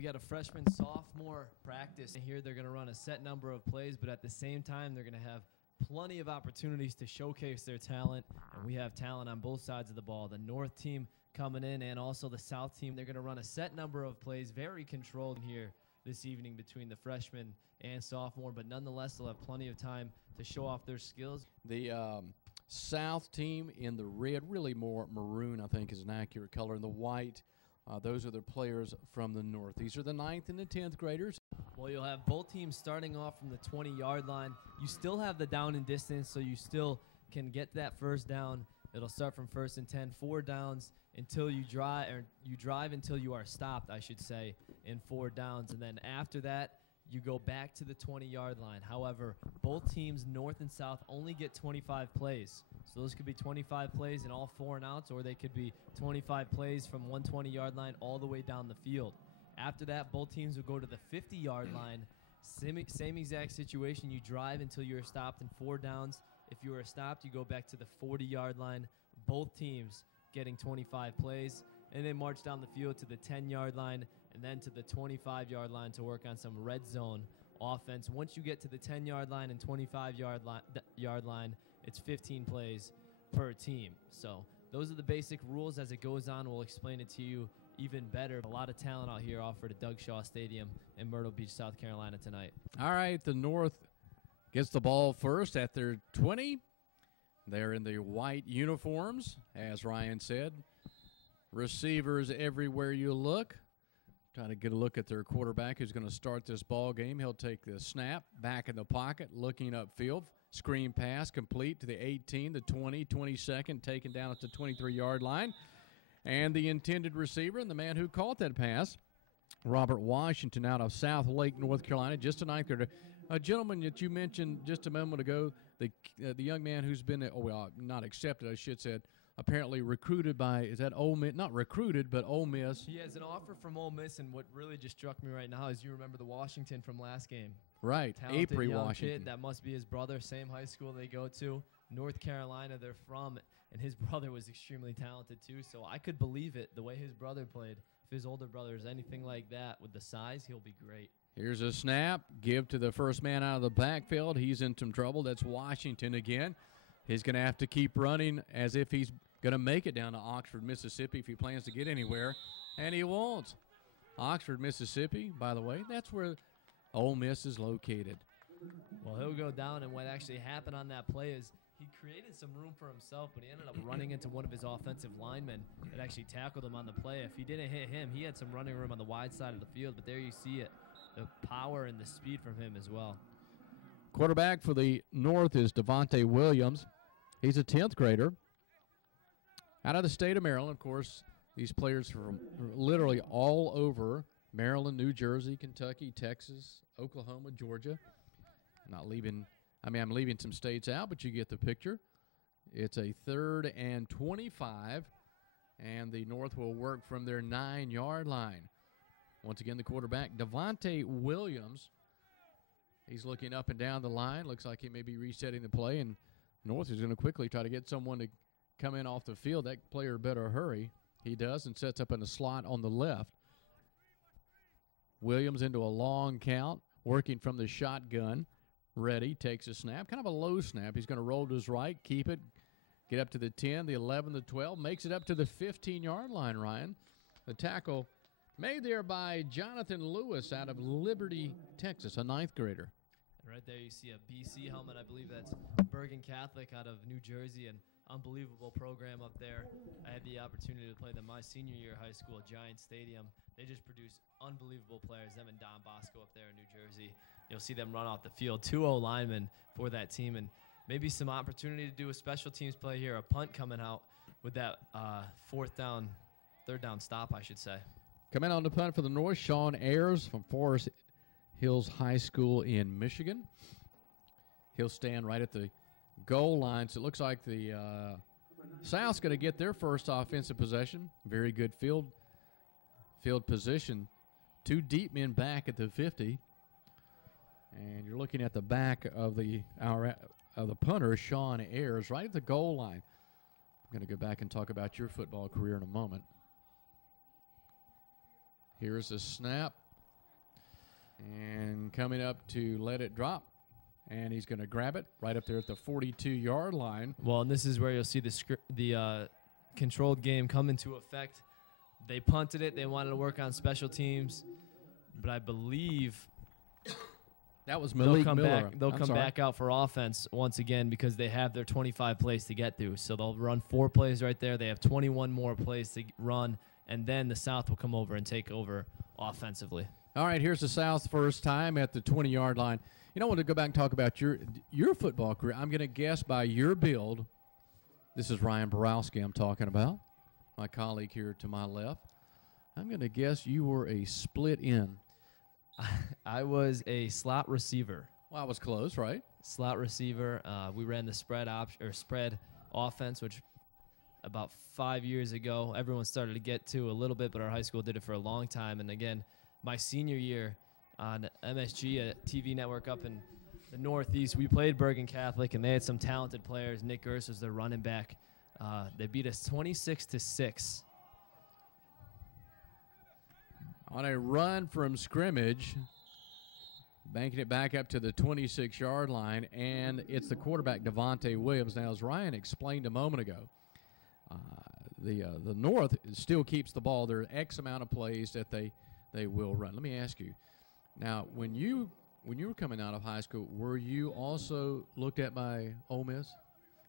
we got a freshman-sophomore practice. Here they're going to run a set number of plays, but at the same time, they're going to have plenty of opportunities to showcase their talent, and we have talent on both sides of the ball. The North team coming in and also the South team, they're going to run a set number of plays, very controlled here this evening between the freshman and sophomore, but nonetheless, they'll have plenty of time to show off their skills. The South team in the red, really more maroon, I think, is an accurate color, and the white, those are the players from the North. These are the 9th and the 10th graders. Well, you'll have both teams starting off from the 20-yard line. You still have the down and distance, so you still can get that first down. It'll start from 1st and 10, 4 downs until you drive until you are stopped, I should say, in 4 downs. And then after that, you go back to the 20-yard line. However, both teams, North and South, only get 25 plays. So those could be 25 plays in all 4 and outs, or they could be 25 plays from 120-yard line all the way down the field. After that, both teams will go to the 50-yard line. Same exact situation. You drive until you're stopped in 4 downs. If you are stopped, you go back to the 40-yard line. Both teams getting 25 plays. And they march down the field to the 10-yard line and then to the 25-yard line to work on some red zone offense. Once you get to the 10-yard line and 25-yard line, it's 15 plays per team. So those are the basic rules. As it goes on, we'll explain it to you even better. A lot of talent out here offered at Doug Shaw Stadium in Myrtle Beach, South Carolina tonight. All right, the North gets the ball first at their 20. They're in the white uniforms, as Ryan said. Receivers everywhere you look. Trying to get a look at their quarterback who's going to start this ball game. He'll take the snap, back in the pocket, looking upfield. Screen pass complete to the 18, the 20, 22nd, taken down at the 23-yard line. And the intended receiver and the man who caught that pass, Robert Washington out of South Lake, North Carolina, just a 9th grader. A gentleman that you mentioned just a moment ago, the young man who's been, not accepted, I should say, apparently recruited by, is that Ole Miss? Not recruited, but Ole Miss. He has an offer from Ole Miss, and what really just struck me right now is you remember the Washington from last game. Right, Talented April young Washington. Kid, that must be his brother, same high school they go to. North Carolina they're from, and his brother was extremely talented too, so I could believe it, the way his brother played. If his older brother is anything like that with the size, he'll be great. Here's a snap, give to the first man out of the backfield. He's in some trouble. That's Washington again. He's going to have to keep running as if he's going to make it down to Oxford, Mississippi if he plans to get anywhere, and he won't. Oxford, Mississippi, by the way, that's where Ole Miss is located. Well, he'll go down, and what actually happened on that play is he created some room for himself, but he ended up running into one of his offensive linemen that actually tackled him on the play. If he didn't hit him, he had some running room on the wide side of the field, but there you see it, the power and the speed from him as well. Quarterback for the North is Devontae Williams. He's a 10th grader. Out of the state of Maryland, of course, these players from literally all over Maryland, New Jersey, Kentucky, Texas, Oklahoma, Georgia. I'm leaving some states out, but you get the picture. It's a 3rd and 25, and the North will work from their 9-yard line. Once again, the quarterback, Devontae Williams. He's looking up and down the line. Looks like he may be resetting the play, and North is going to quickly try to get someone to come in off the field. That player better hurry. He does, and sets up in a slot on the left. Williams into a long count, working from the shotgun. Ready, takes a snap, kind of a low snap. He's going to roll to his right, keep it, get up to the 10, the 11, the 12, makes it up to the 15-yard line, Ryan. The tackle made there by Jonathan Lewis out of Liberty, Texas, a 9th grader. And right there you see a BC helmet. I believe that's Bergen Catholic out of New Jersey, an unbelievable program up there. I had the opportunity to play them my senior year of high school at Giant Stadium. They just produce unbelievable players, them and Don Bosco up there in New Jersey. You'll see them run off the field. 2 O-linemen for that team, and maybe some opportunity to do a special teams play here, a punt coming out with that 3rd down stop, I should say. Coming on the punt for the North, Sean Ayres from Forest Hills High School in Michigan. He'll stand right at the goal line, so it looks like the South's going to get their first offensive possession. Very good field position. 2 deep men back at the 50. And you're looking at the back of the punter, Sean Ayres, right at the goal line. I'm going to go back and talk about your football career in a moment. Here's the snap. And coming up to let it drop. And he's going to grab it right up there at the 42-yard line. Well, and this is where you'll see the controlled game come into effect. They punted it. They wanted to work on special teams. But I believe that was Malik Miller. They'll come back out for offense once again because they have their 25 plays to get through. So they'll run 4 plays right there. They have 21 more plays to run, and then the South will come over and take over offensively. All right, here's the South first time at the 20-yard line. You know, I want to go back and talk about your football career. I'm going to guess by your build, this is Ryan Borowski I'm talking about, my colleague here to my left. I'm going to guess you were a split end. I was a slot receiver. Well, I was close, right? Slot receiver. We ran the spread offense, which about 5 years ago everyone started to get to a little bit, but our high school did it for a long time. And again, my senior year on MSG, a TV network up in the Northeast, we played Bergen Catholic, and they had some talented players. Nick Gers was their running back. They beat us 26-6. On a run from scrimmage, banking it back up to the 26-yard line, and it's the quarterback, Devontae Williams. Now, as Ryan explained a moment ago, the North still keeps the ball. There are X amount of plays that they will run. Let me ask you, now, when you were coming out of high school, were you also looked at by Ole Miss?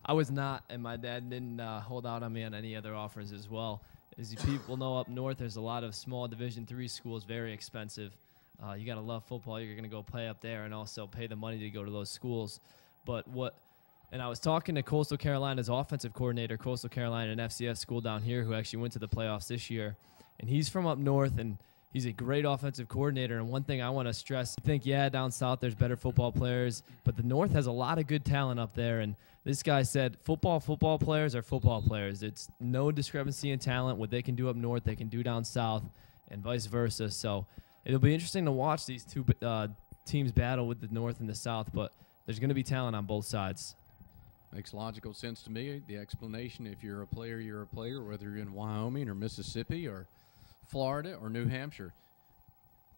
I was not, and my dad didn't hold out on me on any other offers as well. As you people know, up north, there's a lot of small Division III schools, very expensive. You got to love football. You're going to go play up there and also pay the money to go to those schools. And I was talking to Coastal Carolina's offensive coordinator, Coastal Carolina, an FCS school down here, who actually went to the playoffs this year. And he's from up north, and he's a great offensive coordinator. And one thing I want to stress, I think, down south there's better football players, but the north has a lot of good talent up there. And this guy said football players are football players. It's no discrepancy in talent. What they can do up north, they can do down south, and vice versa. So it'll be interesting to watch these two teams battle with the north and the south, but there's going to be talent on both sides. Makes logical sense to me. The explanation, if you're a player, you're a player, whether you're in Wyoming or Mississippi or Florida or New Hampshire.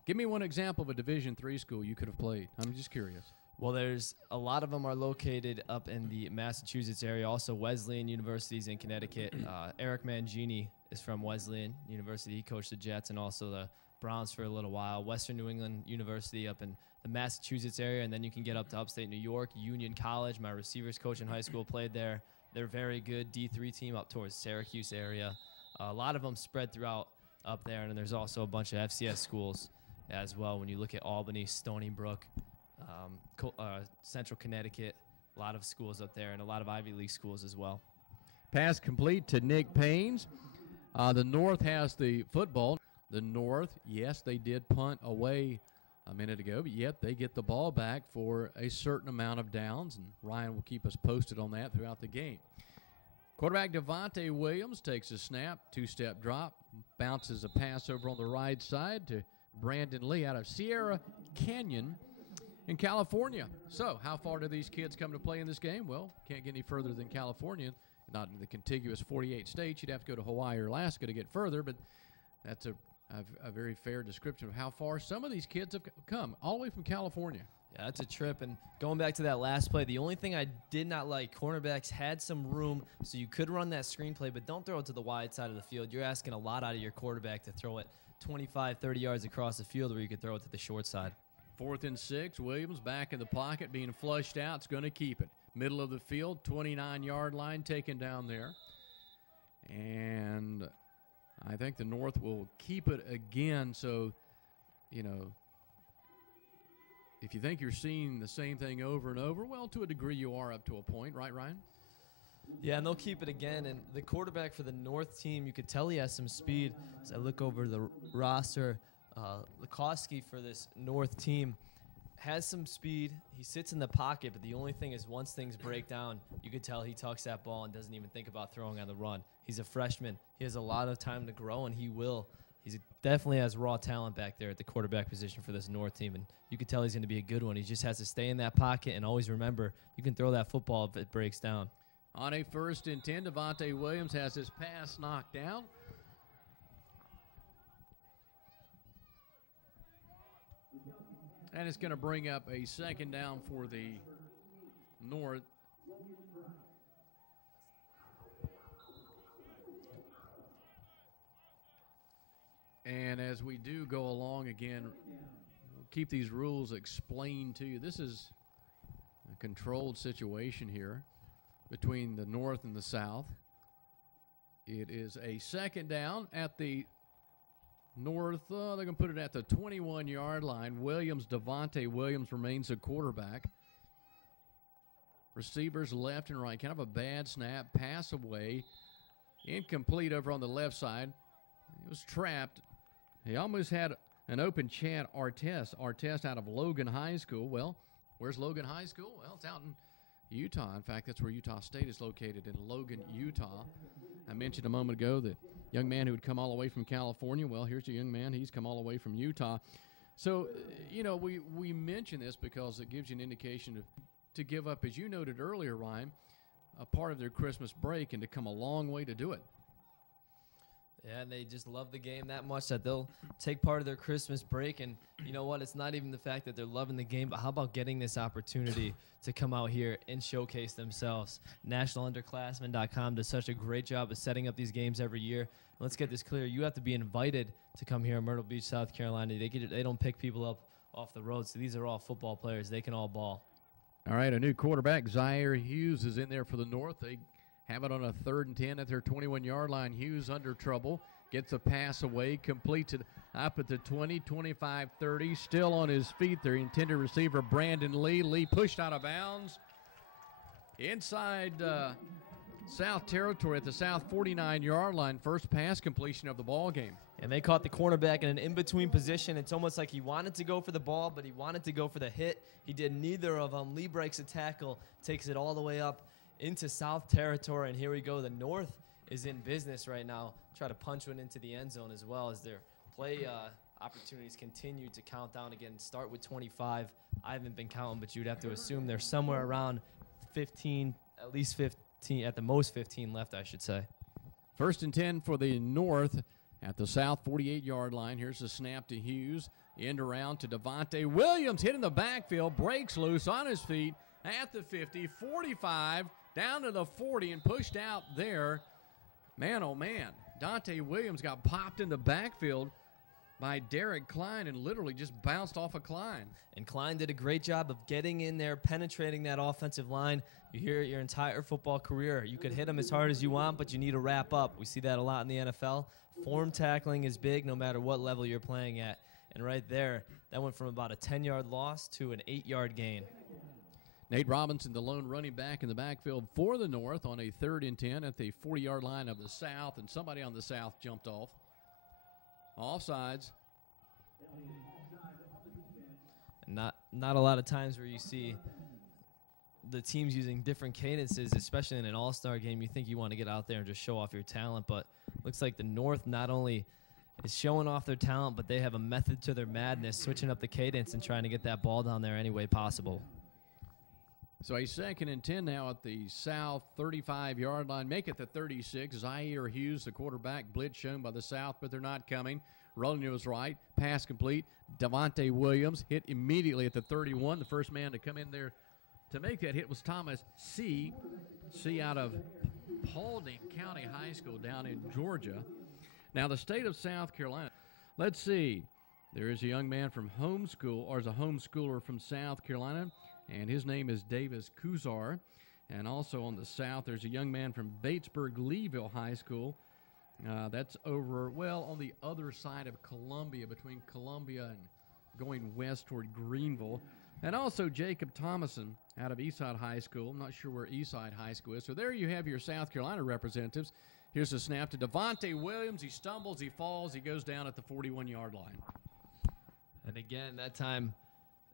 Give me one example of a Division III school you could have played. I'm just curious. Well, there's a lot of them are located up in the Massachusetts area. Also, Wesleyan University's in Connecticut. Eric Mangini is from Wesleyan University. He coached the Jets and also the Browns for a little while. Western New England University up in the Massachusetts area, and then you can get up to upstate New York. Union College, my receivers coach in high school, played there. They're very good D3 team up towards Syracuse area. A lot of them spread throughout up there, and there's also a bunch of FCS schools as well. When you look at Albany, Stony Brook, Central Connecticut, a lot of schools up there, and a lot of Ivy League schools as well. Pass complete to Nick Paynes. The North has the football. The North, yes, they did punt away a minute ago, but yet they get the ball back for a certain amount of downs, and Ryan will keep us posted on that throughout the game. Quarterback Devontae Williams takes a snap, 2-step drop, bounces a pass over on the right side to Brandon Lee out of Sierra Canyon in California. So how far do these kids come to play in this game? Well, can't get any further than California, not in the contiguous 48 states. You'd have to go to Hawaii or Alaska to get further, but that's a very fair description of how far some of these kids have come, all the way from California. Yeah, that's a trip. And going back to that last play, the only thing I did not like, cornerbacks had some room, so you could run that screenplay, but don't throw it to the wide side of the field. You're asking a lot out of your quarterback to throw it 25, 30 yards across the field where you could throw it to the short side. 4th and 6, Williams back in the pocket, being flushed out. It's going to keep it. Middle of the field, 29-yard line taken down there. And I think the North will keep it again. So, you know, if you think you're seeing the same thing over and over, well, to a degree you are up to a point. Right, Ryan? Yeah, and they'll keep it again. And the quarterback for the North team, you could tell he has some speed. As I look over the roster, Lukowski for this North team has some speed. He sits in the pocket, but the only thing is once things break down, you could tell he tucks that ball and doesn't even think about throwing on the run. He's a freshman. He has a lot of time to grow, and he will. He definitely has raw talent back there at the quarterback position for this North team, and you could tell he's going to be a good one. He just has to stay in that pocket and always remember you can throw that football if it breaks down. On a 1st and 10, Devontae Williams has his pass knocked down. And it's going to bring up a second down for the North. And as we do go along again, we'll keep these rules explained to you. This is a controlled situation here between the North and the South. It is a second down at the North. They're going to put it at the 21-yard line. De'Vante Williams remains the quarterback. Receivers left and right. Kind of a bad snap. Pass away. Incomplete over on the left side. He was trapped. He almost had an open Chad Artest out of Logan High School. Well, where's Logan High School? Well, it's out in Utah. In fact, that's where Utah State is located, in Logan, Utah. I mentioned a moment ago the young man who had come all the way from California. Well, here's a young man. He's come all the way from Utah. So, you know, we mention this because it gives you an indication to give up, as you noted earlier, Ryan, a part of their Christmas break and to come a long way to do it. Yeah, and they just love the game that much that they'll take part of their Christmas break. And you know what? It's not even the fact that they're loving the game, but how about getting this opportunity to come out here and showcase themselves? NationalUnderclassmen.com does such a great job of setting up these games every year. Let's get this clear. You have to be invited to come here in Myrtle Beach, South Carolina. They don't pick people up off the road, so these are all football players. They can all ball. All right, a new quarterback, ZYAIRE Hughes, is in there for the North. They have it on a 3rd and 10 at their 21-yard line. Hughes under trouble. Gets a pass away. Completes it up at the 20, 25, 30. Still on his feet. Their intended receiver, Brandon Lee. Lee pushed out of bounds. Inside South territory at the South 49-yard line. First pass completion of the ball game. And they caught the cornerback in an in-between position. It's almost like he wanted to go for the ball, but he wanted to go for the hit. He did neither of them. Lee breaks a tackle, takes it all the way up into South territory, and here we go. The North is in business right now. Try to punch one into the end zone as well as their play opportunities continue to count down again. Start with 25. I haven't been counting, but you'd have to assume they're somewhere around 15, at least 15, at the most 15 left, I should say. 1st and 10 for the North at the South 48-yard line. Here's the snap to Hughes. End around to De'Vante Williams. Hit in the backfield. Breaks loose on his feet at the 50, 45, down to the 40 and pushed out there. Man, oh man, Dante Williams got popped in the backfield by Derek Klein and literally just bounced off of Klein. And Klein did a great job of getting in there, penetrating that offensive line. You hear it your entire football career. You could hit him as hard as you want, but you need to wrap up. We see that a lot in the NFL. Form tackling is big no matter what level you're playing at. And right there, that went from about a 10-yard loss to an 8-yard gain. Nate Robinson, the lone running back in the backfield for the North on a 3rd and 10 at the 40-yard line of the South, and somebody on the South jumped off. Offsides. Not a lot of times where you see the teams using different cadences, especially in an all-star game. You think you want to get out there and just show off your talent, but looks like the North not only is showing off their talent, but they have a method to their madness, switching up the cadence and trying to get that ball down there any way possible. So a 2nd and 10 now at the South 35-yard line. Make it the 36. ZYAIRE Hughes, the quarterback. Blitz shown by the South, but they're not coming. Rolling to his right. Pass complete. De'Vante Williams hit immediately at the 31. The first man to come in there to make that hit was Thomas C. out of Paulding County High School down in Georgia. Now the state of South Carolina. Let's see. There is a young man from homeschool, or is a homeschooler from South Carolina, and his name is Davis Kuzar. And also on the South, there's a young man from Batesburg-Leeville High School. That's over, well, on the other side of Columbia, between Columbia and going west toward Greenville. And also Jacob Thomason out of Eastside High School. I'm not sure where Eastside High School is. So there you have your South Carolina representatives. Here's a snap to De'Vante Williams. He stumbles, he falls, he goes down at the 41-yard line. And again, that time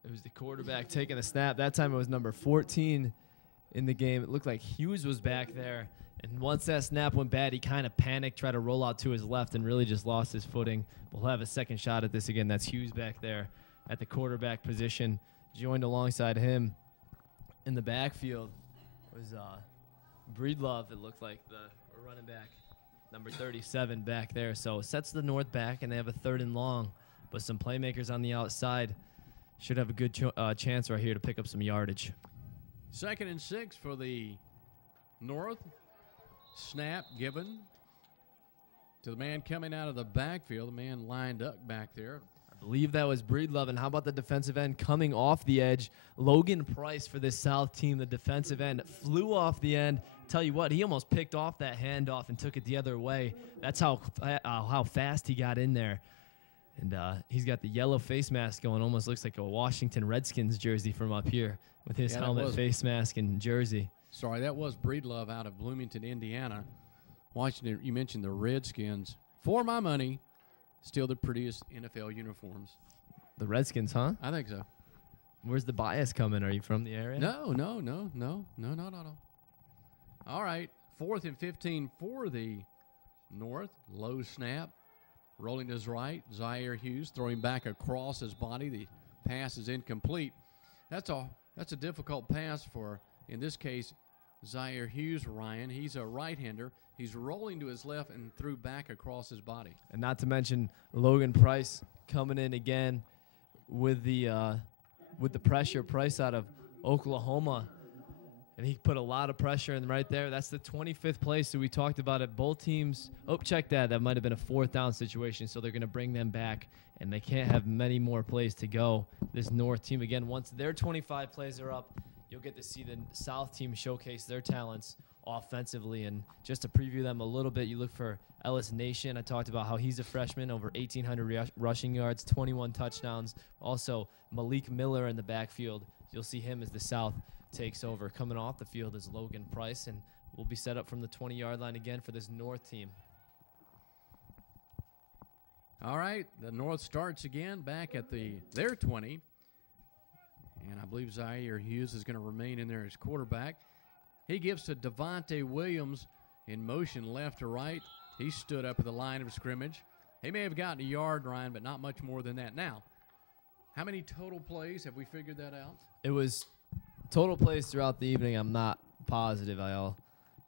it was the quarterback taking the snap. That time it was number 14 in the game. It looked like Hughes was back there. And once that snap went bad, he kind of panicked, tried to roll out to his left, and really just lost his footing. We'll have a second shot at this again. That's Hughes back there at the quarterback position. Joined alongside him in the backfield was breedlove, it looked like, the running back, number 37 back there. So it sets the North back, and they have a 3rd and long. But some playmakers on the outside should have a good chance right here to pick up some yardage. 2nd and 6 for the North. Snap given to the man coming out of the backfield, the man lined up back there. I believe that was Breedlove. And how about the defensive end coming off the edge? Logan Price for this South team, the defensive end, flew off the end. Tell you what, he almost picked off that handoff and took it the other way. That's how fast he got in there. And he's got the yellow face mask going. Almost looks like a Washington Redskins jersey from up here with his helmet, face mask, and jersey. Sorry, that was Breedlove out of Bloomington, Indiana. Washington, you mentioned the Redskins. For my money, still the prettiest NFL uniforms. The Redskins, huh? I think so. Where's the bias coming? Are you from the area? No. All right, 4th and 15 for the North. Low snap. Rolling to his right, ZYAIRE Hughes throwing back across his body. The pass is incomplete. That's a difficult pass for, in this case, ZYAIRE Hughes, Ryan. He's a right-hander. He's rolling to his left and threw back across his body. And not to mention Logan Price coming in again with the pressure. Price out of Oklahoma. And he put a lot of pressure in right there. That's the 25th play, so we talked about it. Both teams, check that. That might have been a 4th down situation, so they're going to bring them back, and they can't have many more plays to go. This North team, again, once their 25 plays are up, you'll get to see the South team showcase their talents offensively. And just to preview them a little bit, you look for Ellis Nation. I talked about how he's a freshman, over 1,800 rushing yards, 21 touchdowns. Also, Malik Miller in the backfield. You'll see him as the South takes over. Coming off the field is Logan Price, and we'll be set up from the 20-yard line again for this North team. All right, the North starts again back at their 20. And I believe ZYAIRE Hughes is going to remain in there as quarterback. He gives to Devontae Williams in motion left to right. He stood up at the line of scrimmage. He may have gotten a yard, Ryan, but not much more than that. Now, how many total plays? Have we figured that out? It was total plays throughout the evening. I'm not positive. I'll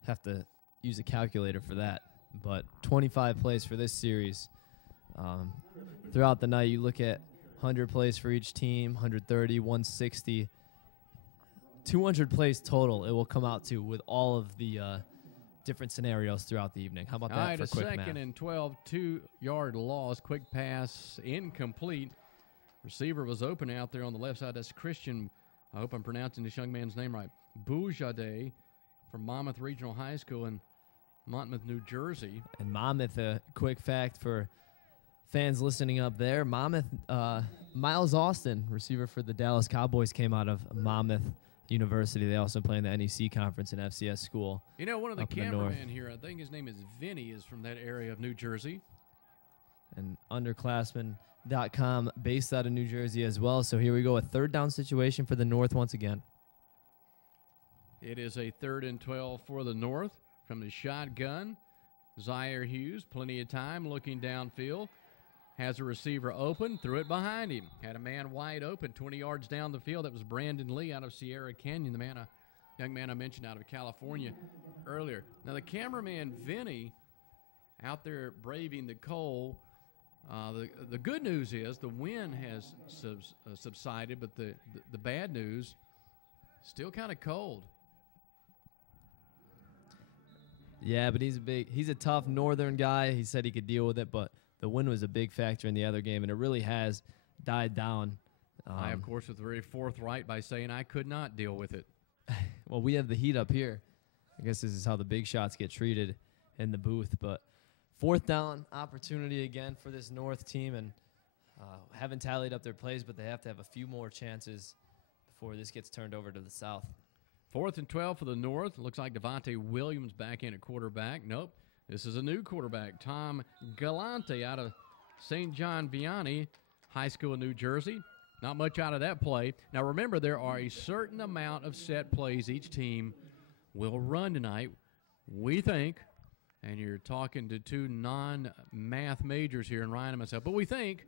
have to use a calculator for that. But 25 plays for this series. Throughout the night, you look at 100 plays for each team, 130, 160. 200 plays total it will come out to with all of the different scenarios throughout the evening. How about that for quick math? All right, a 2nd and 12, 2-yard loss. Quick pass, incomplete. Receiver was open out there on the left side. That's Christian. I hope I'm pronouncing this young man's name right. Boujaoude from Monmouth Regional High School in Monmouth, New Jersey. And Monmouth, a quick fact for fans listening up there, Monmouth, Miles Austin, receiver for the Dallas Cowboys, came out of Monmouth University. They also play in the NUC conference in FCS school. You know, one of the cameramen here, I think his name is Vinny, is from that area of New Jersey. And underclassmen.com based out of New Jersey as well. So here we go, a 3rd down situation for the North once again. It is a 3rd and 12 for the North from the shotgun. ZYAIRE Hughes, plenty of time, looking downfield. Has a receiver open, threw it behind him. Had a man wide open, 20 yards down the field. That was Brandon Lee out of Sierra Canyon, the young man I mentioned out of California earlier. Now the cameraman, Vinny, out there braving the cold. The good news is the wind has subsided, but the bad news, still kind of cold. Yeah, but he's a tough northern guy. He said he could deal with it, but the wind was a big factor in the other game, and it really has died down. I, of course, was very forthright by saying I could not deal with it. Well, we have the heat up here. I guess this is how the big shots get treated in the booth. But 4th down opportunity again for this North team, and haven't tallied up their plays, but they have to have a few more chances before this gets turned over to the South. 4th and 12 for the North. Looks like Devontae Williams back in at quarterback. Nope. This is a new quarterback, Tom Galante out of Saint John Vianney High School in New Jersey. Not much out of that play. Now, remember, there are a certain amount of set plays each team will run tonight, we think, and you're talking to 2 non-math majors here, and Ryan and myself, but we think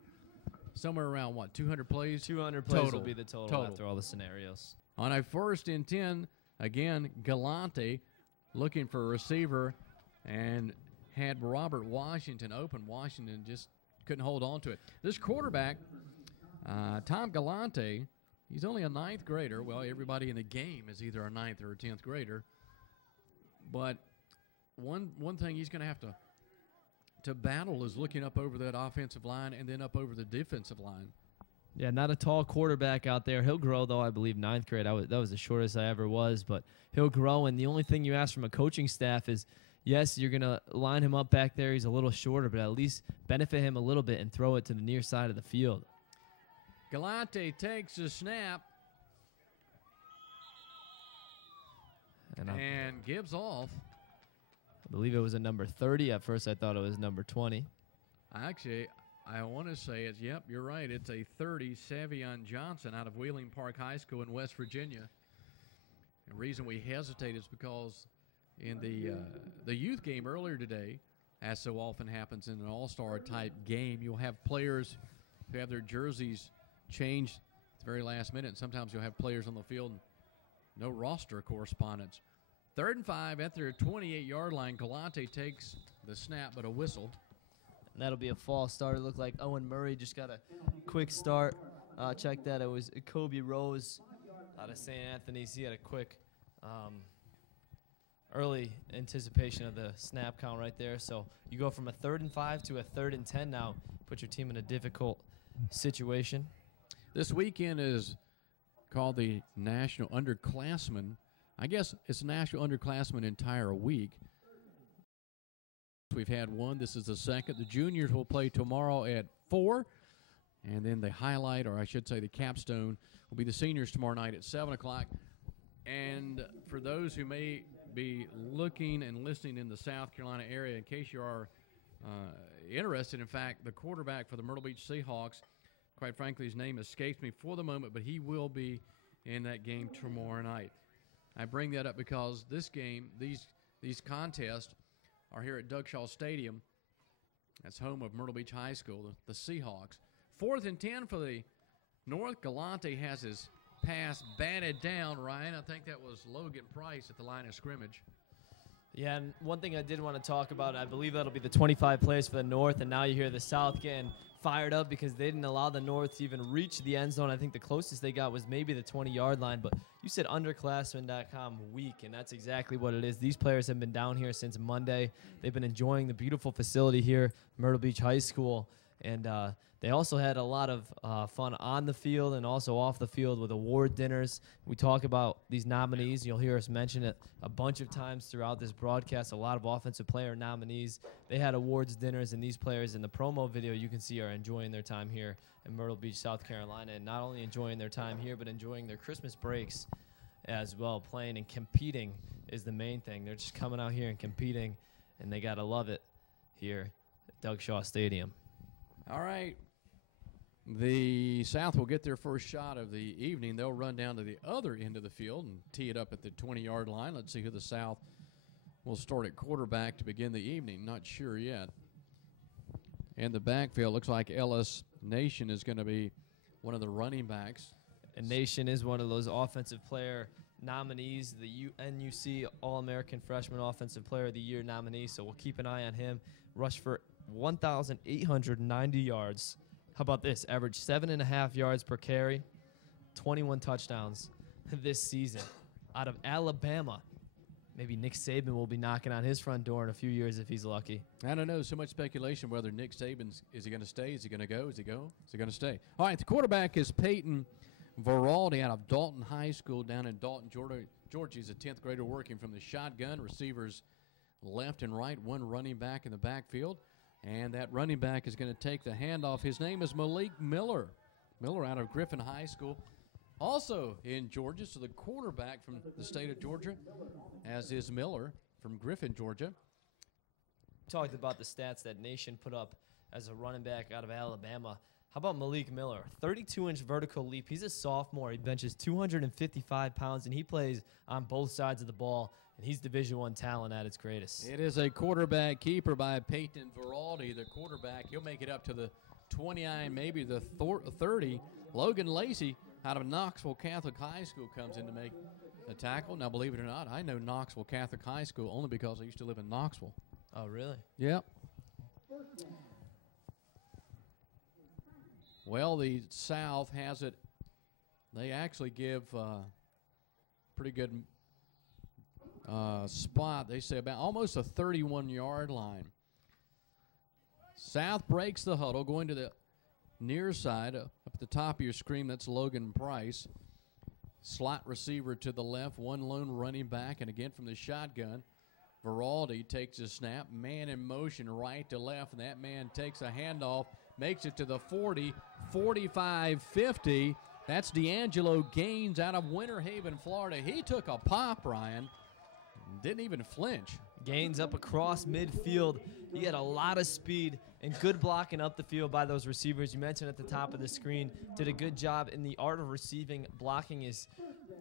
somewhere around, 200 plays? 200 plays will be the total after all the scenarios. On a 1st and 10, again, Galante looking for a receiver, and had Robert Washington open. Washington just couldn't hold on to it. This quarterback, Tom Galante, he's only a 9th grader. Well, everybody in the game is either a 9th or a 10th grader. But one thing he's going to have to battle is looking up over that offensive line and then up over the defensive line. Yeah, not a tall quarterback out there. He'll grow, though, I believe, 9th grade. That was the shortest I ever was. But he'll grow, and the only thing you ask from a coaching staff is, yes, you're going to line him up back there. He's a little shorter, but at least benefit him a little bit and throw it to the near side of the field. Galante takes the snap and gives off. I believe it was a number 30. At first, I thought it was number 20. Actually, I want to say it's, yep, you're right. It's a 30, Savion Johnson out of Wheeling Park High School in West Virginia. The reason we hesitate is because in the youth game earlier today, as so often happens in an all-star type game, you'll have players who have their jerseys changed at the very last minute. And sometimes you'll have players on the field and no roster correspondence. 3rd and 5 at their 28-yard line. Galante takes the snap, but a whistle. And that'll be a false start. It looked like Owen Murray just got a quick start. Check that. It was Kobe Rose out of St. Anthony's. He had a quick early anticipation of the snap count right there. So you go from a 3rd and 5 to a 3rd and 10 now. Put your team in a difficult situation. This weekend is called the National Underclassmen. I guess it's National Underclassmen entire week. We've had one. This is the second. The juniors will play tomorrow at 4. And then the highlight, or I should say the capstone, will be the seniors tomorrow night at 7 o'clock. And for those who may be looking and listening in the South Carolina area, in case you are interested, in fact, the quarterback for the Myrtle Beach Seahawks, quite frankly, his name escapes me for the moment, but he will be in that game tomorrow night. I bring that up because this game, these contests are here at Doug Shaw Stadium. That's home of Myrtle Beach High School, the Seahawks. 4th and 10 for the North. Galante has his pass batted down, Ryan. I think that was Logan Price at the line of scrimmage. Yeah, and one thing I did want to talk about, I believe that'll be the 25 players for the North, and now you hear the South getting fired up because they didn't allow the North to even reach the end zone. I think the closest they got was maybe the 20-yard line, but you said underclassmen.com week, and that's exactly what it is. These players have been down here since Monday. They've been enjoying the beautiful facility here, Myrtle Beach High School, and they also had a lot of fun on the field and also off the field with award dinners. We talk about these nominees. You'll hear us mention it a bunch of times throughout this broadcast, a lot of offensive player nominees. They had awards dinners, and these players in the promo video you can see are enjoying their time here in Myrtle Beach, South Carolina, and not only enjoying their time here, but enjoying their Christmas breaks as well. Playing and competing is the main thing. They're just coming out here and competing, and they got to love it here at Doug Shaw Stadium. All right. The South will get their first shot of the evening. They'll run down to the other end of the field and tee it up at the 20-yard line. Let's see who the South will start at quarterback to begin the evening. Not sure yet. In the backfield, looks like Ellis Nation is going to be one of the running backs. And Nation is one of those offensive player nominees, the NUC All-American Freshman Offensive Player of the Year nominee, so we'll keep an eye on him. Rushed for 1,890 yards. How about this? Average 7.5 yards per carry, 21 touchdowns this season. Out of Alabama. Maybe Nick Saban will be knocking on his front door in a few years if he's lucky. I don't know. So much speculation whether Nick Saban's, is he going to stay? Is he going to go? Is he going to stay? All right, the quarterback is Peyton Veraldi out of Dalton High School down in Dalton, Georgia. He's a 10th grader working from the shotgun. Receivers left and right, one running back in the backfield. And that running back is going to take the handoff. His name is Malik Miller. Miller out of Griffin High School, also in Georgia. So the quarterback from the state of Georgia, as is Miller from Griffin, Georgia. Talked about the stats that Nation put up as a running back out of Alabama. How about Malik Miller? 32-inch vertical leap. He's a sophomore. He benches 255 pounds, and he plays on both sides of the ball. And he's Division I talent at its greatest. It is a quarterback keeper by Peyton Veraldi, the quarterback. He'll make it up to the 29, maybe the 30. Logan Lacey out of Knoxville Catholic High School comes in to make the tackle. Now, believe it or not, I know Knoxville Catholic High School only because I used to live in Knoxville. Oh, really? Yep. Well, the South has it. They actually give pretty good spot. They say about almost a 31-yard line. South breaks the huddle, going to the near side. Up at the top of your screen, that's Logan Price. Slot receiver to the left, one lone running back, and again from the shotgun, Veraldi takes a snap, man in motion right to left, and that man takes a handoff, makes it to the 40, 45, 50. That's D'Angelo Gaines out of Winter Haven, Florida. He took a pop, Ryan, didn't even flinch. Gaines up across midfield. He had a lot of speed and good blocking up the field by those receivers. You mentioned at the top of the screen, did a good job in the art of receiving. Blocking is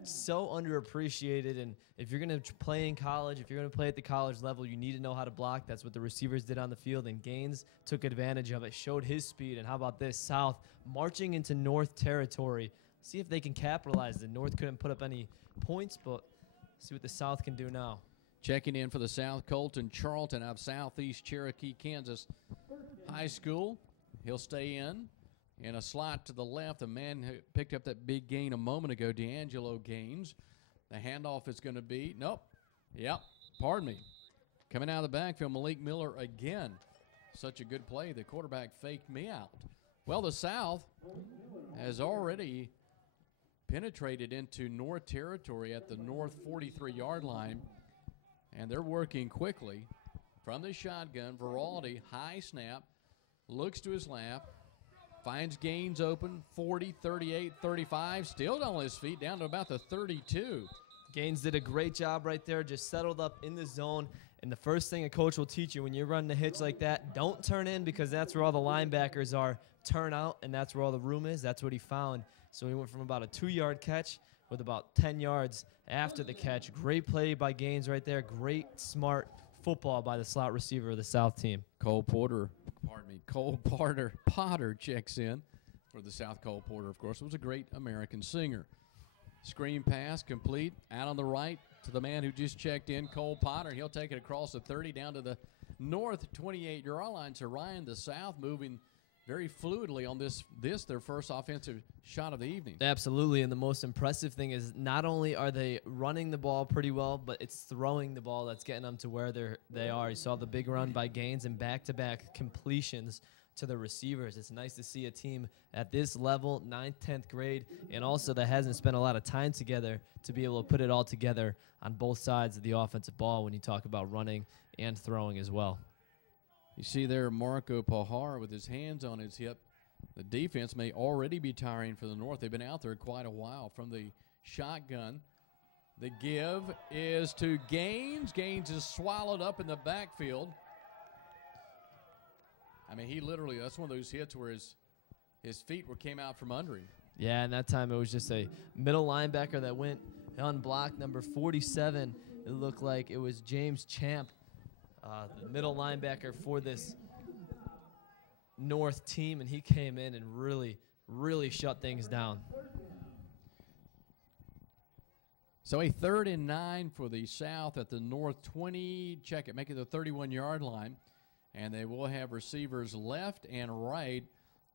so underappreciated, and if you're going to play in college, if you're going to play at the college level, you need to know how to block. That's what the receivers did on the field, and Gaines took advantage of it, showed his speed. And how about this? South marching into North territory. See if they can capitalize. The North couldn't put up any points, but see what the South can do now. Checking in for the South, Colton Charlton out of Southeast Cherokee, Kansas High School. He'll stay in a slot to the left. The man who picked up that big gain a moment ago, D'Angelo Gaines. The handoff is going to be, pardon me. Coming out of the backfield, Malik Miller again. Such a good play. The quarterback faked me out. Well, the South has already penetrated into North territory at the North 43-yard line. And they're working quickly from the shotgun. Veraldi, high snap, looks to his left, finds Gaines open, 40, 38, 35, still on his feet, down to about the 32. Gaines did a great job right there, just settled up in the zone. And the first thing a coach will teach you when you're running a hitch like that, don't turn in because that's where all the linebackers are. Turn out, and that's where all the room is. That's what he found. So he went from about a 2-yard catch with about 10 yards after the catch. Great play by Gaines right there. Great, smart football by the slot receiver of the South team. Cole Potter checks in for the South. Cole Porter, of course, was a great American singer. Screen pass complete out on the right to the man who just checked in, Cole Potter. He'll take it across the 30 down to the North 28-yard line. So Ryan, the South moving very fluidly on this their first offensive shot of the evening. Absolutely, and the most impressive thing is not only are they running the ball pretty well, but it's throwing the ball that's getting them to where they are. You saw the big run by Gaines and back-to-back completions to the receivers. It's nice to see a team at this level, 9th, 10th grade, and also that hasn't spent a lot of time together to be able to put it all together on both sides of the offensive ball when you talk about running and throwing as well. You see there Marco Pahar with his hands on his hip. The defense may already be tiring for the North. They've been out there quite a while. From the shotgun, the give is to Gaines. Gaines is swallowed up in the backfield. I mean, he literally, that's one of those hits where his feet came out from under him. Yeah, and that time it was just a middle linebacker that went unblocked, number 47. It looked like it was James Champ, the middle linebacker for this North team, and he came in and really, really shut things down. So a 3rd and 9 for the South at the North 20. Check it, make it the 31-yard line. And they will have receivers left and right.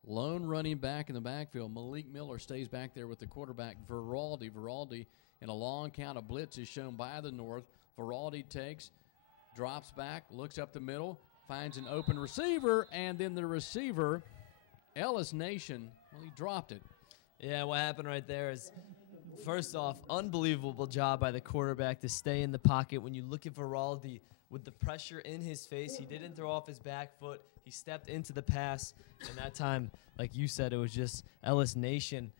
Lone running back in the backfield. Malik Miller stays back there with the quarterback, Veraldi. Veraldi in a long count of blitz is shown by the North. Veraldi takes, drops back, looks up the middle, finds an open receiver, and then the receiver, Ellis Nation, well, he dropped it. Yeah, what happened right there is, first off, unbelievable job by the quarterback to stay in the pocket. When you look at Veraldi with the pressure in his face, he didn't throw off his back foot. He stepped into the pass, and that time, like you said, it was just Ellis Nation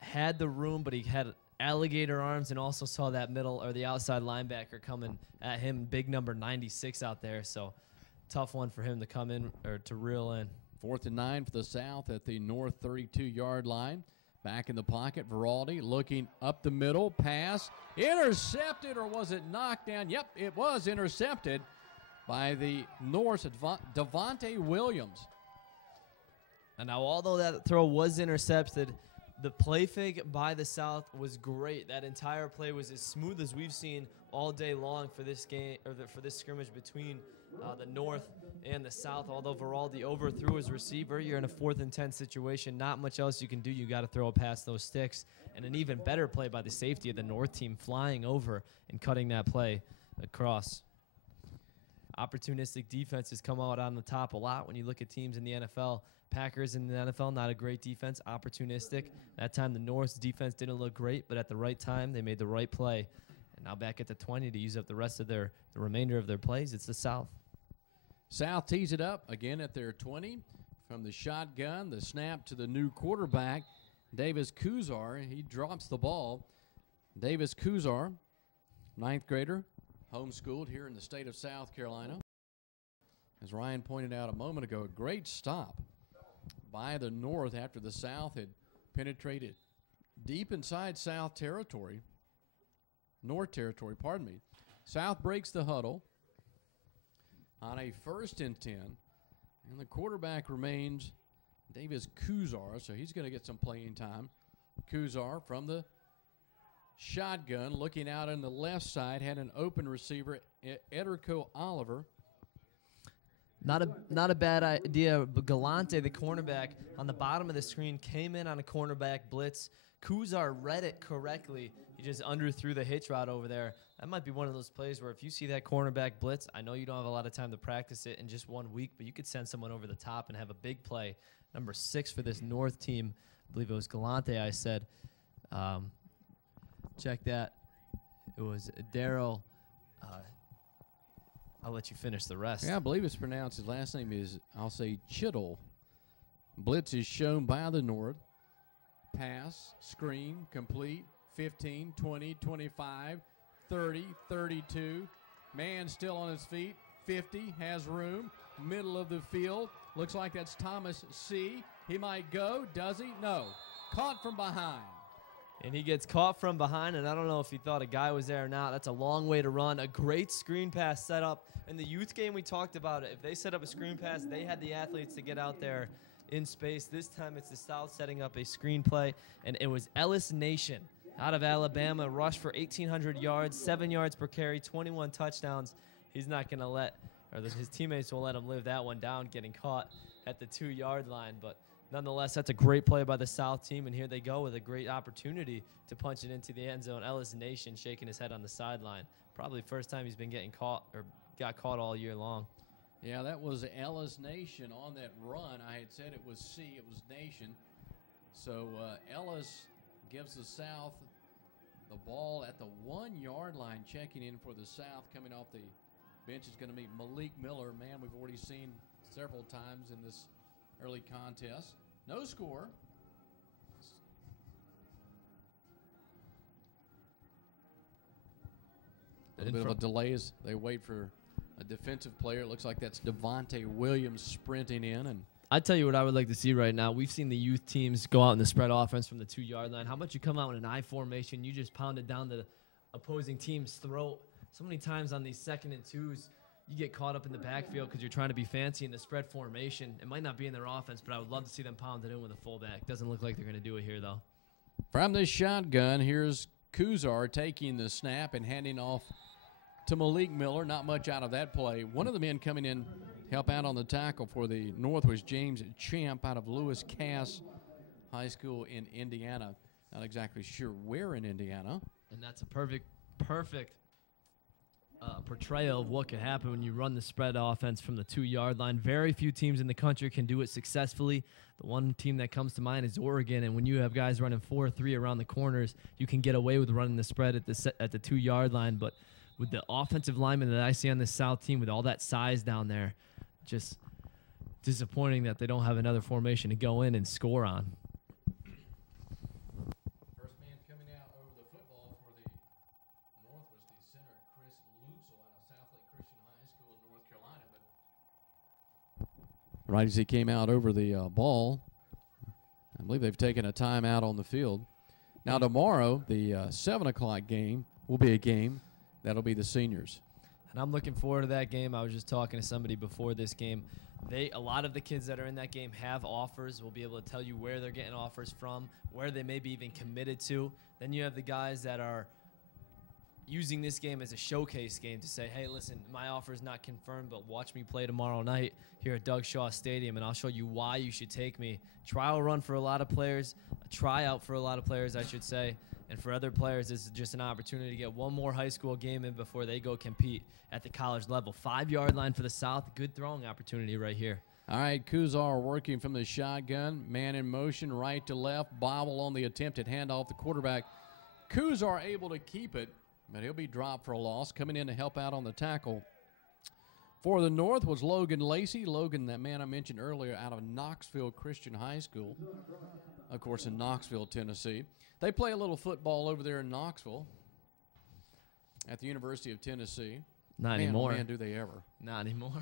had the room, but he had alligator arms and also saw that middle or the outside linebacker coming at him, big number 96 out there. So tough one for him to come in or to reel in. 4th and 9 for the South at the North 32-yard line. Back in the pocket, Veraldi looking up the middle, pass, intercepted, or was it knocked down? Yep, it was intercepted by the North's Devontae Williams. And now, although that throw was intercepted, the play fake by the South was great. That entire play was as smooth as we've seen all day long for this game, or for this scrimmage between the North and the South. Although Veraldi overthrew his receiver, you're in a 4th and 10 situation. Not much else you can do. You got to throw it past those sticks. And an even better play by the safety of the North team, flying over and cutting that play across. Opportunistic defenses come out on the top a lot when you look at teams in the NFL. Packers in the NFL, not a great defense, opportunistic. That time the North's defense didn't look great, but at the right time they made the right play. And now back at the 20 to use up the rest of the remainder of their plays. It's the South. South tees it up again at their 20 from the shotgun. The snap to the new quarterback, Davis Kuzar. He drops the ball. Davis Kuzar, 9th grader, homeschooled here in the state of South Carolina. As Ryan pointed out a moment ago, a great stop by the North after the South had penetrated deep inside South territory. North territory, pardon me. South breaks the huddle on a 1st and 10, and the quarterback remains Davis Kuzar, so he's going to get some playing time. Kuzar from the shotgun, looking out on the left side, had an open receiver, Edrico Oliver. Not a bad idea, but Galante, the cornerback, on the bottom of the screen, came in on a cornerback blitz. Kuzar read it correctly. He just underthrew the hitch route over there. That might be one of those plays where if you see that cornerback blitz, I know you don't have a lot of time to practice it in just 1 week, but you could send someone over the top and have a big play. Number 6 for this North team, I believe it was Galante, I said. Check that. It was Daryl. I'll let you finish the rest. Yeah, I believe it's pronounced. His last name is, I'll say, Chittle. Blitz is shown by the North. Pass, screen, complete, 15, 20, 25, 30, 32. Man still on his feet, 50, has room, middle of the field. Looks like that's Thomas C. He might go, does he? No. Caught from behind. And he gets caught from behind, and I don't know if he thought a guy was there or not. That's a long way to run. A great screen pass set up. In the youth game, we talked about it. If they set up a screen pass, they had the athletes to get out there in space. This time it's the South setting up a screen play, and it was Ellis Nation out of Alabama, rushed for 1,800 yards, 7 yards per carry, 21 touchdowns. He's not going to let, or his teammates will let him live that one down, getting caught at the 2-yard line. But nonetheless, that's a great play by the South team, and here they go with a great opportunity to punch it into the end zone. Ellis Nation shaking his head on the sideline. Probably first time he's been getting caught or got caught all year long. Yeah, that was Ellis Nation on that run. I had said it was C, it was Nation. So Ellis gives the South the ball at the 1-yard line. Checking in for the South, coming off the bench is going to be Malik Miller. Man, we've already seen several times in this early contest. No score. A little bit of a delay as they wait for a defensive player. It looks like that's Devontae Williams sprinting in. And I tell you what I would like to see right now. We've seen the youth teams go out in the spread offense from the 2-yard line. How about you come out in an I formation, you just pound it down the opposing team's throat. So many times on these 2nd and 2s, you get caught up in the backfield because you're trying to be fancy in the spread formation. It might not be in their offense, but I would love to see them pound it in with a fullback. Doesn't look like they're going to do it here, though. From this shotgun, here's Kuzar taking the snap and handing off to Malik Miller. Not much out of that play. One of the men coming in help out on the tackle for the North was James Champ out of Lewis Cass High School in Indiana. Not exactly sure where in Indiana. And that's a perfect portrayal of what could happen when you run the spread offense from the 2-yard line. Very few teams in the country can do it successfully. The one team that comes to mind is Oregon, and when you have guys running 4-3 around the corners, you can get away with running the spread at the 2-yard line. But with the offensive linemen that I see on this South team with all that size down there, just disappointing that they don't have another formation to go in and score on. First man coming out over the football for the North was the center, Chris Lutzel out of Southlake Christian High School in North Carolina. But right as he came out over the ball, I believe they've taken a timeout on the field. Now tomorrow, the 7 o'clock game will be a game that'll be the seniors. And I'm looking forward to that game. I was just talking to somebody before this game. A lot of the kids that are in that game have offers. We'll be able to tell you where they're getting offers from, where they may be even committed to. Then you have the guys that are using this game as a showcase game to say, hey, listen, my offer is not confirmed, but watch me play tomorrow night here at Doug Shaw Stadium, and I'll show you why you should take me. Trial run for a lot of players, a tryout for a lot of players, I should say, and for other players, this is just an opportunity to get one more high school game in before they go compete at the college level. 5-yard line for the South, good throwing opportunity right here. All right, Kuzar working from the shotgun, man in motion, right to left, bobble on the attempted handoff. The quarterback, Kuzar, able to keep it, but he'll be dropped for a loss. Coming in to help out on the tackle for the North was Logan Lacey. Logan, that man I mentioned earlier, out of Knoxville Christian High School, of course, in Knoxville, Tennessee. They play a little football over there in Knoxville at the University of Tennessee. Not anymore. Man, do they ever. Not anymore.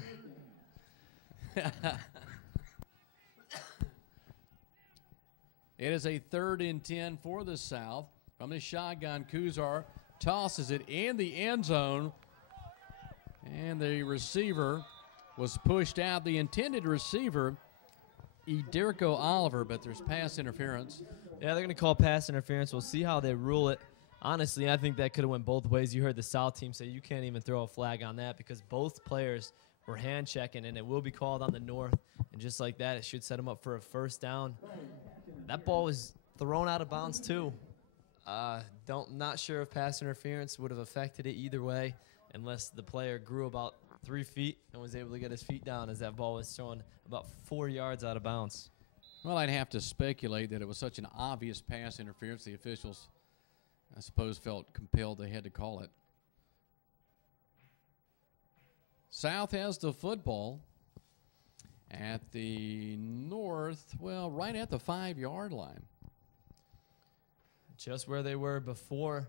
It is a 3rd and 10 for the South. From the shotgun, Kuzar tosses it in the end zone, and the receiver was pushed out. The intended receiver, Ederko Oliver, but there's pass interference. Yeah, they're going to call pass interference. We'll see how they rule it. Honestly, I think that could have went both ways. You heard the South team say you can't even throw a flag on that because both players were hand checking, and it will be called on the North. And just like that, it should set them up for a first down. That ball was thrown out of bounds too. Not sure if pass interference would have affected it either way, unless the player grew about 3 feet and was able to get his feet down as that ball was thrown about 4 yards out of bounds. Well, I'd have to speculate that it was such an obvious pass interference, the officials, I suppose, felt compelled they had to call it. South has the football at the North, well, right at the 5-yard line. Just where they were before.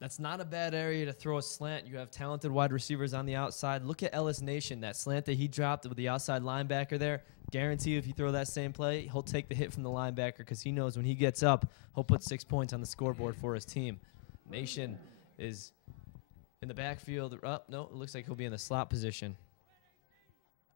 That's not a bad area to throw a slant. You have talented wide receivers on the outside. Look at Ellis Nation, that slant that he dropped with the outside linebacker there. Guarantee if you throw that same play, he'll take the hit from the linebacker because he knows when he gets up, he'll put 6 points on the scoreboard for his team. Nation is in the backfield. No, it looks like he'll be in the slot position.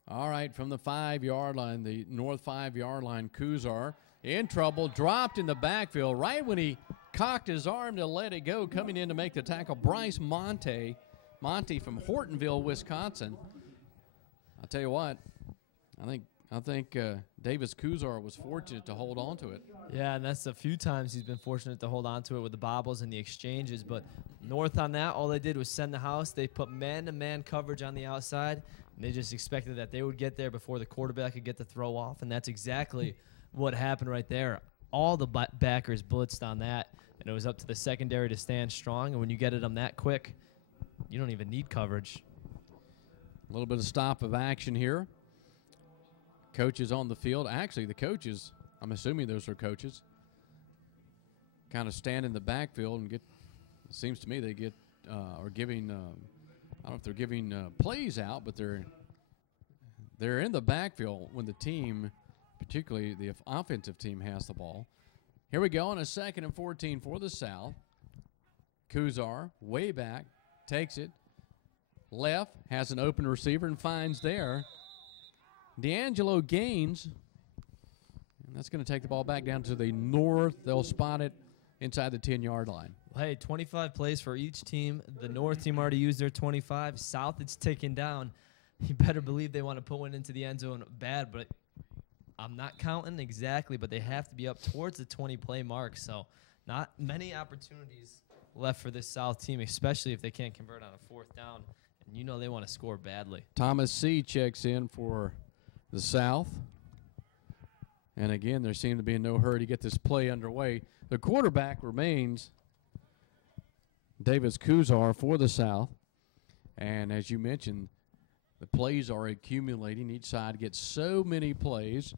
All right, from the 5-yard line, the North 5-yard line, Kuzar in trouble, dropped in the backfield right when he cocked his arm to let it go. Coming in to make the tackle, Bryce Monte from Hortonville, Wisconsin. I'll tell you what, I think Davis Kuzar was fortunate to hold on to it. Yeah, and that's a few times he's been fortunate to hold on to it with the bobbles and the exchanges. But North on that, all they did was send the house. They put man-to-man coverage on the outside, and they just expected that they would get there before the quarterback could get the throw off, and that's exactly what happened right there. All the backers blitzed on that, and it was up to the secondary to stand strong. And when you get at them that quick, you don't even need coverage. A little bit of stop of action here. Coaches on the field. Actually, the coaches, I'm assuming those are coaches, kind of stand in the backfield and get, it seems to me they get, are giving, I don't know if they're giving plays out, but they're in the backfield when the team, particularly the offensive team, has the ball. Here we go on a 2nd and 14 for the South. Kuzar, way back, takes it. Left, has an open receiver and finds there D'Angelo Gaines. And that's going to take the ball back down to the North. They'll spot it inside the 10-yard line. Hey, 25 plays for each team. The North team already used their 25. South, it's ticking down. You better believe they want to put one into the end zone bad, but I'm not counting exactly, but they have to be up towards the 20-play mark. So not many opportunities left for this South team, especially if they can't convert on a 4th down. And you know they want to score badly. Thomas C. checks in for the South. And again, there seemed to be in no hurry to get this play underway. The quarterback remains Davis Kuzar for the South. And as you mentioned, the plays are accumulating. Each side gets so many plays.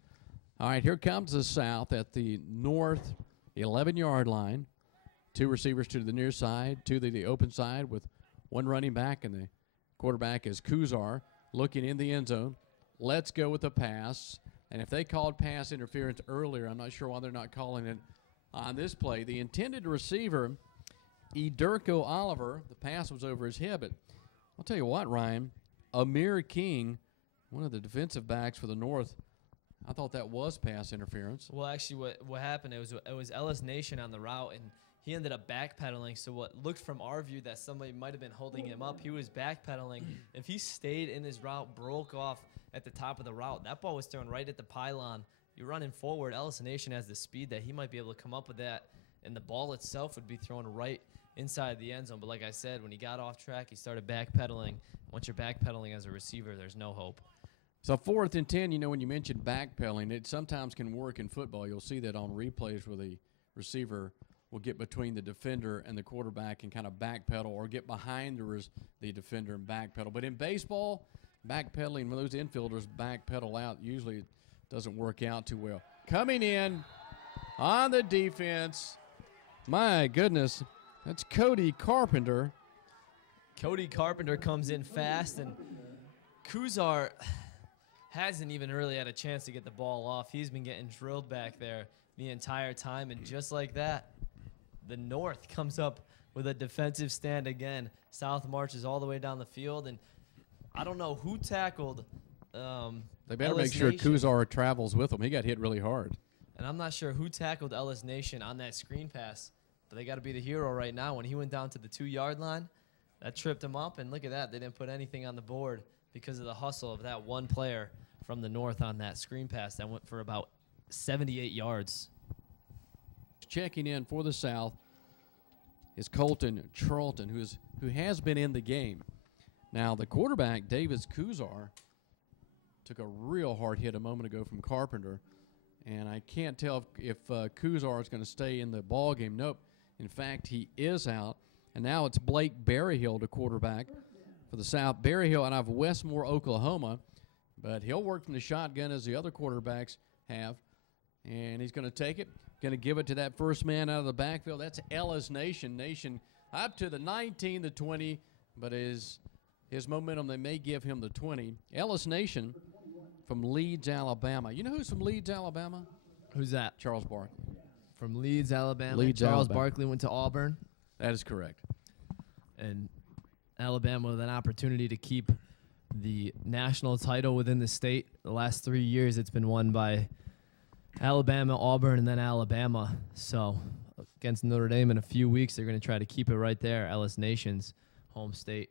All right, here comes the South at the North 11-yard line. 2 receivers to the near side, 2 to the open side with 1 running back, and the quarterback is Kuzar looking in the end zone. Let's go with the pass. And if they called pass interference earlier, I'm not sure why they're not calling it on this play. The intended receiver, Ederko Oliver, the pass was over his head. But I'll tell you what, Ryan, Amir King, one of the defensive backs for the North, I thought that was pass interference. Well, actually, what happened, it was Ellis Nation on the route, and he ended up backpedaling. So what looked from our view that somebody might have been holding him up, he was backpedaling. If he stayed in his route, broke off at the top of the route, that ball was thrown right at the pylon. You're running forward. Allison Nation has the speed that he might be able to come up with that, and the ball itself would be thrown right inside the end zone. But like I said, when he got off track, he started backpedaling. Once you're backpedaling as a receiver, there's no hope. So 4th and 10, you know, when you mentioned backpedaling, it sometimes can work in football. You'll see that on replays where the receiver will get between the defender and the quarterback and kind of backpedal, or get behind the defender and backpedal. But in baseball, backpedaling, when those infielders backpedal out, usually it doesn't work out too well. Coming in on the defense, my goodness, that's Cody Carpenter. Cody Carpenter comes in fast, and Kuzar hasn't even really had a chance to get the ball off. He's been getting drilled back there the entire time, and just like that, the North comes up with a defensive stand again. South marches all the way down the field, and I don't know who tackled They better Ellis make sure Nation. Kuzar travels with him. He got hit really hard. And I'm not sure who tackled Ellis Nation on that screen pass, but they got to be the hero right now. When he went down to the 2-yard line, that tripped him up, and look at that. They didn't put anything on the board because of the hustle of that one player from the North on that screen pass that went for about 78 yards. Checking in for the South is Colton Charlton, who has been in the game. Now, the quarterback, Davis Kuzar, took a real hard hit a moment ago from Carpenter, and I can't tell if Kuzar is going to stay in the ball game. Nope. In fact, he is out, and now it's Blake Berryhill, the quarterback for the South. Berryhill out of Westmore, Oklahoma, but he'll work from the shotgun as the other quarterbacks have, and he's going to take it, going to give it to that first man out of the backfield. That's Ellis Nation. Nation up to the 19, the 20, but his momentum, they may give him the 20. Ellis Nation from Leeds, Alabama. You know who's from Leeds, Alabama? Who's that? Charles Barkley. From Leeds, Alabama. Leeds, Charles Alabama. Barkley went to Auburn. That is correct. And Alabama with an opportunity to keep the national title within the state. The last 3 years, it's been won by Alabama, Auburn, and then Alabama. So against Notre Dame in a few weeks, they're going to try to keep it right there, Ellis Nation's home state.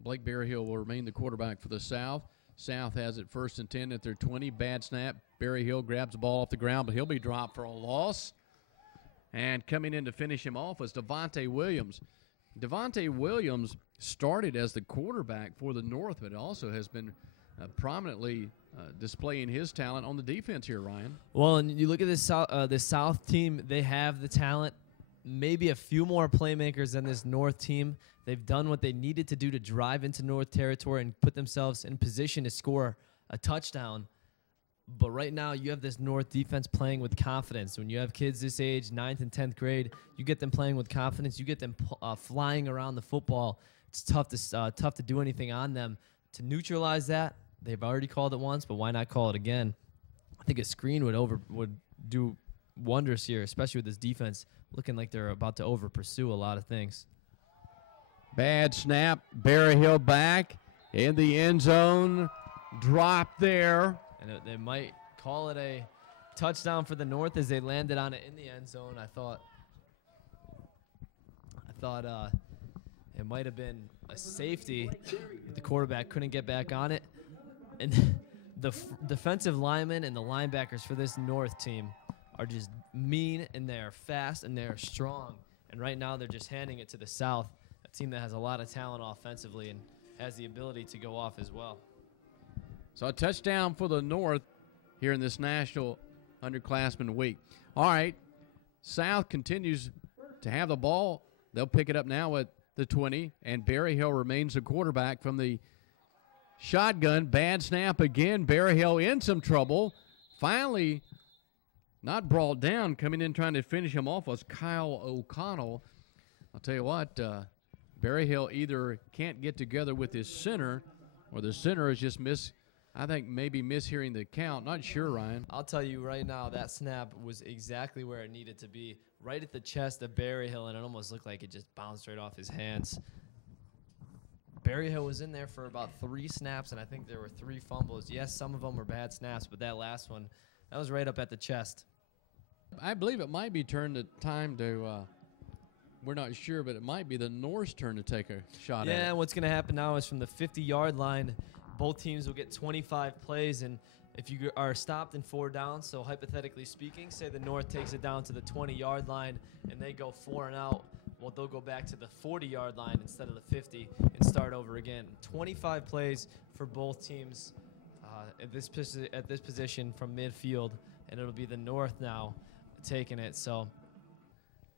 Blake Berryhill will remain the quarterback for the South. South has it 1st and 10 at their 20. Bad snap. Berryhill grabs the ball off the ground, but he'll be dropped for a loss. And coming in to finish him off was Devontae Williams. Devontae Williams started as the quarterback for the North, but also has been prominently displaying his talent on the defense here, Ryan. Well, and you look at this South team, they have the talent, maybe a few more playmakers than this North team. They've done what they needed to do to drive into North territory and put themselves in position to score a touchdown. But right now, you have this North defense playing with confidence. When you have kids this age, 9th and 10th grade, you get them playing with confidence. You get them flying around the football. It's tough to do anything on them. To neutralize that, they've already called it once, but why not call it again? I think a screen would do wonders here, especially with this defense looking like they're about to over-pursue a lot of things. Bad snap. Berryhill back in the end zone. Drop there. And they might call it a touchdown for the North as they landed on it in the end zone. I thought it might have been a safety. The quarterback couldn't get back on it. And the defensive linemen and the linebackers for this North team are just mean, and they're fast, and they're strong. And right now they're just handing it to the South, a team that has a lot of talent offensively and has the ability to go off as well. So a touchdown for the North here in this National Underclassmen Week. All right, South continues to have the ball. They'll pick it up now at the 20, and Berryhill remains the quarterback from the shotgun. Bad snap again. Berryhill in some trouble. Finally, not brought down. Coming in trying to finish him off was Kyle O'Connell. I'll tell you what, Berryhill either can't get together with his center, or the center is just maybe mishearing the count. Not sure, Ryan. I'll tell you right now, that snap was exactly where it needed to be, right at the chest of Berryhill, and it almost looked like it just bounced right off his hands. Berryhill was in there for about 3 snaps, and I think there were 3 fumbles. Yes, some of them were bad snaps, but that last one, that was right up at the chest. I believe it might be time to we're not sure, but it might be the North's turn to take a shot at it. Yeah, and what's going to happen now is from the 50-yard line, both teams will get 25 plays, and if you are stopped in 4 downs, so hypothetically speaking, say the North takes it down to the 20-yard line and they go 4 and out, well, they'll go back to the 40-yard line instead of the 50 and start over again. 25 plays for both teams at this position from midfield, and it'll be the North now taking it. So,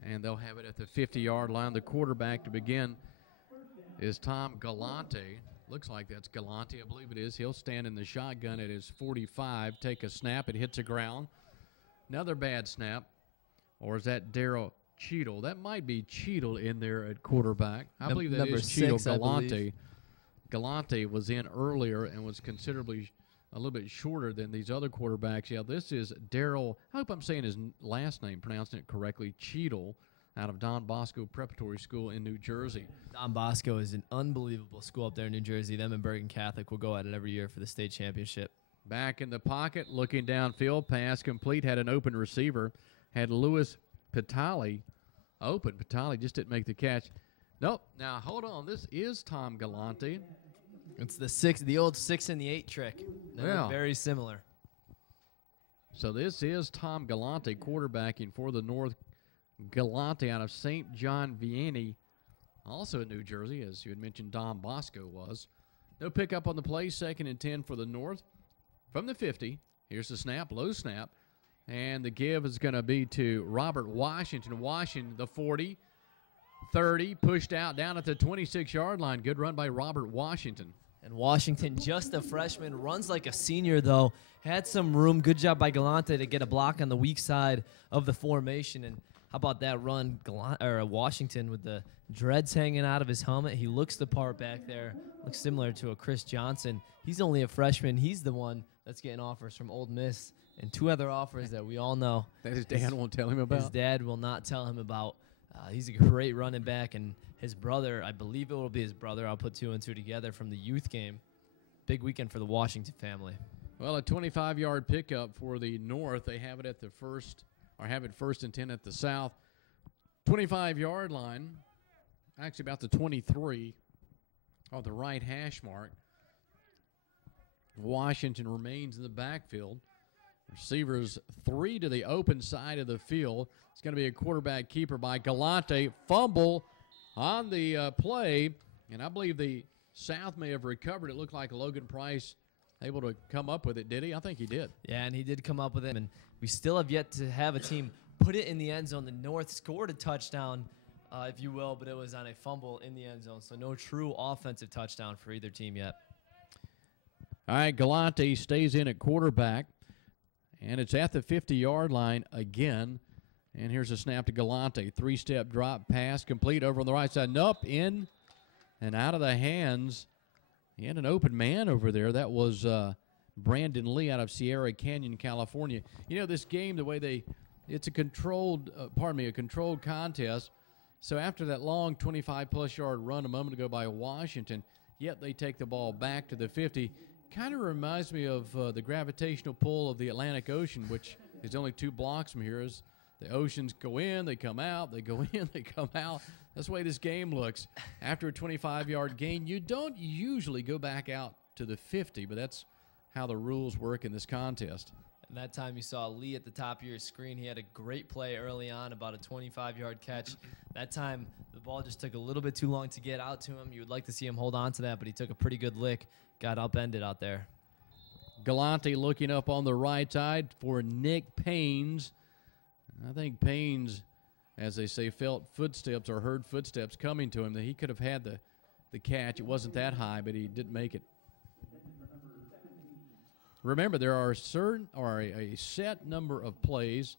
and they'll have it at the 50-yard line. The quarterback to begin is Tom Galante. Looks like that's Galante, I believe it is. He'll stand in the shotgun at his 45, take a snap. It hits the ground. Another bad snap. Or is that Daryl Cheadle? That might be Cheadle in there at quarterback. I believe that is Cheadle. Galante. Galante was in earlier and was considerably a little bit shorter than these other quarterbacks. Yeah, this is Daryl. I hope I'm saying his last name, pronouncing it correctly, Cheadle, out of Don Bosco Preparatory School in New Jersey. Don Bosco is an unbelievable school up there in New Jersey. Them and Bergen Catholic will go at it every year for the state championship. Back in the pocket, looking downfield, pass complete, had an open receiver, had Louis Pitali open. Pitali just didn't make the catch. Nope. Now, hold on. This is Tom Galante. It's the old 6 and the 8 trick. They're very similar. So this is Tom Galante quarterbacking for the North. Galante out of Saint John, Vianney, also in New Jersey, as you had mentioned Don Bosco was. No pickup on the play, 2nd and 10 for the North. From the 50, here's the snap, low snap, and the give is going to be to Robert Washington. Washington, the 40, 30, pushed out down at the 26-yard line. Good run by Robert Washington. And Washington, just a freshman, runs like a senior, though. Had some room. Good job by Galante to get a block on the weak side of the formation. And how about that run? Washington with the dreads hanging out of his helmet. He looks the part back there. Looks similar to a Chris Johnson. He's only a freshman. He's the one that's getting offers from Ole Miss and 2 other offers that we all know. That his dad won't tell him about? His dad will not tell him about. He's a great running back, and his brother, I believe it will be his brother. I'll put 2 and 2 together from the youth game. Big weekend for the Washington family. Well, a 25-yard pickup for the North. They have it at the first, or have it 1st and 10 at the South. 25-yard line, actually about the 23 on the right hash mark. Washington remains in the backfield. Receivers 3 to the open side of the field. It's going to be a quarterback keeper by Galante. Fumble on the play, and I believe the South may have recovered. It looked like Logan Price able to come up with it, did he? I think he did. Yeah, and he did come up with it. And we still have yet to have a team put it in the end zone. The North scored a touchdown, if you will, but it was on a fumble in the end zone. So no true offensive touchdown for either team yet. All right, Galante stays in at quarterback, and it's at the 50-yard line again. And here's a snap to Galante. 3-step drop pass complete over on the right side. Nope, in and out of the hands. He had an open man over there. That was Brandon Lee out of Sierra Canyon, California. You know, this game, the way it's a controlled, a controlled contest. So after that long 25-plus yard run a moment ago by Washington, yet they take the ball back to the 50. Kind of reminds me of the gravitational pull of the Atlantic Ocean, which is only 2 blocks from here. As the oceans go in, they come out, they go in, they come out. That's the way this game looks. After a 25-yard gain, you don't usually go back out to the 50, but that's how the rules work in this contest. And that time you saw Lee at the top of your screen. He had a great play early on, about a 25-yard catch. That time the ball just took a little bit too long to get out to him. You would like to see him hold on to that, but he took a pretty good lick, got upended out there. Galante looking up on the right side for Nick Paynes. I think Paynes, as they say, felt footsteps or heard footsteps coming to him. That he could have had the catch. It wasn't that high, but he didn't make it. Remember, there are a set number of plays,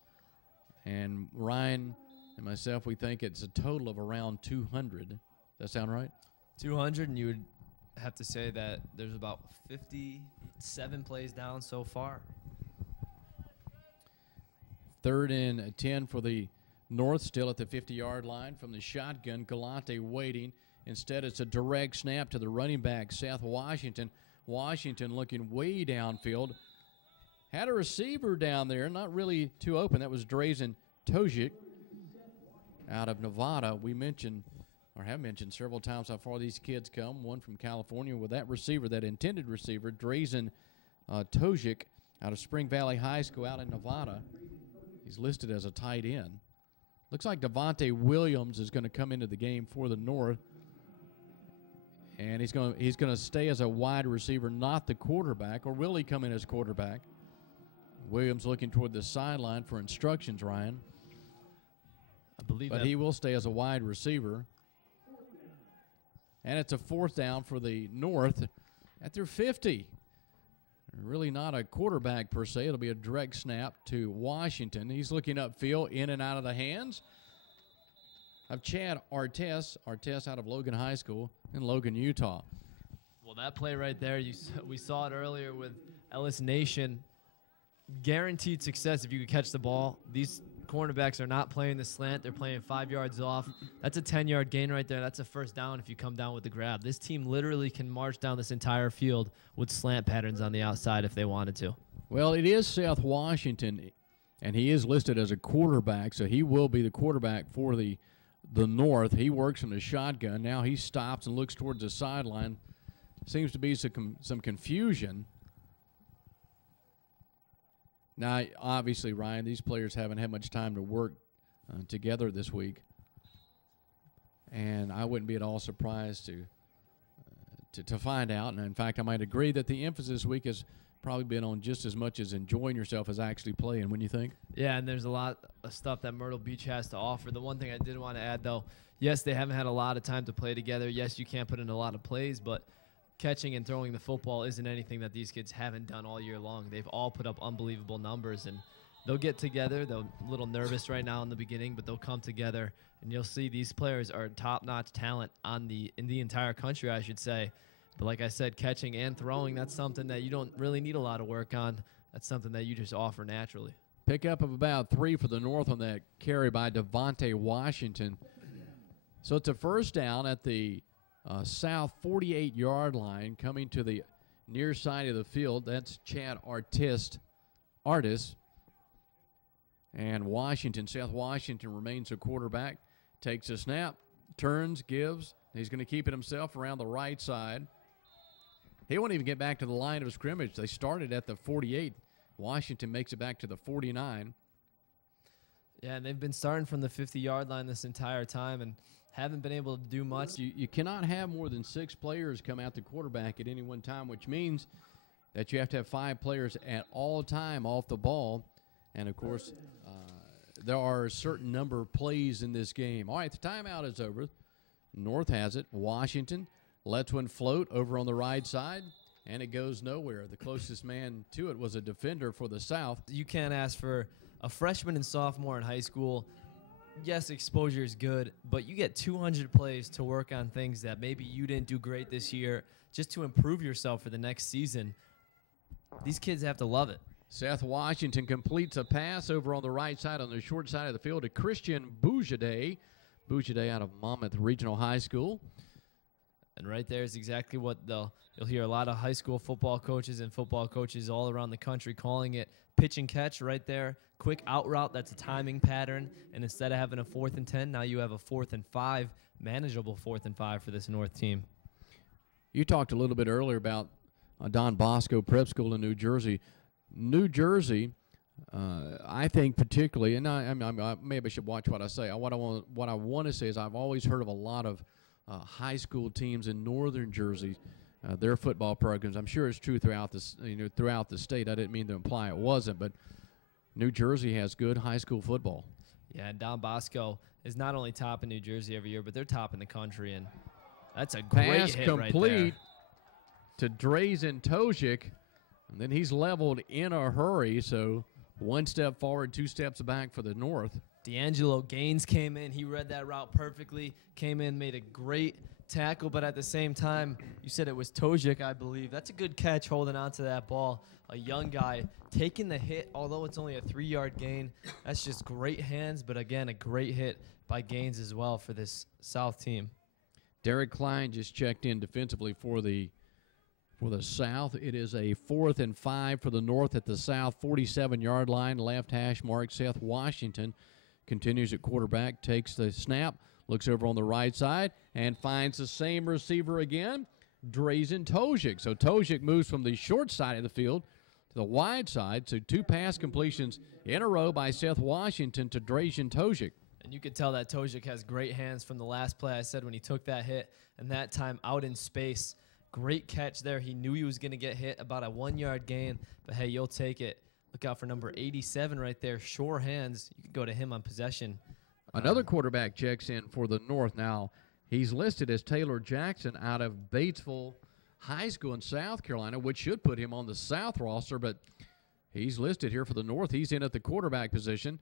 and Ryan and myself, we think it's a total of around 200. Does that sound right? 200, and you would have to say that there's about 57 plays down so far. 3rd and 10 for the North, still at the 50-yard line from the shotgun. Galante waiting. Instead, it's a direct snap to the running back, Seth Washington. Washington looking way downfield. Had a receiver down there, not really too open. That was Drazen Tojic out of Nevada. We mentioned, or have mentioned several times how far these kids come. One from California with that receiver, that intended receiver, Drazen Tojic, out of Spring Valley High School out in Nevada. He's listed as a tight end. Looks like Devontae Williams is going to come into the game for the North. And he's going to stay as a wide receiver, not the quarterback. Or will he come in as quarterback? Williams looking toward the sideline for instructions, Ryan. I believe but he will stay as a wide receiver. And it's a 4th down for the North at their 50. Really not a quarterback per se. It'll be a direct snap to Washington. He's looking upfield, in and out of the hands of Chad Artes. Artes out of Logan High School in Logan, Utah. Well, that play right there, we saw it earlier with Ellis Nation. Guaranteed success if you could catch the ball. These cornerbacks are not playing the slant. They're playing 5 yards off. That's a 10-yard gain right there. That's a 1st down if you come down with the grab. This team literally can march down this entire field with slant patterns on the outside if they wanted to. Well, it is South Washington, and he is listed as a quarterback, so he will be the quarterback for the North. He works in the shotgun. Now he stops and looks towards the sideline. Seems to be some confusion. Now, obviously, Ryan, these players haven't had much time to work together this week. And I wouldn't be at all surprised to find out. And, in fact, I might agree that the emphasis this week has probably been on just as much as enjoying yourself as actually playing. Wouldn't you think? Yeah, and there's a lot of stuff that Myrtle Beach has to offer. The one thing I did want to add, though, yes, they haven't had a lot of time to play together. Yes, you can't put in a lot of plays, but catching and throwing the football isn't anything that these kids haven't done all year long. They've all put up unbelievable numbers, and they'll get together. They're a little nervous right now in the beginning, but they'll come together, and you'll see these players are top-notch talent in the entire country, I should say. But like I said, catching and throwing, that's something that you don't really need a lot of work on. That's something that you just offer naturally. Pickup of about 3 for the North on that carry by Devontae Washington. So it's a 1st down at the south 48-yard line, coming to the near side of the field. That's Chad Artis. And Washington, South Washington remains a quarterback. Takes a snap, turns, gives. He's going to keep it himself around the right side. He won't even get back to the line of scrimmage. They started at the 48. Washington makes it back to the 49. Yeah, and they've been starting from the 50-yard line this entire time and haven't been able to do much. You cannot have more than 6 players come out the quarterback at any one time, which means that you have to have 5 players at all time off the ball. And, of course, there are a certain number of plays in this game. All right, the timeout is over. North has it. Washington lets one float over on the right side, and it goes nowhere. The closest man to it was a defender for the South. You can't ask for a freshman and sophomore in high school. Yes, exposure is good, but you get 200 plays to work on things that maybe you didn't do great this year just to improve yourself for the next season. These kids have to love it. South Washington completes a pass over on the right side on the short side of the field to Christian Boujaoude. Boujaoude out of Monmouth Regional High School. And right there is exactly what you'll hear a lot of high school football coaches and football coaches all around the country calling it pitch and catch right there. Quick out route, that's a timing pattern. And instead of having a 4th and 10, now you have a 4th and 5, manageable 4th and 5 for this North team. You talked a little bit earlier about Don Bosco Prep School in New Jersey. New Jersey, I think particularly, and I maybe I should watch what I say. What I want to say is I've always heard of a lot of high school teams in northern Jersey, their football programs. I'm sure it's true throughout the state. I didn't mean to imply it wasn't, but New Jersey has good high school football. Yeah, and Don Bosco is not only top in New Jersey every year, but they're top in the country, and that's a great pass hit complete right there. To Drazen Tojic, and then he's leveled in a hurry, so 1 step forward, 2 steps back for the North. D'Angelo Gaines came in. He read that route perfectly, came in, made a great tackle, but at the same time, you said it was Tojic, I believe. That's a good catch holding on to that ball. A young guy taking the hit, although it's only a 3-yard gain. That's just great hands, but again, a great hit by Gaines as well for this South team. Derek Klein just checked in defensively for the South. It is a 4th and 5 for the North at the South 47-yard line. Left hash mark. South Washington continues at quarterback, takes the snap, looks over on the right side, and finds the same receiver again, Drazen Tojic. So Tojic moves from the short side of the field to the wide side. So 2 pass completions in a row by Seth Washington to Drazen Tojic. And you could tell that Tojic has great hands from the last play I said when he took that hit, and that time out in space. Great catch there. He knew he was going to get hit, about a 1-yard gain, but hey, you'll take it. Look out for number 87 right there. Sure hands. You can go to him on possession. Another quarterback checks in for the North now. He's listed as Taylor Jackson out of Batesville High School in South Carolina, which should put him on the South roster, but he's listed here for the North. He's in at the quarterback position.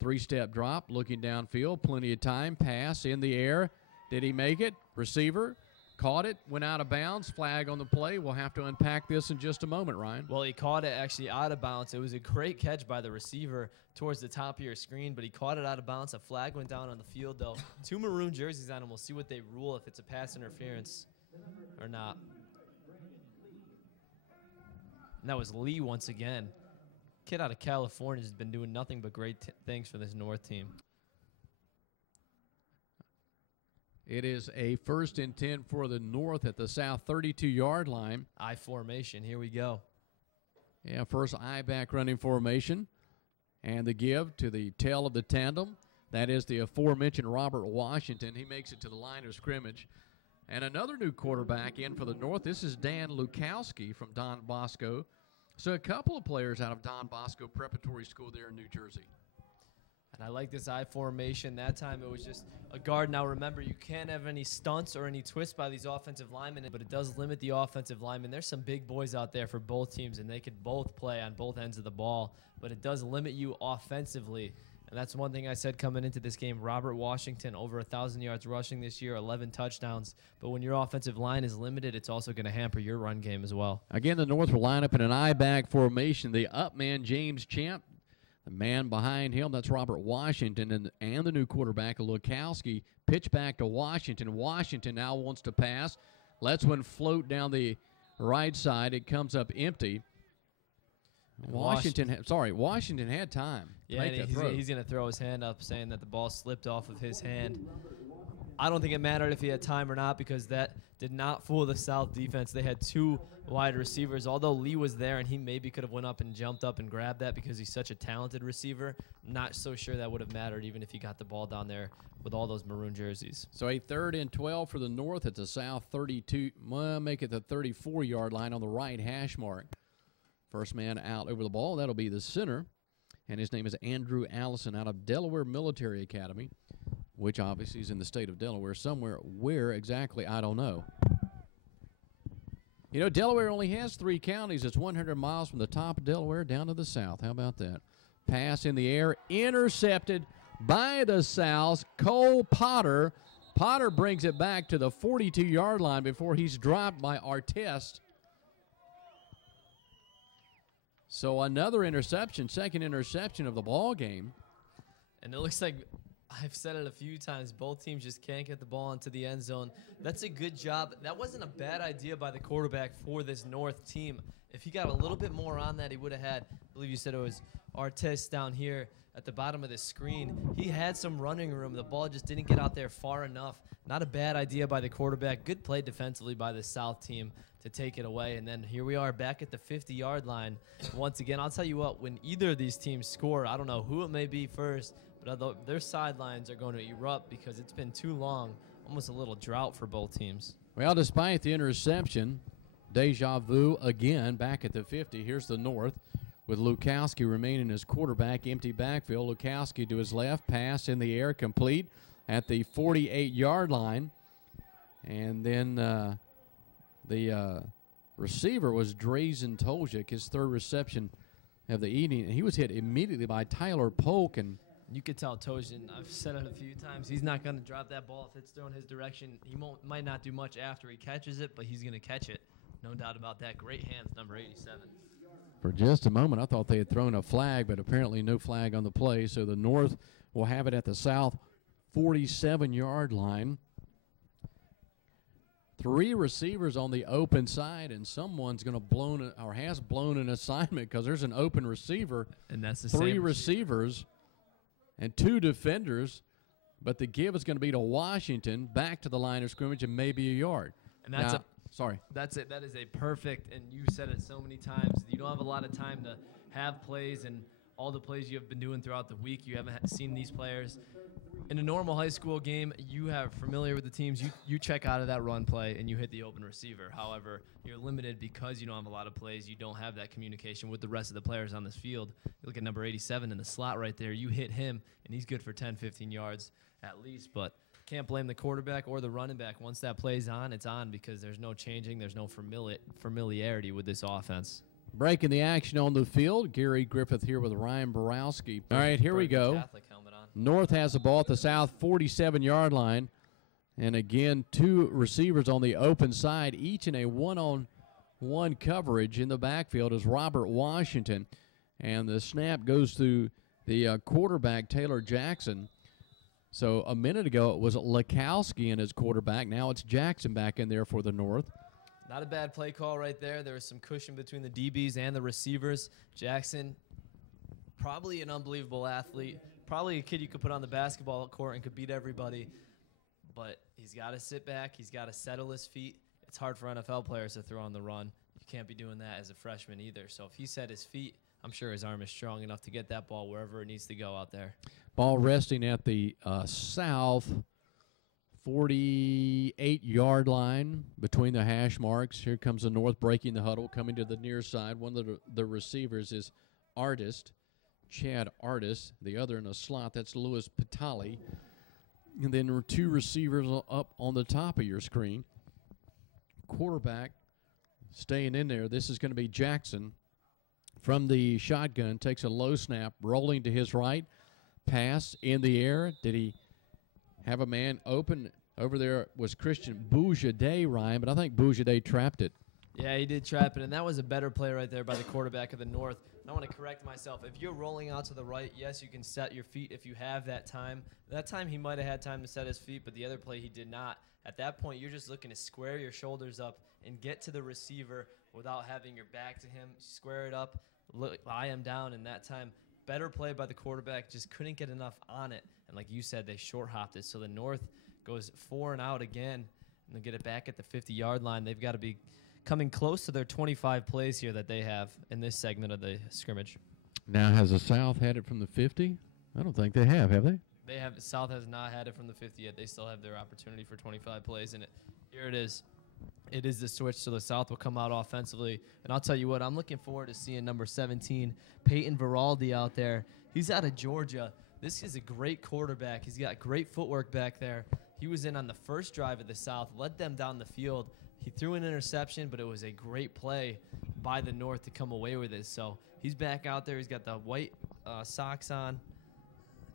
3-step drop, looking downfield, plenty of time, pass in the air. Did he make it? Receiver caught it, went out of bounds, flag on the play. We'll have to unpack this in just a moment, Ryan. Well, he caught it actually out of bounds. It was a great catch by the receiver towards the top of your screen, but he caught it out of bounds. A flag went down on the field, though. 2 maroon jerseys on him. We'll see what they rule, if it's a pass interference or not. And that was Lee once again. Kid out of California has been doing nothing but great things for this North team. It is a 1st and 10 for the North at the South 32-yard line. I formation. Here we go. Yeah, first I-back running formation. And the give to the tail of the tandem. That is the aforementioned Robert Washington. He makes it to the line of scrimmage. And another new quarterback in for the North. This is Dan Lukowski from Don Bosco. So a couple of players out of Don Bosco Preparatory School there in New Jersey. And I like this I formation. That time it was just a guard. Now remember, you can't have any stunts or any twists by these offensive linemen, but it does limit the offensive linemen. There's some big boys out there for both teams, and they could both play on both ends of the ball, but it does limit you offensively. And that's one thing I said coming into this game. Robert Washington, over 1,000 yards rushing this year, 11 touchdowns. But when your offensive line is limited, it's also going to hamper your run game as well. Again, the North will line up in an I-back formation. The up man, James Champ. The man behind him, that's Robert Washington, and the new quarterback, Lukowski. Pitch back to Washington. Washington now wants to pass. Lets one float down the right side. It comes up empty. Washington had time. Yeah, and he's going to throw his hand up, saying that the ball slipped off of his hand. I don't think it mattered if he had time or not, because that did not fool the South defense. They had 2 wide receivers. Although Lee was there and he maybe could have went up and jumped up and grabbed that because he's such a talented receiver, not so sure that would have mattered even if he got the ball down there with all those maroon jerseys. So a 3rd and 12 for the North at the South 32. Make it the 34-yard line on the right hash mark. First man out over the ball, that'll be the center, and his name is Andrew Allison out of Delaware Military Academy, which obviously is in the state of Delaware somewhere. Where exactly, I don't know. You know, Delaware only has 3 counties. It's 100 miles from the top of Delaware down to the south. How about that? Pass in the air, intercepted by the South. Cole Potter. Potter brings it back to the 42-yard line before he's dropped by Artest. So another interception, second interception of the ball game. And it looks like, I've said it a few times, both teams just can't get the ball into the end zone. That's a good job. That wasn't a bad idea by the quarterback for this North team. If he got a little bit more on that, he would have had, I believe you said it was Artest down here at the bottom of the screen. He had some running room. The ball just didn't get out there far enough. Not a bad idea by the quarterback. Good play defensively by the South team to take it away. And then here we are back at the 50-yard line. Once again, I'll tell you what, when either of these teams score, I don't know who it may be first, but their sidelines are going to erupt because it's been too long, almost a little drought for both teams. Well, despite the interception, deja vu again back at the 50. Here's the North with Lukowski remaining as quarterback, empty backfield. Lukowski to his left, pass in the air, complete at the 48-yard line. And then the receiver was Drazen Tojic, his 3rd reception of the evening. And he was hit immediately by Tyler Polk. And you could tell Tojic, I've said it a few times, he's not going to drop that ball if it's thrown his direction. He might not do much after he catches it, but he's going to catch it. No doubt about that. Great hands, number 87. For just a moment, I thought they had thrown a flag, but apparently no flag on the play. So the North will have it at the South 47-yard line. 3 receivers on the open side, and someone's going to has blown an assignment because there's an open receiver. And that's the 3 same receivers. and 2 defenders, but the give is going to be to Washington, back to the line of scrimmage, and maybe a yard. And that's now, sorry. That's it. That is a perfect, and you said it so many times, you don't have a lot of time to have plays, and all the plays you have been doing throughout the week, you haven't seen these players. In a normal high school game, you are familiar with the teams. You check out of that run play, and you hit the open receiver. However, you're limited because you don't have a lot of plays. You don't have that communication with the rest of the players on this field. You look at number 87 in the slot right there. You hit him, and he's good for 10, 15 yards at least. But can't blame the quarterback or the running back. Once that play's on, it's on because there's no changing. There's no familiarity with this offense. Breaking the action on the field, Gary Griffith here with Ryan Borowski. All right, here we go. North has the ball at the South 47-yard line. And again, 2 receivers on the open side, each in a one-on-one coverage in the backfield is Robert Washington. And the snap goes to the quarterback, Taylor Jackson. So a minute ago it was Lakowski in his quarterback. Now it's Jackson back in there for the North. Not a bad play call right there. There was some cushion between the DBs and the receivers. Jackson, probably an unbelievable athlete. Probably a kid you could put on the basketball court and could beat everybody. But he's got to sit back. He's got to settle his feet. It's hard for NFL players to throw on the run. You can't be doing that as a freshman either. So if he set his feet, I'm sure his arm is strong enough to get that ball wherever it needs to go out there. Ball resting at the South 48-yard line between the hash marks. Here comes the North breaking the huddle, coming to the near side. One of the receivers is Chad Artist. The other in a slot, that's Louis Patali. And then there are 2 receivers up on the top of your screen. Quarterback staying in there. This is going to be Jackson from the shotgun. Takes a low snap, rolling to his right. Pass in the air. Did he have a man open? Over there was Christian Boujaoude, Ryan, but I think Boujaoude trapped it. Yeah, he did trap it, and that was a better play right there by the quarterback of the North. And I want to correct myself. If you're rolling out to the right, yes, you can set your feet if you have that time. That time he might have had time to set his feet, but the other play he did not. At that point, you're just looking to square your shoulders up and get to the receiver without having your back to him. Square it up, lie him down, and that time, better play by the quarterback, just couldn't get enough on it. And like you said, they short-hopped it. So the North goes 4 and out again, and they'll get it back at the 50-yard line. They've got to be coming close to their 25 plays here that they have in this segment of the scrimmage. Now, has the South had it from the 50? I don't think they have they? They have. South has not had it from the 50 yet. They still have their opportunity for 25 plays, and here it is. It is the switch, so the South will come out offensively. And I'll tell you what, I'm looking forward to seeing number 17, Peyton Veraldi, out there. He's out of Georgia. This is a great quarterback. He's got great footwork back there. He was in on the first drive of the South, led them down the field. He threw an interception, but it was a great play by the North to come away with it. So he's back out there. He's got the white socks on,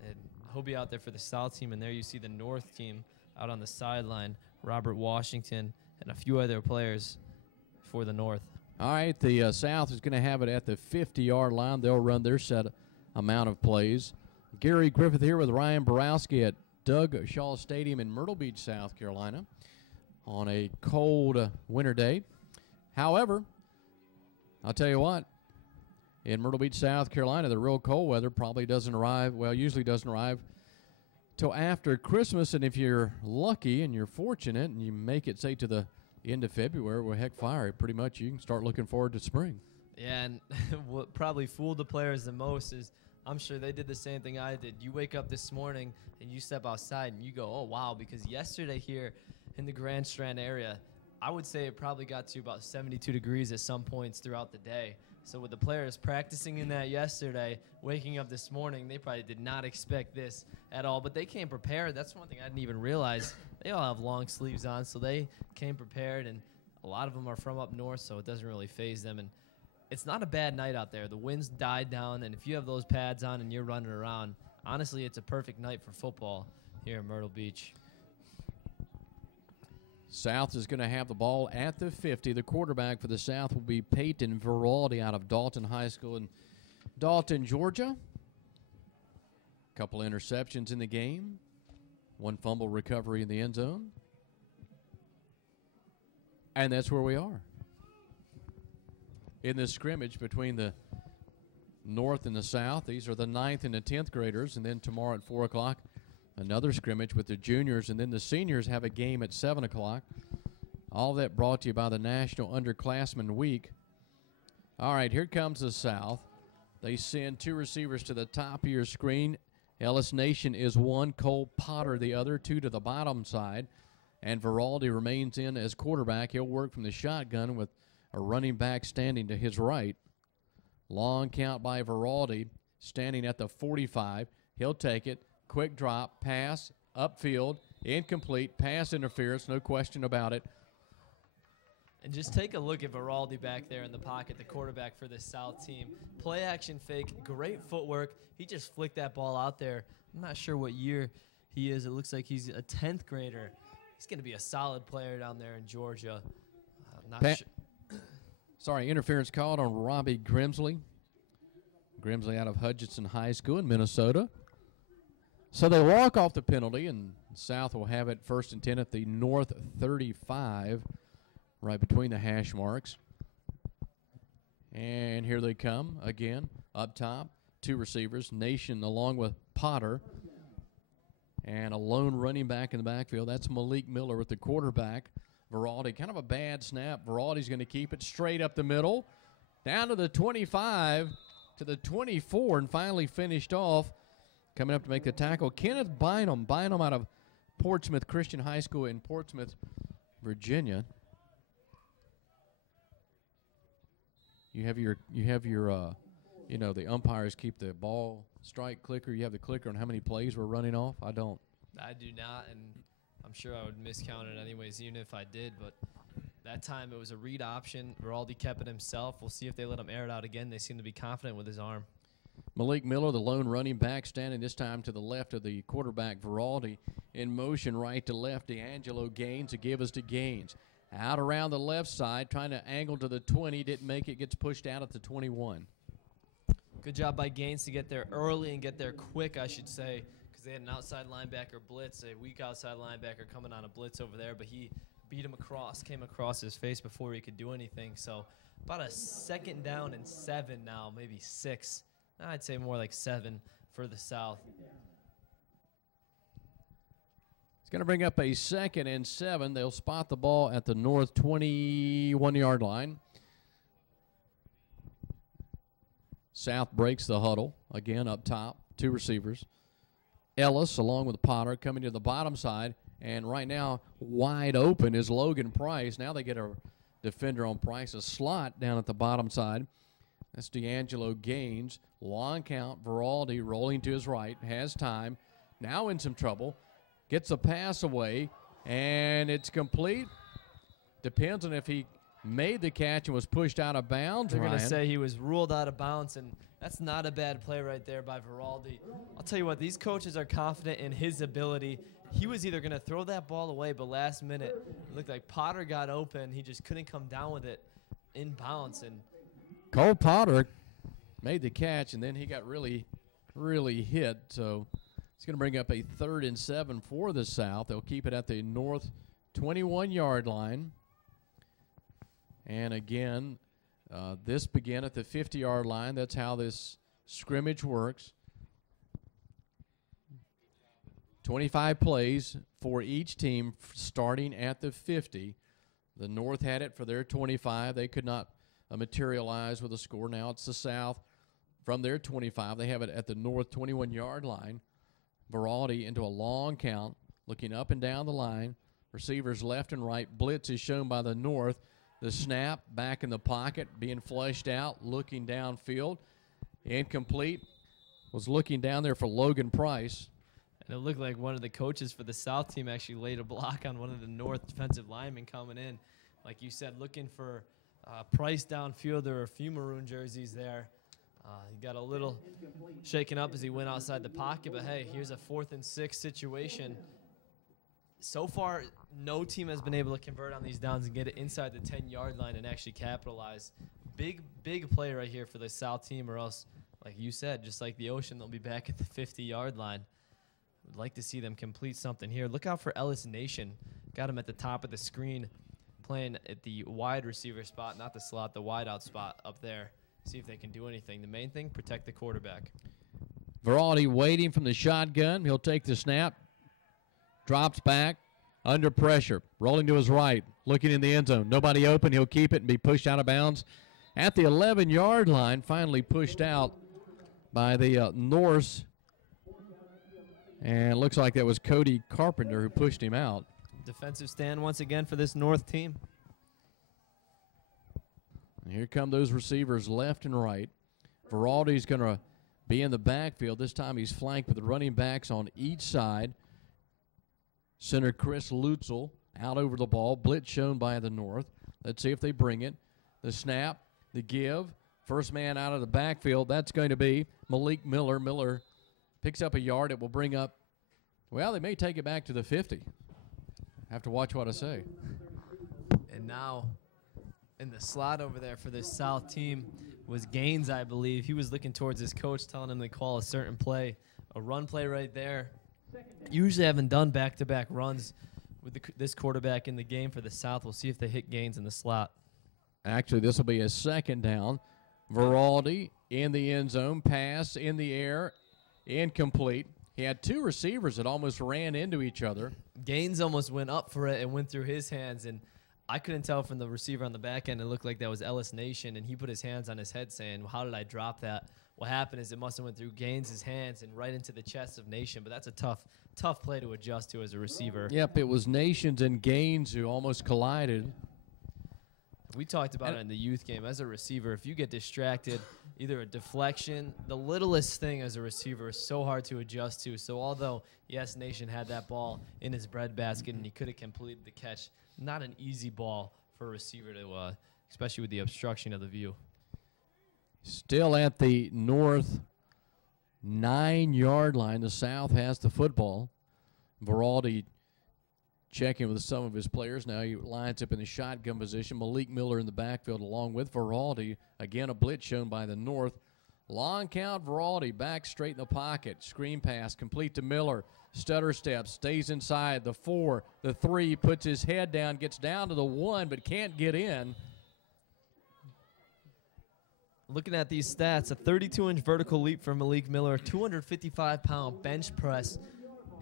and he'll be out there for the South team. And there you see the North team out on the sideline, Robert Washington and a few other players for the North. All right, the South is going to have it at the 50-yard line. They'll run their set amount of plays. Gary Griffith here with Ryan Borowski at Doug Shaw Stadium in Myrtle Beach, South Carolina, on a cold winter day. However, I'll tell you what, in Myrtle Beach, South Carolina, the real cold weather probably doesn't arrive, well, usually doesn't arrive till after Christmas. And if you're lucky and you're fortunate and you make it, say, to the end of February, well, heck, fire, pretty much you can start looking forward to spring. Yeah, and what probably fooled the players the most is I'm sure they did the same thing I did. You wake up this morning and you step outside and you go, oh, wow, because yesterday here in the Grand Strand area, I would say it probably got to about 72 degrees at some points throughout the day. So with the players practicing in that yesterday, waking up this morning, they probably did not expect this at all. But they came prepared. That's one thing I didn't even realize. They all have long sleeves on, so they came prepared. And a lot of them are from up north, so it doesn't really faze them. And it's not a bad night out there. The winds died down, and if you have those pads on and you're running around, honestly, it's a perfect night for football here in Myrtle Beach. South is going to have the ball at the 50. The quarterback for the South will be Peyton Veraldi out of Dalton High School in Dalton, Georgia. A couple interceptions in the game. One fumble recovery in the end zone. And that's where we are in this scrimmage between the North and the South. These are the 9th and the 10th graders. And then tomorrow at 4 o'clock, another scrimmage with the juniors. And then the seniors have a game at 7 o'clock. All that brought to you by the National Underclassmen Week. All right, here comes the South. They send 2 receivers to the top of your screen. Ellis Nation is one, Cole Potter the other, 2 to the bottom side. And Veraldi remains in as quarterback. He'll work from the shotgun with a running back standing to his right. Long count by Veraldi, standing at the 45. He'll take it. Quick drop, pass, upfield, incomplete, pass interference, no question about it. And just take a look at Veraldi back there in the pocket, the quarterback for this South team. Play action fake, great footwork. He just flicked that ball out there. I'm not sure what year he is. It looks like he's a 10th grader. He's going to be a solid player down there in Georgia. Not sure. Sorry, interference called on Robbie Grimsley. Grimsley out of Hutchinson High School in Minnesota. So they walk off the penalty, and South will have it 1st and 10 at the North 35, right between the hash marks. And here they come again, up top. 2 receivers, Nation along with Potter. And a lone running back in the backfield. That's Malik Miller with the quarterback. Veraldi, kind of a bad snap. Veraldi's going to keep it straight up the middle. Down to the 25, to the 24, and finally finished off. Coming up to make the tackle, Kenneth Bynum. Bynum out of Portsmouth Christian High School in Portsmouth, Virginia. You have your the umpires keep the ball strike clicker. You have the clicker on how many plays we're running off. I don't. I do not, and I'm sure I would miscount it anyways, even if I did. But that time it was a read option. Veraldi kept it himself. We'll see if they let him air it out again. They seem to be confident with his arm. Malik Miller, the lone running back, standing this time to the left of the quarterback, Veraldi. In motion right to left, D'Angelo Gaines to give us to Gaines. Out around the left side, trying to angle to the 20. Didn't make it. Gets pushed out at the 21. Good job by Gaines to get there early and get there quick, I should say, because they had an outside linebacker blitz, a weak outside linebacker coming on a blitz over there, but he beat him across, came across his face before he could do anything. So about a 2nd down and 7 now, maybe 6. I'd say more like 7 for the South. It's going to bring up a 2nd and 7. They'll spot the ball at the North 21-yard line. South breaks the huddle. Again, up top, 2 receivers. Ellis, along with Potter, coming to the bottom side. And right now, wide open is Logan Price. Now they get a defender on Price, a slot down at the bottom side. That's D'Angelo Gaines. Long count. Veraldi rolling to his right. Has time. Now in some trouble. Gets a pass away. And it's complete. Depends on if he made the catch and was pushed out of bounds. They're going to say he was ruled out of bounds, and that's not a bad play right there by Veraldi. I'll tell you what, these coaches are confident in his ability. He was either going to throw that ball away, but last minute, it looked like Potter got open. He just couldn't come down with it in bounds. And Cole Potter made the catch, and then he got really, really hit. So it's going to bring up a 3rd and 7 for the South. They'll keep it at the North 21-yard line. And again, this began at the 50-yard line. That's how this scrimmage works. 25 plays for each team starting at the 50. The North had it for their 25. They could not materialize with a score. Now it's the South from their 25. They have it at the North 21-yard line. Veraldi into a long count, looking up and down the line. Receivers left and right. Blitz is shown by the North. The snap back in the pocket, being flushed out, looking downfield. Incomplete. Was looking down there for Logan Price. And it looked like one of the coaches for the South team actually laid a block on one of the North defensive linemen coming in. Like you said, looking for Price downfield. There were a few maroon jerseys there. He got a little shaken up as he went outside the pocket. But, hey, here's a 4th and 6 situation. So far, no team has been able to convert on these downs and get it inside the 10-yard line and actually capitalize. Big play right here for the South team, or else, like you said, just like the Ocean, they'll be back at the 50-yard line. Would like to see them complete something here. Look out for Ellis Nation. Got him at the top of the screen playing at the wide receiver spot, not the slot, the wide out spot up there. see if they can do anything. The main thing, protect the quarterback. Veraldi waiting from the shotgun. He'll take the snap. Drops back. Under pressure. Rolling to his right. Looking in the end zone. Nobody open. He'll keep it and be pushed out of bounds at the 11-yard line. Finally pushed out by the Norse. And it looks like that was Cody Carpentier who pushed him out. Defensive stand once again for this North team. And here come those receivers left and right. Veraldi's going to be in the backfield. This time he's flanked with the running backs on each side. Center Chris Lutzel out over the ball. Blitz shown by the North. Let's see if they bring it. The snap, the give. First man out of the backfield. That's going to be Malik Miller. Miller picks up a yard. It will bring up, well, they may take it back to the 50. Have to watch what I say. And now in the slot over there for this South team was Gaines, I believe. He was looking towards his coach, telling him to call a certain play. A run play right there. Usually haven't done back-to-back runs with this quarterback in the game for the South. We'll see if they hit Gaines in the slot. Actually, this will be a second down. Veraldi in the end zone. Pass in the air. Incomplete. He had two receivers that almost ran into each other. Gaines almost went up for it and went through his hands, and I couldn't tell from the receiver on the back end. It looked like that was Ellis Nation, and he put his hands on his head saying, well, how did I drop that? What happened is it must have went through Gaines' hands and right into the chest of Nation, but that's a tough play to adjust to as a receiver. Yep, it was Nations and Gaines who almost collided. We talked about it in the youth game. As a receiver, if you get distracted, either a deflection, the littlest thing as a receiver is so hard to adjust to. So although, yes, Nation had that ball in his breadbasket and he could have completed the catch, not an easy ball for a receiver to, especially with the obstruction of the view. Still at the North 9-yard line. The South has the football. Veraldi checking with some of his players. Now he lines up in the shotgun position. Malik Miller in the backfield along with Veraldi. Again, a blitz shown by the North. Long count, Veraldi back straight in the pocket. Screen pass complete to Miller. Stutter steps, stays inside the 4, the 3, puts his head down, gets down to the 1, but can't get in. Looking at these stats, a 32-inch vertical leap for Malik Miller, 255-pound bench press.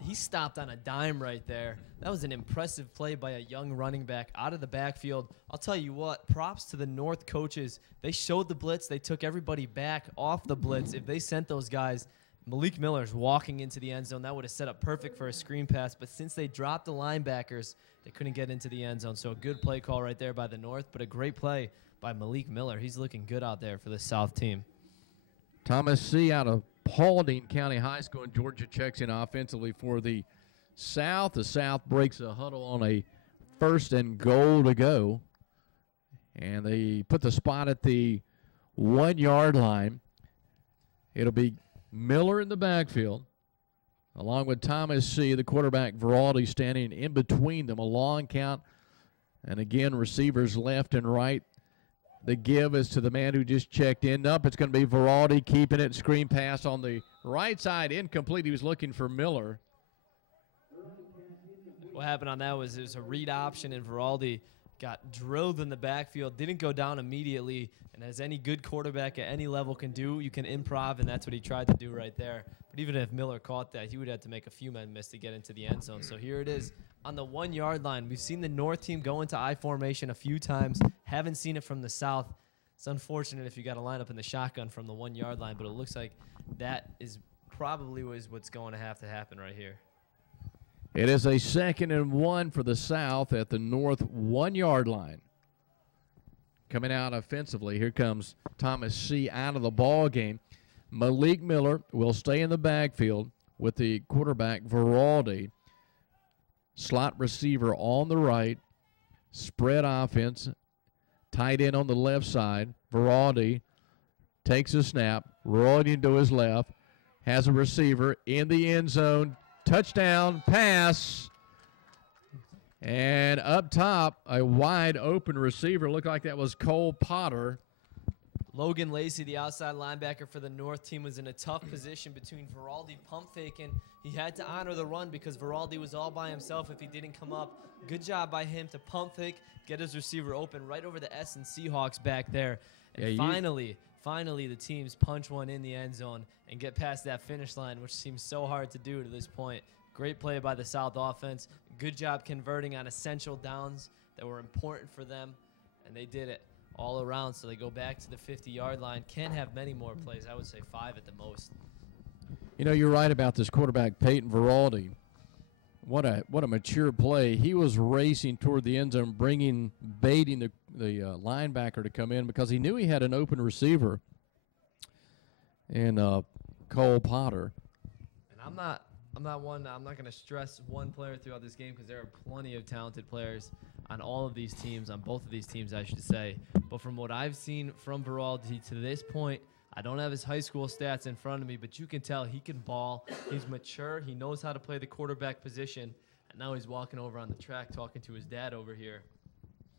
He stopped on a dime right there. That was an impressive play by a young running back out of the backfield. I'll tell you what, props to the North coaches. They showed the blitz. They took everybody back off the blitz. If they sent those guys, Malik Miller's walking into the end zone. That would have set up perfect for a screen pass. But since they dropped the linebackers, they couldn't get into the end zone. So a good play call right there by the North, but a great play by Malik Miller. He's looking good out there for the South team. Thomas C. out of Paulding County High School in Georgia checks in offensively for the South. The South breaks a huddle on a 1st and goal to go. And they put the spot at the 1-yard line. It'll be Miller in the backfield, along with Thomas C., the quarterback, Veraldi, standing in between them. A long count. And again, receivers left and right. The give is to the man who just checked in. Up, it's going to be Veraldi keeping it. Screen pass on the right side, incomplete. He was looking for Miller. What happened on that was it was a read option, and Veraldi got drilled in the backfield, didn't go down immediately, and as any good quarterback at any level can do, you can improv, and that's what he tried to do right there. But even if Miller caught that, he would have to make a few men miss to get into the end zone. So here it is on the 1-yard line. We've seen the North team go into I formation a few times. Haven't seen it from the South. It's unfortunate if you got to line up in the shotgun from the 1-yard line, but it looks like that is probably what's going to happen right here. It is a 2nd and 1 for the South at the North 1-yard line. Coming out offensively, here comes Thomas C. out of the ball game. Malik Miller will stay in the backfield with the quarterback, Veraldi. Slot receiver on the right. Spread offense. Tight end on the left side. Veraldi takes a snap. Rolling to his left. Has a receiver in the end zone. Touchdown pass. And up top, a wide open receiver. Looked like that was Cole Potter. Logan Lacey, the outside linebacker for the North team, was in a tough position between Veraldi pump faking. He had to honor the run because Veraldi was all by himself if he didn't come up. Good job by him to pump fake, get his receiver open right over the S and Seahawks back there. And finally finally the teams punch one in the end zone and get past that finish line, which seems so hard to do to this point. Great play by the South offense. Good job converting on essential downs that were important for them, and they did it all around. So they go back to the 50-yard line. Can't have many more plays. I would say 5 at the most. You know, you're right about this quarterback, Peyton Veraldi. What a mature play. He was racing toward the end zone, baiting the linebacker to come in because he knew he had an open receiver in Cole Potter. And I'm not going to stress one player throughout this game because there are plenty of talented players on all of these teams, on both of these teams, I should say. But from what I've seen from Veraldi to this point, I don't have his high school stats in front of me, but you can tell he can ball. He's mature. He knows how to play the quarterback position. And now he's walking over on the track talking to his dad over here.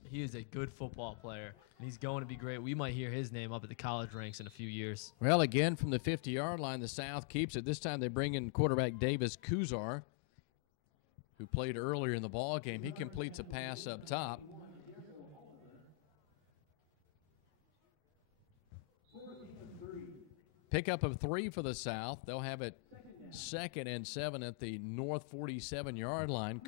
He is a good football player, and he's going to be great. We might hear his name up at the college ranks in a few years. Well, again, from the 50-yard line, the South keeps it. This time they bring in quarterback Davis Kuzar, who played earlier in the ball game. He completes a pass up top. Pickup of 3 for the South. They'll have it 2nd and 7 at the north 47-yard line.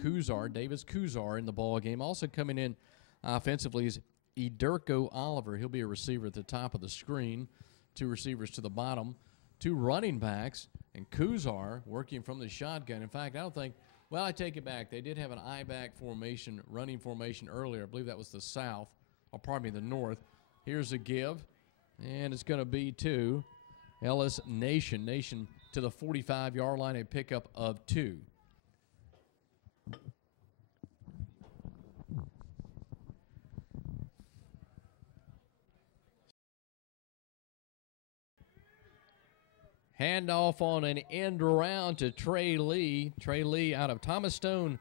Davis Kuzar in the ball game. Also coming in offensively is Ederko Oliver. He'll be a receiver at the top of the screen. 2 receivers to the bottom. 2 running backs. And Kuzar working from the shotgun. In fact, I take it back. They did have an I-back formation, running formation earlier. I believe that was the South, or pardon me, the North. Here's a give, and it's going to be to Ellis Nation. Nation to the 45-yard line, a pickup of 2. Handoff on an end around to Trey Lee. Trey Lee out of Thomas Stone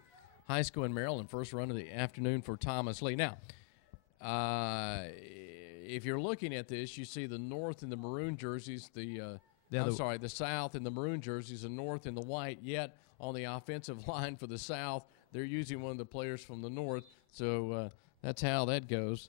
High School in Maryland. First run of the afternoon for Thomas Lee. Now, if you're looking at this, you see the North in the maroon jerseys, the South in the maroon jerseys, the North in the white. Yet on the offensive line for the South, they're using one of the players from the North. So that's how that goes.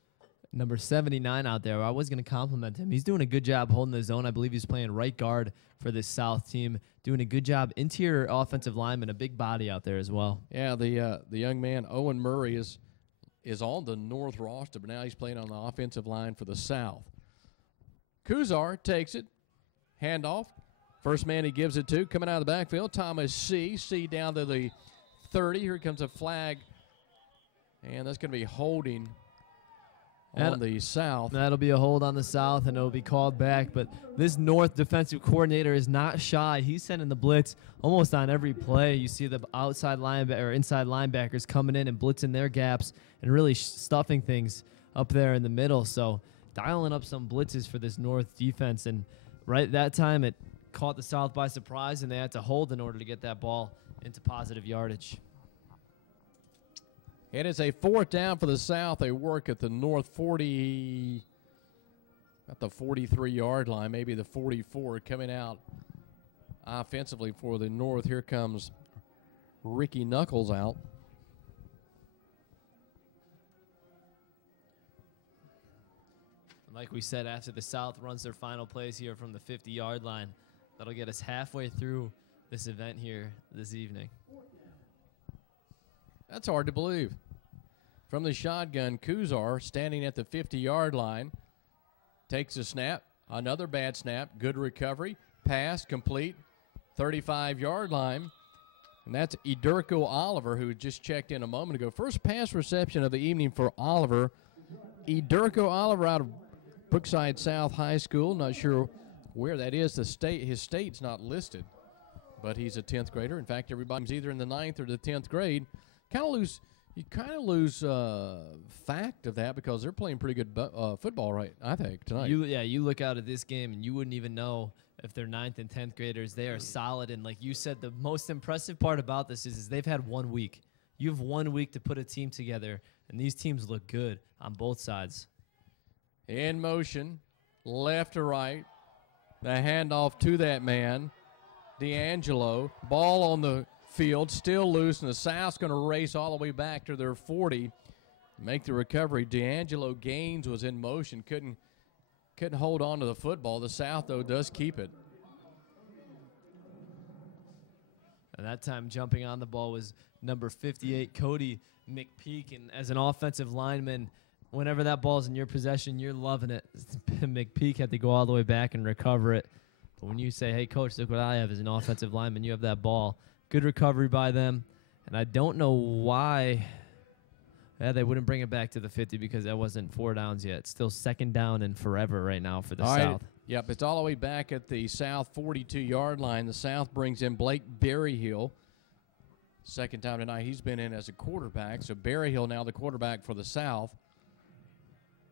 Number 79 out there. I was going to compliment him. He's doing a good job holding the zone. I believe he's playing right guard for this South team. Doing a good job. Interior offensive lineman, a big body out there as well. Yeah, the young man, Owen Murray, is on the North roster, but now he's playing on the offensive line for the South. Kuzar takes it. Handoff. First man he gives it to. Coming out of the backfield, Thomas C. C down to the 30. Here comes a flag. And that's going to be holding on the South. That'll be a hold on the South, and it'll be called back. But this North defensive coordinator is not shy. He's sending the blitz almost on every play. You see the outside linebacker or inside linebackers coming in and blitzing their gaps and really stuffing things up there in the middle. So dialing up some blitzes for this North defense. And right that time, it caught the South by surprise, and they had to hold in order to get that ball into positive yardage. It is a 4th down for the South. They work at the North 40, at the 43-yard line, maybe the 44, coming out offensively for the North. Here comes Ricky Knuckles out. Like we said, after the South runs their final plays here from the 50-yard line, that'll get us halfway through this event here this evening. That's hard to believe. From the shotgun, Kuzar standing at the 50-yard line. Takes a snap. Another bad snap. Good recovery. Pass complete. 35-yard line. And that's Ederko Oliver, who just checked in a moment ago. First pass reception of the evening for Oliver. Ederko Oliver out of Brookside South High School. Not sure where that is. His state's not listed, but he's a 10th grader. In fact, everybody's either in the 9th or the 10th grade. You kind of lose fact of that because they're playing pretty good football, right? I think tonight. You look out at this game and you wouldn't even know if they're 9th and 10th graders. They are solid, and like you said, the most impressive part about this is they've had 1 week. You have 1 week to put a team together, and these teams look good on both sides. In motion, left to right, the handoff to that man, D'Angelo. Ball on the field, still loose, and the South's going to race all the way back to their 40, make the recovery. D'Angelo Gaines was in motion, couldn't couldn't hold on to the football. The South, though, does keep it. And that time jumping on the ball was number 58, Cody McPeak. And as an offensive lineman, whenever that ball's in your possession, you're loving it. McPeak had to go all the way back and recover it. But when you say, hey, coach, look what I have as an offensive lineman, you have that ball. Good recovery by them. And I don't know why they wouldn't bring it back to the 50 because that wasn't 4 downs yet. It's still 2nd down and forever right now for the South. Yep, it's all the way back at the South 42-yard line. The South brings in Blake Berryhill. 2nd time tonight he's been in as a quarterback. So Berryhill now the quarterback for the South.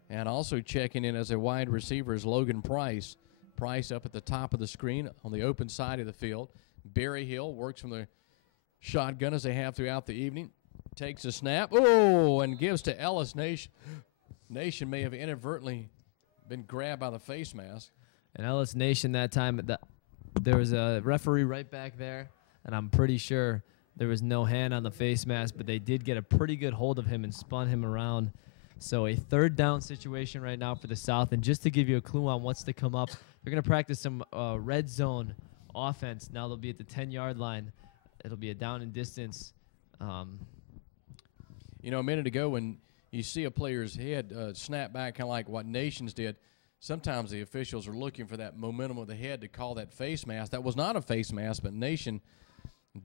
And also checking in as a wide receiver is Logan Price. Price up at the top of the screen on the open side of the field. Berryhill works from the shotgun as they have throughout the evening. Takes a snap. Oh, and gives to Ellis Nation. Nation may have inadvertently been grabbed by the face mask. And Ellis Nation that time, there was a referee right back there, and I'm pretty sure there was no hand on the face mask, but they did get a pretty good hold of him and spun him around. So a 3rd down situation right now for the South. And just to give you a clue on what's to come up, they're going to practice some red zone offense. Now they'll be at the 10-yard line. It'll be a down and distance. You know, a minute ago when you see a player's head snap back kind of like what Nations did, sometimes the officials are looking for that momentum of the head to call that face mask. That was not a face mask, but Nation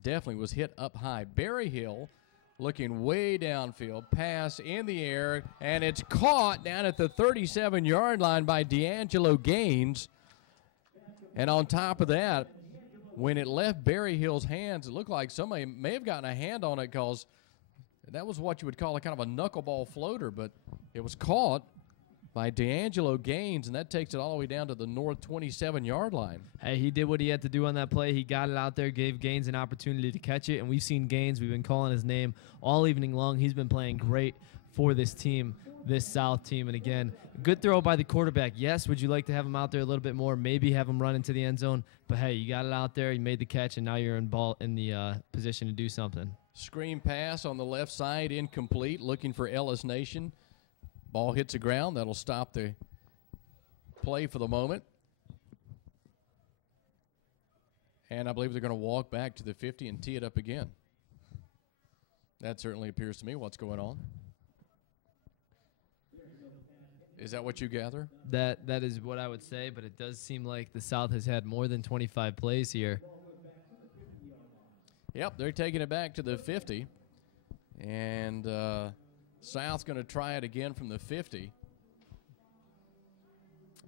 definitely was hit up high. Berryhill looking way downfield, pass in the air, and it's caught down at the 37-yard line by D'Angelo Gaines. And on top of that, when it left Berryhill's hands, it looked like somebody may have gotten a hand on it because that was what you would call a kind of a knuckleball floater, but it was caught by D'Angelo Gaines, and that takes it all the way down to the north 27-yard line. Hey, he did what he had to do on that play. He got it out there, gave Gaines an opportunity to catch it, and we've seen Gaines. We've been calling his name all evening long. He's been playing great for this team, this South team. And, again, good throw by the quarterback. Yes, would you like to have him out there a little bit more, maybe have him run into the end zone? But, hey, you got it out there. You made the catch, and now you're in the position to do something. Screen pass on the left side, incomplete, looking for Ellis Nation. Ball hits the ground. That'll stop the play for the moment. And I believe they're going to walk back to the 50 and tee it up again. That certainly appears to me what's going on. Is that what you gather? That is what I would say, but it does seem like the South has had more than 25 plays here. Yep, they're taking it back to the 50. And South's going to try it again from the 50.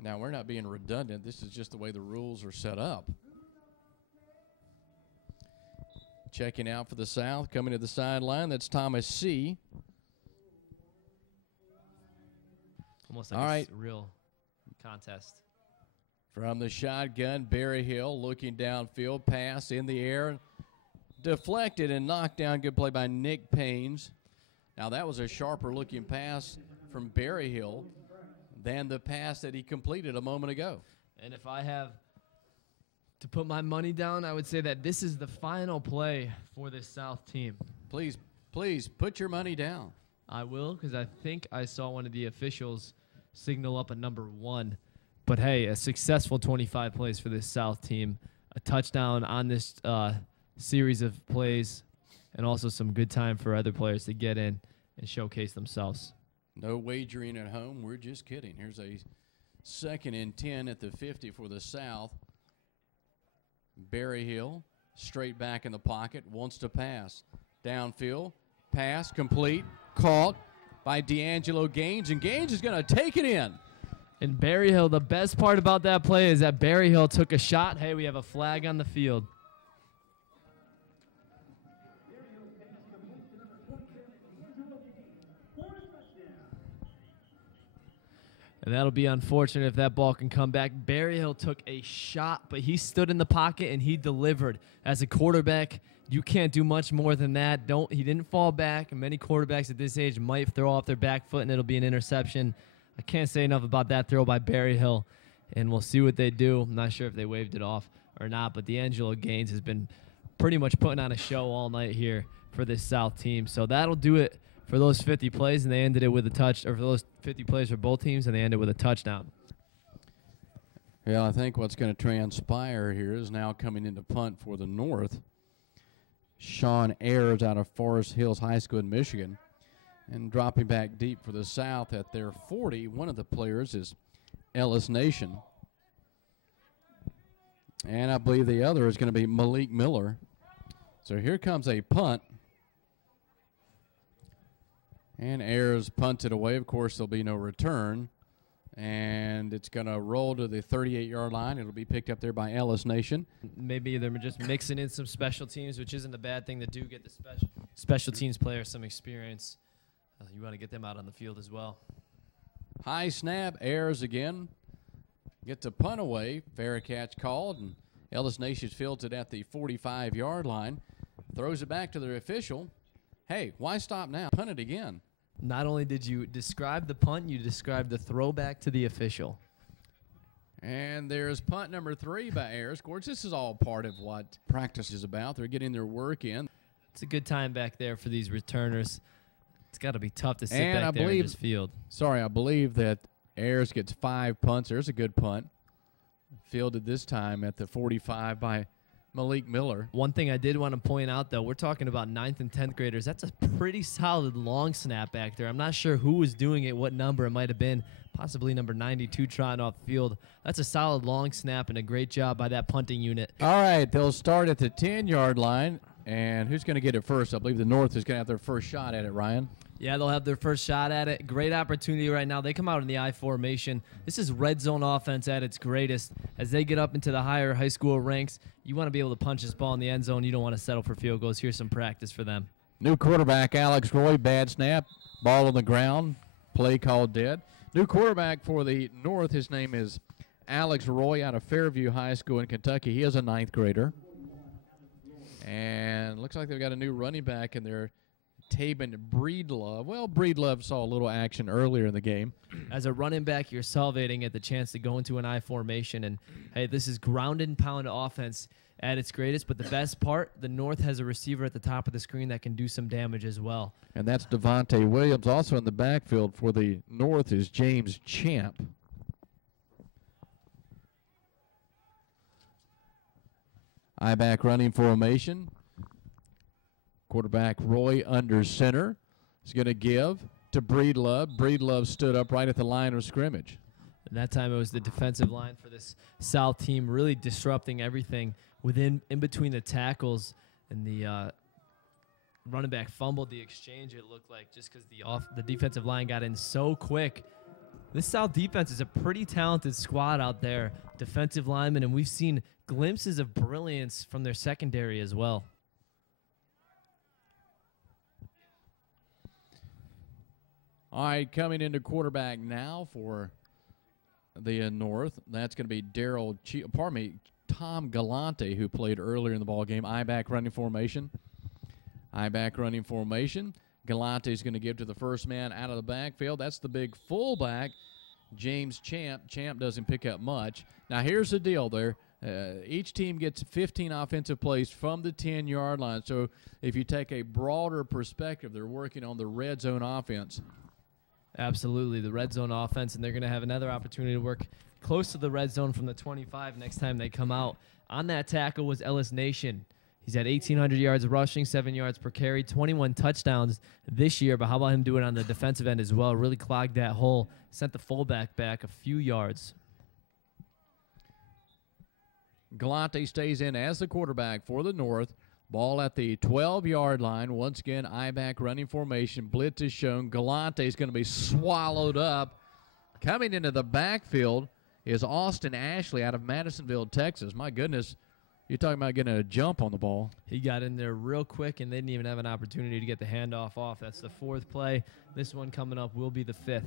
Now, we're not being redundant. This is just the way the rules are set up. Checking out for the South, coming to the sideline, that's Thomas C. Almost like a real contest. From the shotgun, Berryhill looking downfield, pass in the air, deflected and knocked down. Good play by Nick Paynes. Now, that was a sharper-looking pass from Berryhill than the pass that he completed a moment ago. And if I have to put my money down, I would say that this is the final play for this South team. Please, please, put your money down. I will, because I think I saw one of the officials signal up a number 1. But, hey, a successful 25 plays for this South team. A touchdown on this series of plays, and also some good time for other players to get in and showcase themselves. No wagering at home. We're just kidding. Here's a 2nd and 10 at the 50 for the South. Berryhill straight back in the pocket, wants to pass. Downfield, pass, complete, caught by D'Angelo Gaines, and Gaines is going to take it in. And Berryhill, the best part about that play is that Berryhill took a shot. Hey, we have a flag on the field. And that'll be unfortunate if that ball can come back. Berryhill took a shot, but he stood in the pocket and he delivered. As a quarterback, you can't do much more than that. He didn't fall back. Many quarterbacks at this age might throw off their back foot and it'll be an interception. I can't say enough about that throw by Berryhill, and we'll see what they do. I'm not sure if they waved it off or not, but D'Angelo Gaines has been pretty much putting on a show all night here for this South team. So that'll do it for those 50 plays, and they ended it with a touch, or for those 50 plays for both teams, and they ended with a touchdown. Well, I think what's going to transpire here is now coming into punt for the North. Sean Ayres out of Forest Hills High School in Michigan. And dropping back deep for the South at their 40, one of the players is Ellis Nation. And I believe the other is going to be Malik Miller. So here comes a punt. And Ayres punts it away. Of course, there'll be no return. And it's going to roll to the 38-yard line. It'll be picked up there by Ellis Nation. Maybe they're just mixing in some special teams, which isn't a bad thing to do. Get the special teams players some experience. You want to get them out on the field as well. High snap, Ayres again. Gets a punt away. Fair catch called, and Ellis Nation fields it at the 45-yard line. Throws it back to their official. Hey, why stop now? Punt it again. Not only did you describe the punt, you described the throwback to the official. And there's punt number 3 by Ayres. Of course, this is all part of what practice is about. They're getting their work in. It's a good time back there for these returners. It's got to be tough to sit back there in this field. Sorry, I believe that Ayres gets 5 punts. There's a good punt. Fielded this time at the 45 by Malik Miller. One thing I did want to point out, though, we're talking about 9th and 10th graders. That's a pretty solid long snap back there. I'm not sure who was doing it, what number it might have been, possibly number 92 trotting off the field. That's a solid long snap and a great job by that punting unit. All right, they'll start at the 10-yard line. And who's going to get it first? I believe the North is going to have their first shot at it, Ryan. Yeah, they'll have their first shot at it. Great opportunity right now. They come out in the I formation. This is red zone offense at its greatest. As they get up into the higher high school ranks, you want to be able to punch this ball in the end zone. You don't want to settle for field goals. Here's some practice for them. New quarterback, Alex Roy, bad snap. Ball on the ground. Play called dead. New quarterback for the North. His name is Alex Roy out of Fairview High School in Kentucky. He is a 9th grader. And looks like they've got a new running back in there, Tabin Breedlove. Well, Breedlove saw a little action earlier in the game. As a running back, you're salivating at the chance to go into an I formation. And, hey, this is ground and pound offense at its greatest. But the best part, the North has a receiver at the top of the screen that can do some damage as well. And that's Devontae Williams. Also in the backfield for the North is James Champ. I-back running formation. Quarterback Roy under center. He's going to give to Breedlove. Breedlove stood up right at the line of scrimmage. And that time it was the defensive line for this South team really disrupting everything in between the tackles. And the running back fumbled the exchange, it looked like, just because the defensive line got in so quick. This South defense is a pretty talented squad out there, defensive linemen, and we've seen glimpses of brilliance from their secondary as well. All right, coming into quarterback now for the North. That's going to be Tom Galante, who played earlier in the ball game. I-back running formation. I-back running formation. Galante is going to give to the first man out of the backfield. That's the big fullback, James Champ. Champ doesn't pick up much. Now, here's the deal there. Each team gets 15 offensive plays from the 10-yard line. So if you take a broader perspective, they're working on the red zone offense. Absolutely, the red zone offense, and they're going to have another opportunity to work close to the red zone from the 25 next time they come out. On that tackle was Ellis Nation. He's at 1,800 yards rushing, 7 yards per carry, 21 touchdowns this year. But how about him doing it on the defensive end as well? Really clogged that hole, sent the fullback back a few yards. Galante stays in as the quarterback for the North. Ball at the 12-yard line. Once again, I-back running formation. Blitz is shown. Galante is going to be swallowed up. Coming into the backfield is Austin Ashley out of Madisonville, Texas. My goodness, you're talking about getting a jump on the ball. He got in there real quick, and they didn't even have an opportunity to get the handoff off. That's the 4th play. This one coming up will be the 5th.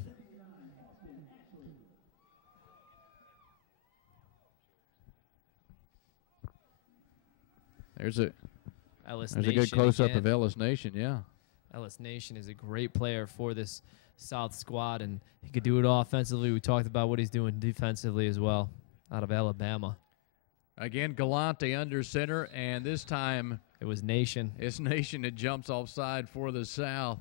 There's a Nation good close-up again. of Ellis Nation, yeah. Ellis Nation is a great player for this South squad, and he could do it offensively. We talked about what he's doing defensively as well out of Alabama. Again, Galante under center, and this time it was Nation. It's Nation that jumps offside for the South.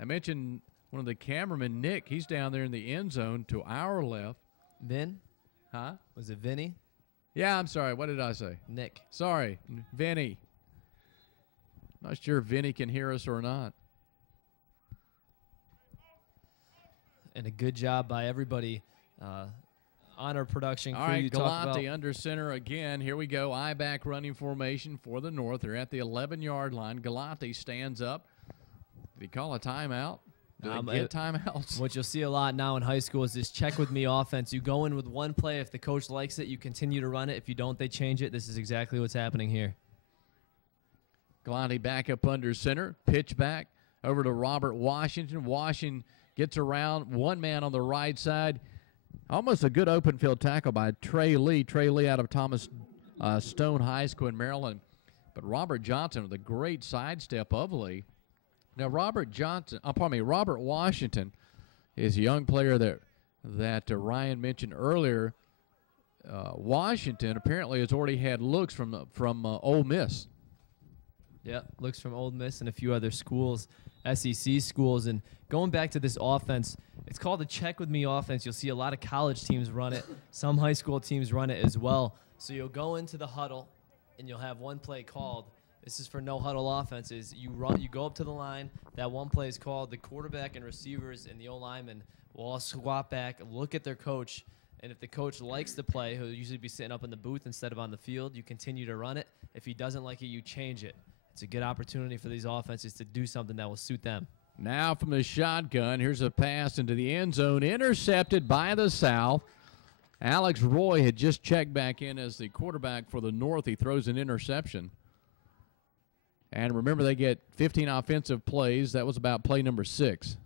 I mentioned one of the cameramen, Nick. He's down there in the end zone to our left. Then Huh? Was it Vinny? Yeah, I'm sorry. What did I say? Nick. Sorry, Vinny. Not sure if Vinny can hear us or not. And a good job by everybody on our production crew. All right, You talked Galante about under center again. Here we go. I-back running formation for the North. They're at the 11-yard line. Galante stands up. Did he call a timeout? Do they get timeouts? What you'll see a lot now in high school is this check with me offense. You go in with one play. If the coach likes it, you continue to run it. If you don't, they change it. This is exactly what's happening here. Galante back up under center. Pitch back over to Robert Washington. Washington gets around. One man on the right side. Almost a good open field tackle by Trey Lee. Trey Lee out of Thomas Stone High School in Maryland. But Robert Johnson with a great sidestep of Lee. Now, Robert Washington is a young player that Ryan mentioned earlier. Washington apparently has already had looks from Ole Miss. Yeah, looks from Ole Miss and a few other schools, SEC schools. And going back to this offense, it's called the check with me offense. You'll see a lot of college teams run it. Some high school teams run it as well. So you'll go into the huddle, and you'll have one play called. This is for no huddle offenses. You go up to the line. That one play is called. The quarterback and receivers and the O-lineman will all squat back, look at their coach, and if the coach likes the play, he'll usually be sitting up in the booth instead of on the field. You continue to run it. If he doesn't like it, you change it. It's a good opportunity for these offenses to do something that will suit them. Now from the shotgun, here's a pass into the end zone, intercepted by the South. Alex Roy had just checked back in as the quarterback for the North. He throws an interception. And remember, they get 15 offensive plays. That was about play number 6.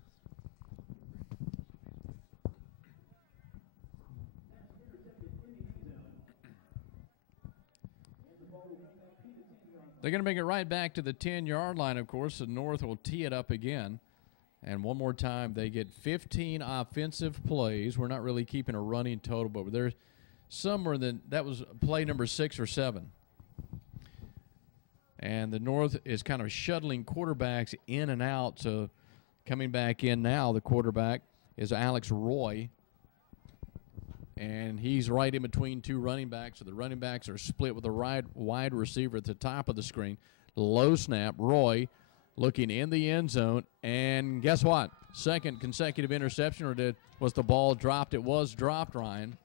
They're going to make it right back to the 10-yard line, of course. The North will tee it up again. And one more time, they get 15 offensive plays. We're not really keeping a running total, but there's somewhere that was play number 6 or 7. And the North is kind of shuttling quarterbacks in and out. So coming back in now, the quarterback is Alex Roy. And he's right in between two running backs. So the running backs are split with a wide receiver at the top of the screen. Low snap. Roy looking in the end zone. And guess what? Second consecutive interception, or was the ball dropped? It was dropped, Ryan.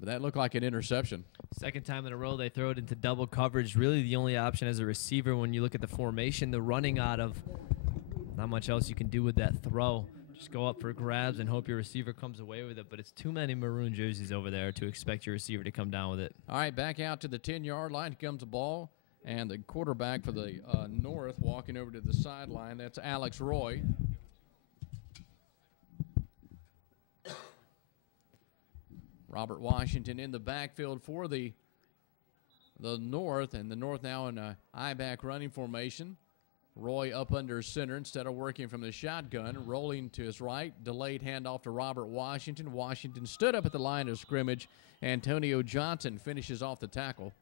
But that looked like an interception. Second time in a row they throw it into double coverage. Really the only option as a receiver when you look at the formation, the running out of. Not much else you can do with that throw. Just go up for grabs and hope your receiver comes away with it. But it's too many maroon jerseys over there to expect your receiver to come down with it. All right, back out to the 10-yard line. Here comes the ball. And the quarterback for the North walking over to the sideline. That's Alex Roy. Robert Washington in the backfield for the North. And the North now in a I-back running formation. Roy up under center instead of working from the shotgun, rolling to his right. Delayed handoff to Robert Washington. Washington stood up at the line of scrimmage. Antonio Johnson finishes off the tackle.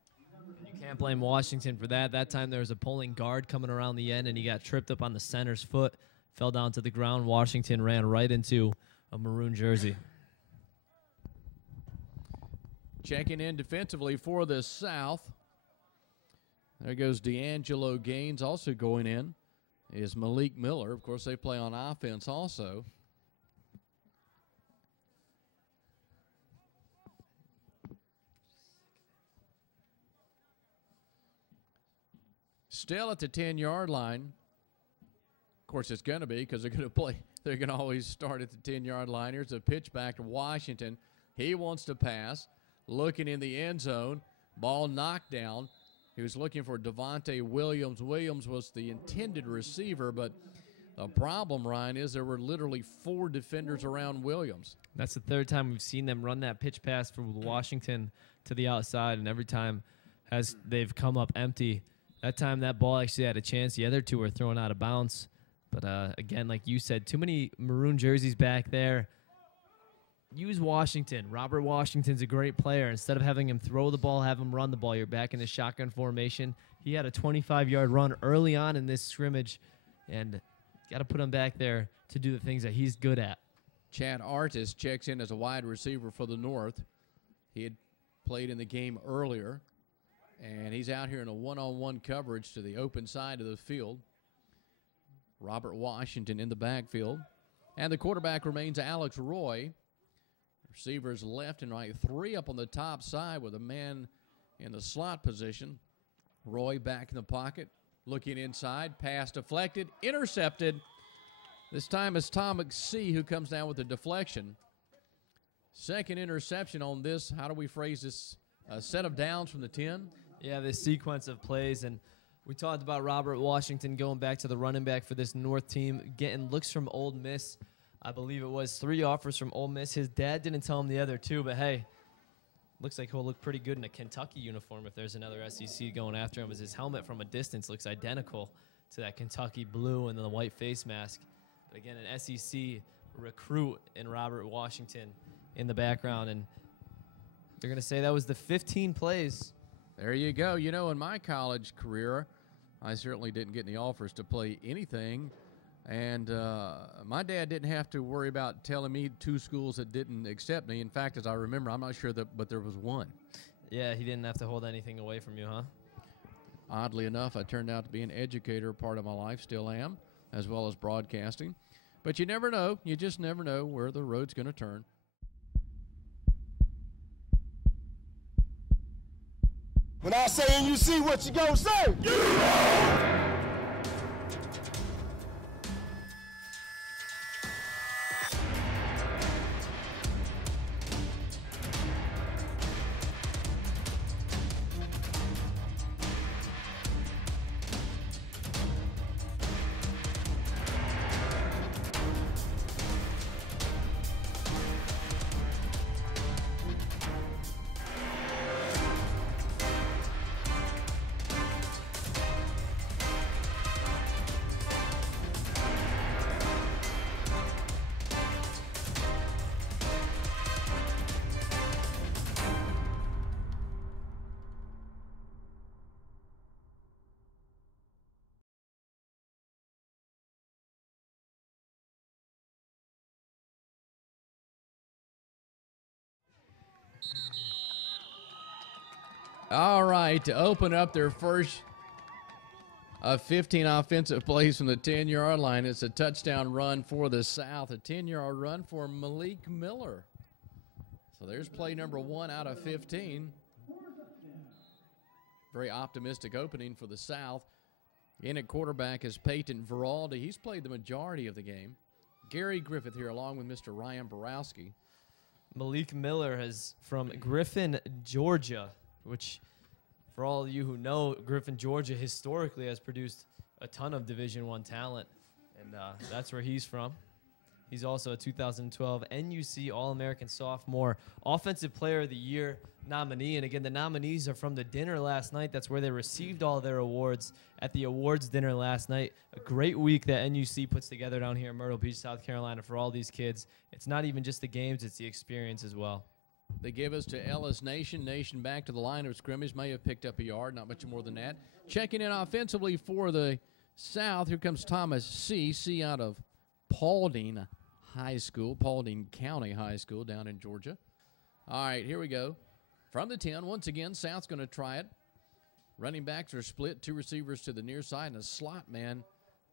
You can't blame Washington for that. That time there was a pulling guard coming around the end, and he got tripped up on the center's foot, fell down to the ground. Washington ran right into a maroon jersey. Checking in defensively for the South. There goes D'Angelo Gaines. Also going in is Malik Miller. Of course, they play on offense also. Still at the 10-yard line. Of course, it's going to be because they're going to play. They're going to always start at the 10-yard line. Here's a pitch back to Washington. He wants to pass. Looking in the end zone. Ball knocked down. He was looking for Devontae Williams. Williams was the intended receiver, but the problem, Ryan, is there were literally 4 defenders around Williams. That's the third time we've seen them run that pitch pass from Washington to the outside, and every time as they've come up empty. That time that ball actually had a chance. The other 2 were thrown out of bounds. But, again, like you said, too many maroon jerseys back there. Use Washington. Robert Washington's a great player. Instead of having him throw the ball, have him run the ball. You're back in the shotgun formation. He had a 25-yard run early on in this scrimmage, and got to put him back there to do the things that he's good at. Chad Artis checks in as a wide receiver for the North. He had played in the game earlier, and he's out here in a one-on-one coverage to the open side of the field. Robert Washington in the backfield. And the quarterback remains Alex Roy. Receivers left and right, 3 up on the top side with a man in the slot position. Roy back in the pocket, looking inside, pass deflected, intercepted. This time it's Tom McSee who comes down with the deflection. Second interception on this, how do we phrase this, a set of downs from the 10? Yeah, this sequence of plays, and we talked about Robert Washington going back to the running back for this North team, getting looks from Ole Miss. I believe it was 3 offers from Ole Miss. His dad didn't tell him the other 2, but hey, looks like he'll look pretty good in a Kentucky uniform if there's another SEC going after him, as his helmet from a distance looks identical to that Kentucky blue and the white face mask. But again, an SEC recruit in Robert Washington in the background, and they're going to say that was the 15 plays. There you go. You know, in my college career, I certainly didn't get any offers to play anything, and my dad didn't have to worry about telling me 2 schools that didn't accept me. In fact, as I remember, I'm not sure but there was 1. Yeah, he didn't have to hold anything away from you, huh? Oddly enough, I turned out to be an educator part of my life, still am, as well as broadcasting. But you never know. You just never know where the road's going to turn. When I say NUC, what you gonna say? All right, to open up their first of 15 offensive plays from the 10-yard line, it's a touchdown run for the South, a 10-yard run for Malik Miller. So there's play number 1 out of 15. Very optimistic opening for the South. In at quarterback is Peyton Veraldi. He's played the majority of the game. Gary Griffith here along with Mr. Ryan Borowski. Malik Miller is from Griffin, Georgia, which, for all of you who know, Griffin, Georgia historically has produced a ton of Division I talent, and that's where he's from. He's also a 2012 NUC All-American Sophomore Offensive Player of the Year nominee. And again, the nominees are from the dinner last night. That's where they received all their awards at the awards dinner last night. A great week that NUC puts together down here in Myrtle Beach, South Carolina for all these kids. It's not even just the games, it's the experience as well. They give us to Ellis Nation. Nation back to the line of scrimmage. May have picked up a yard, not much more than that. Checking in offensively for the South. Here comes Thomas C. C out of Paulding High School, Paulding County High School down in Georgia. All right, here we go. From the 10, once again, South's going to try it. Running backs are split, 2 receivers to the near side, and a slot man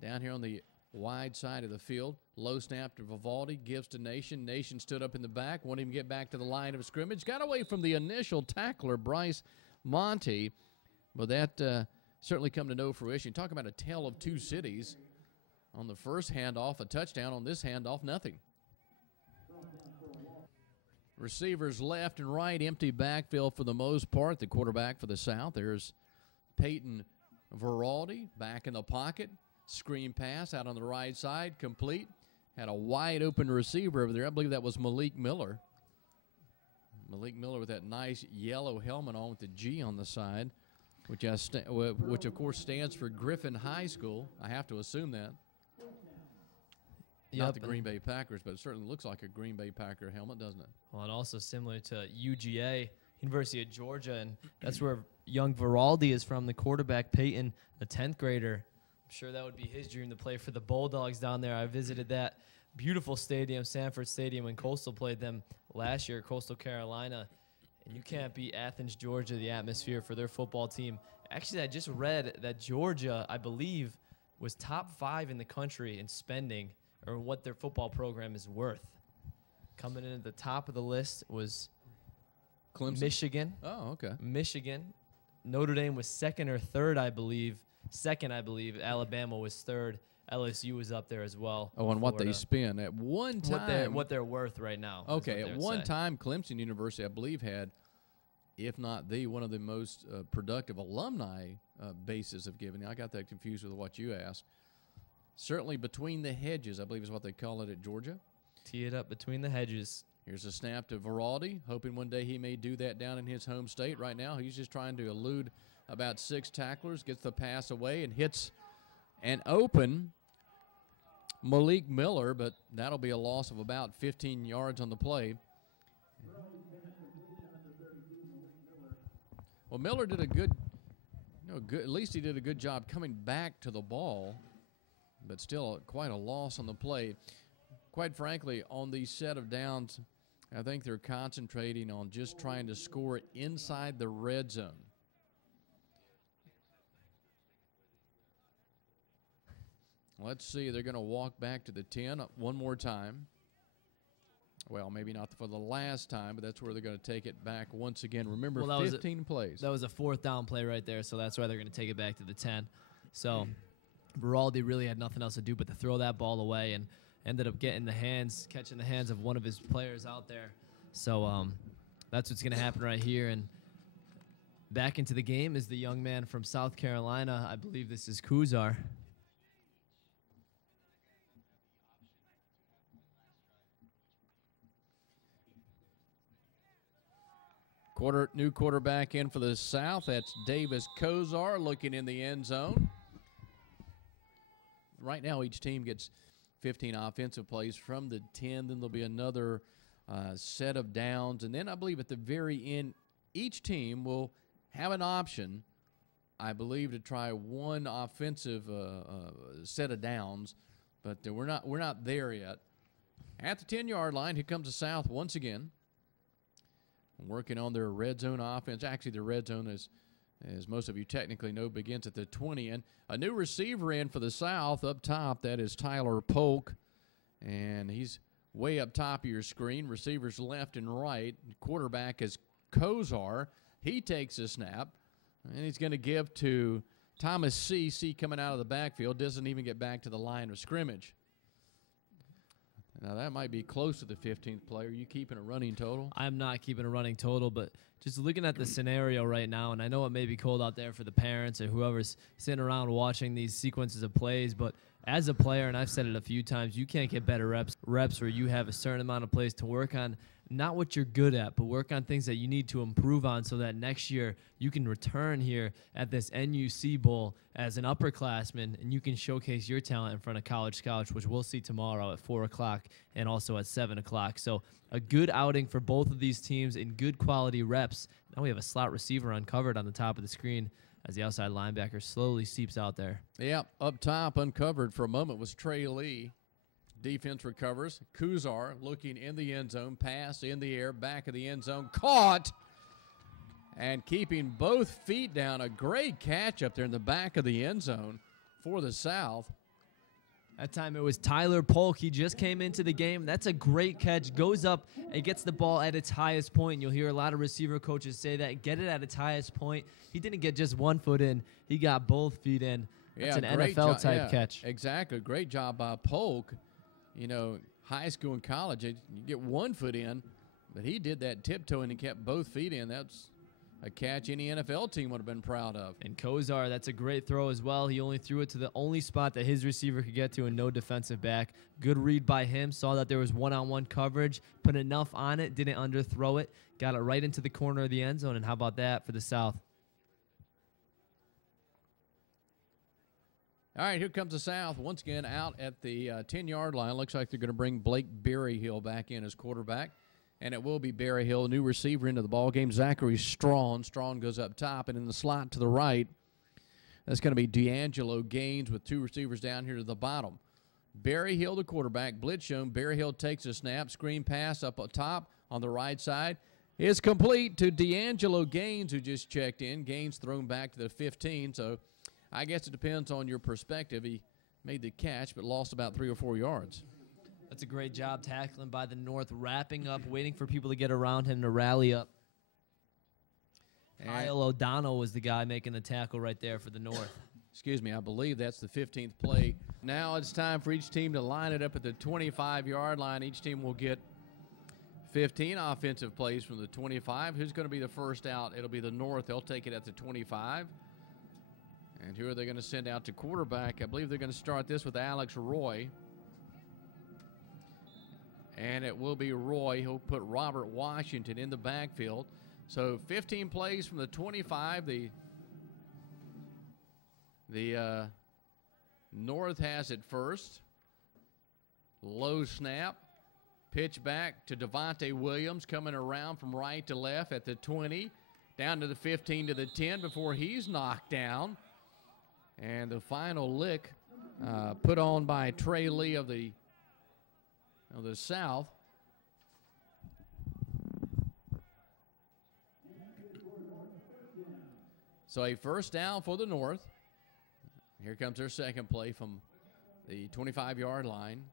down here on the wide side of the field. Low snap to Vivaldi, gives to Nation. Nation stood up in the back, won't even get back to the line of scrimmage. Got away from the initial tackler, Bryce Monty, but that certainly come to no fruition. Talk about a tale of 2 cities. On the first handoff, a touchdown. On this handoff, nothing. Receivers left and right, empty backfield for the most part. The quarterback for the South, there's Peyton Veraldi back in the pocket. Screen pass out on the right side, complete. Had a wide open receiver over there. I believe that was Malik Miller. Malik Miller with that nice yellow helmet on with the G on the side, which of course stands for Griffin High School. I have to assume that. Not the Green Bay Packers, but it certainly looks like a Green Bay Packer helmet, doesn't it? Well, and also similar to UGA, University of Georgia, and that's where young Veraldi is from, the quarterback, Peyton, a 10th grader. I'm sure that would be his dream to play for the Bulldogs down there. I visited that beautiful stadium, Sanford Stadium, when Coastal played them last year, Coastal Carolina. And you can't beat Athens, Georgia, the atmosphere for their football team. Actually, I just read that Georgia, I believe, was top 5 in the country in spending, or what their football program is worth. Coming in at the top of the list was Clemson? Michigan. Oh, okay. Michigan. Notre Dame was second or third, I believe. Second, I believe. Alabama was third. LSU was up there as well. Oh, and what they Florida. spend at one time. What they're worth right now. is Okay, what they at would one say. time, Clemson University, I believe, had, if not one of the most productive alumni bases of giving. I got that confused with what you asked. Certainly between the hedges, I believe is what they call it at Georgia. Tee it up between the hedges. Here's a snap to Veraldi, hoping one day he may do that down in his home state. Right now, he's just trying to elude about 6 tacklers, gets the pass away, and hits an open Malik Miller, but that'll be a loss of about 15 yards on the play. Well, Miller did a good, at least he did a good job coming back to the ball, but still quite a loss on the play. Quite frankly, on these set of downs, I think they're concentrating on just trying to score inside the red zone. Let's see, they're going to walk back to the 10 one more time. Well, maybe not for the last time, but that's where they're going to take it back once again. Remember, 15 plays. That was a 4th down play right there, so that's why they're going to take it back to the 10. So Veraldi really had nothing else to do but to throw that ball away, and ended up catching the hands of one of his players out there. So that's what's going to happen right here. And back into the game is the young man from South Carolina. I believe this is Kuzar. New quarterback in for the South. That's Davis Kozar looking in the end zone. Right now, each team gets 15 offensive plays from the 10. Then there'll be another set of downs. And then I believe at the very end, each team will have an option, I believe, to try one offensive set of downs. But we're not there yet. At the 10-yard line, here comes the South once again, working on their red zone offense. Actually, the red zone, as most of you technically know, begins at the 20. And a new receiver in for the South up top. That is Tyler Polk. And he's way up top of your screen. Receivers left and right. Quarterback is Kozar. He takes a snap. And he's going to give to Thomas C. C coming out of the backfield. Doesn't even get back to the line of scrimmage. Now, that might be close to the 15th play. Are you keeping a running total? I'm not keeping a running total, but just looking at the scenario right now, and I know it may be cold out there for the parents or whoever's sitting around watching these sequences of plays, but as a player, and I've said it a few times, you can't get better reps where you have a certain amount of plays to work on, not what you're good at, but work on things that you need to improve on so that next year you can return here at this NUC Bowl as an upperclassman, and you can showcase your talent in front of college scouts, which we'll see tomorrow at 4 o'clock and also at 7 o'clock. So a good outing for both of these teams in good quality reps. Now we have a slot receiver uncovered on the top of the screen as the outside linebacker slowly seeps out there. Yep, up top, uncovered for a moment was Trey Lee. Defense recovers. Kuzar looking in the end zone. Pass in the air, back of the end zone. Caught! And keeping both feet down. A great catch up there in the back of the end zone for the South. That time it was Tyler Polk. He just came into the game. That's a great catch. Goes up and gets the ball at its highest point. You'll hear a lot of receiver coaches say that. Get it at its highest point. He didn't get just one foot in. He got both feet in. That's an NFL-type catch. Exactly. Great job by Polk. You know, high school and college, you get 1 foot in, but he did that tiptoeing and kept both feet in. That's a catch any NFL team would have been proud of. And Kozar, that's a great throw as well. He only threw it to the only spot that his receiver could get to and no defensive back. Good read by him. Saw that there was one-on-one coverage, put enough on it, didn't underthrow it, got it right into the corner of the end zone. And how about that for the South? All right, here comes the South once again out at the 10-yard line. Looks like they're going to bring Blake Berryhill back in as quarterback, and it will be Berryhill, new receiver into the ballgame. Zachary Strong. Strong goes up top, and in the slot to the right, that's going to be D'Angelo Gaines with 2 receivers down here to the bottom. Berryhill, the quarterback, blitz shown. Berryhill takes a snap, screen pass up top on the right side. is complete to D'Angelo Gaines, who just checked in. Gaines thrown back to the 15, so I guess it depends on your perspective. He made the catch but lost about 3 or 4 yards. That's a great job tackling by the North, wrapping up, waiting for people to get around him to rally up. Kyle O'Donnell was the guy making the tackle right there for the North. Excuse me, I believe that's the 15th play. Now it's time for each team to line it up at the 25-yard line. Each team will get 15 offensive plays from the 25. Who's going to be the first out? It'll be the North. They'll take it at the 25. And who are they going to send out to quarterback? I believe they're going to start this with Alex Roy. And it will be Roy. He'll put Robert Washington in the backfield. So 15 plays from the 25. The North has it first. Low snap. Pitch back to Devontae Williams, coming around from right to left at the 20. Down to the 15 to the 10 before he's knocked down. And the final lick put on by Trey Lee of the South. So a first down for the North. Here comes their second play from the 25-yard line.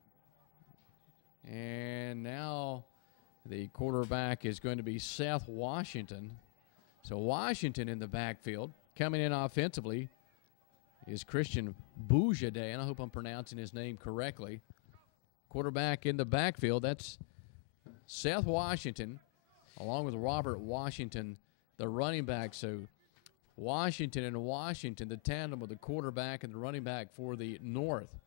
And now the quarterback is going to be Seth Washington. So Washington in the backfield. Coming in offensively is Christian Boujaoude, and I hope I'm pronouncing his name correctly. Quarterback in the backfield, that's Seth Washington, along with Robert Washington, the running back. So Washington and Washington, the tandem of the quarterback and the running back for the North.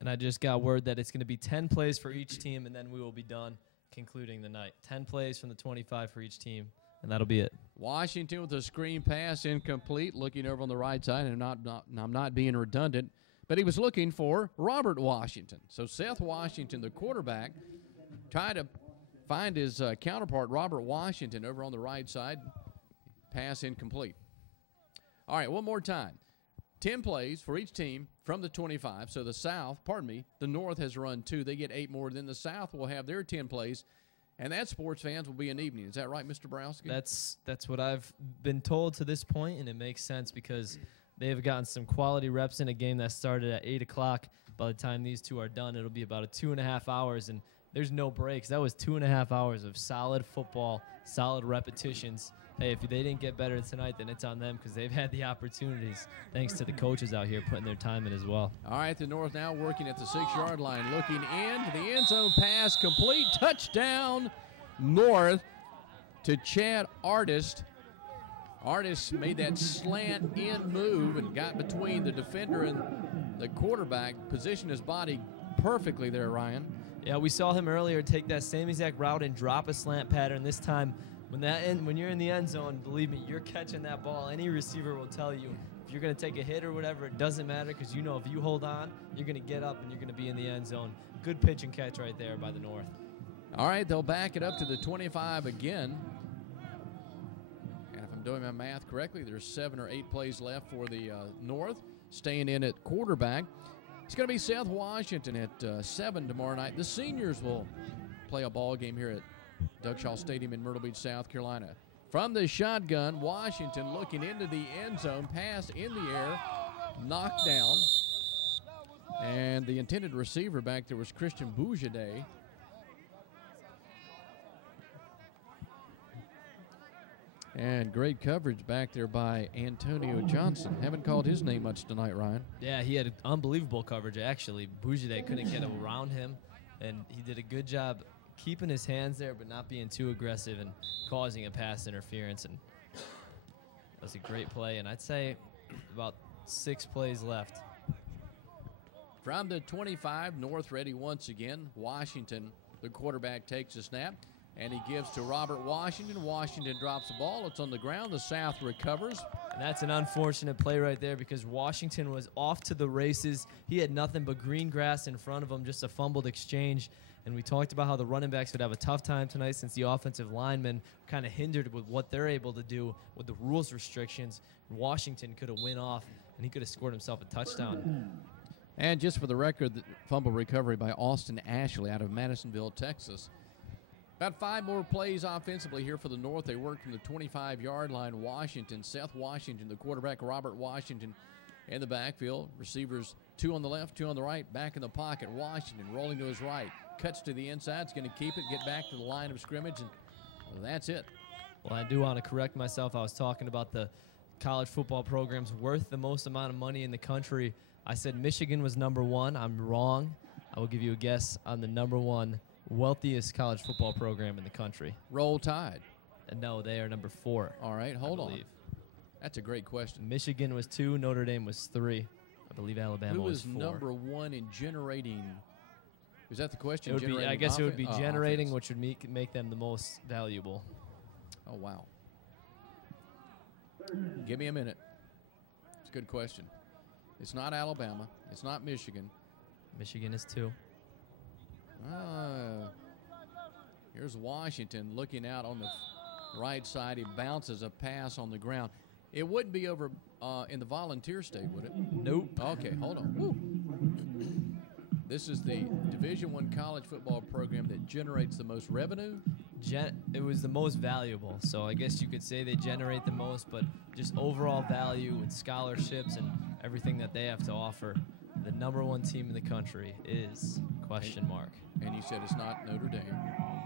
And I just got word that it's going to be 10 plays for each team, and then we will be done concluding the night. 10 plays from the 25 for each team, and that'll be it. Washington with a screen pass incomplete, looking over on the right side, and I'm not being redundant, but he was looking for Robert Washington. So Seth Washington, the quarterback, tried to find his counterpart, Robert Washington, over on the right side. Pass incomplete. All right, one more time. 10 plays for each team from the 25. So the North has run 2. They get 8 more. Then the South will have their 10 plays. And that, sports fans, will be an evening. Is that right, Mr. Browski? That's what I've been told to this point, and it makes sense because they've gotten some quality reps in a game that started at 8 o'clock. By the time these two are done, it'll be about a 2.5 hours, and there's no breaks. That was 2.5 hours of solid football, solid repetitions. Hey, if they didn't get better tonight, then it's on them because they've had the opportunities, thanks to the coaches out here putting their time in as well. All right, the North now working at the 6-yard line, looking into the end zone, pass complete, touchdown, North to Chad Artist. Artist made that slant in move and got between the defender and the quarterback, positioned his body perfectly there, Ryan. Yeah, we saw him earlier take that same exact route and drop a slant pattern. This time, when you're in the end zone, believe me, you're catching that ball. Any receiver will tell you if you're going to take a hit or whatever, it doesn't matter because you know if you hold on, you're going to get up and you're going to be in the end zone. Good pitch and catch right there by the North. All right, they'll back it up to the 25 again. And if I'm doing my math correctly, there's 7 or 8 plays left for the North. Staying in at quarterback, it's going to be Seth Washington at 7 tomorrow night. The seniors will play a ball game here at Doug Shaw Stadium in Myrtle Beach, South Carolina. From the shotgun, Washington looking into the end zone, pass in the air, knocked down. And the intended receiver back there was Christian Boujaoude. And great coverage back there by Antonio Johnson. Haven't called his name much tonight, Ryan. Yeah, he had unbelievable coverage, actually. Boujaoude couldn't get around him, and he did a good job keeping his hands there but not being too aggressive and causing a pass interference. And that's a great play, and I'd say about 6 plays left. From the 25, North ready once again. Washington, the quarterback, takes a snap, and he gives to Robert Washington. Washington drops the ball. It's on the ground. The South recovers. And that's an unfortunate play right there because Washington was off to the races. He had nothing but green grass in front of him, just a fumbled exchange. And we talked about how the running backs would have a tough time tonight since the offensive linemen kind of hindered with what they're able to do with the rules restrictions. Washington could have went off, and he could have scored himself a touchdown. And just for the record, the fumble recovery by Austin Ashley out of Madisonville, Texas. About 5 more plays offensively here for the North. They work from the 25-yard line. Washington, Seth Washington, the quarterback, Robert Washington in the backfield. Receivers 2 on the left, 2 on the right, back in the pocket. Washington rolling to his right. Cuts to the inside. It's going to keep it, get back to the line of scrimmage, and that's it. Well, I do want to correct myself. I was talking about the college football programs worth the most amount of money in the country. I said Michigan was number 1. I'm wrong. I will give you a guess on the number 1 wealthiest college football program in the country. Roll Tide. No, they are number 4. All right, hold on. That's a great question. Michigan was 2, Notre Dame was 3. I believe Alabama was 4. Who was number 1 in generating? Is that the question? It would be, I guess it would be generating, which would make them the most valuable. Oh, wow. Give me a minute. It's a good question. It's not Alabama. It's not Michigan. Michigan is 2. Here's Washington looking out on the right side. He bounces a pass on the ground. It wouldn't be over in the Volunteer State, would it? Nope. Okay, hold on. Woo. This is the Division I college football program that generates the most revenue. It was the most valuable, so I guess you could say they generate the most, but just overall value and scholarships and everything that they have to offer, the number 1 team in the country is question mark. And you said it's not Notre Dame.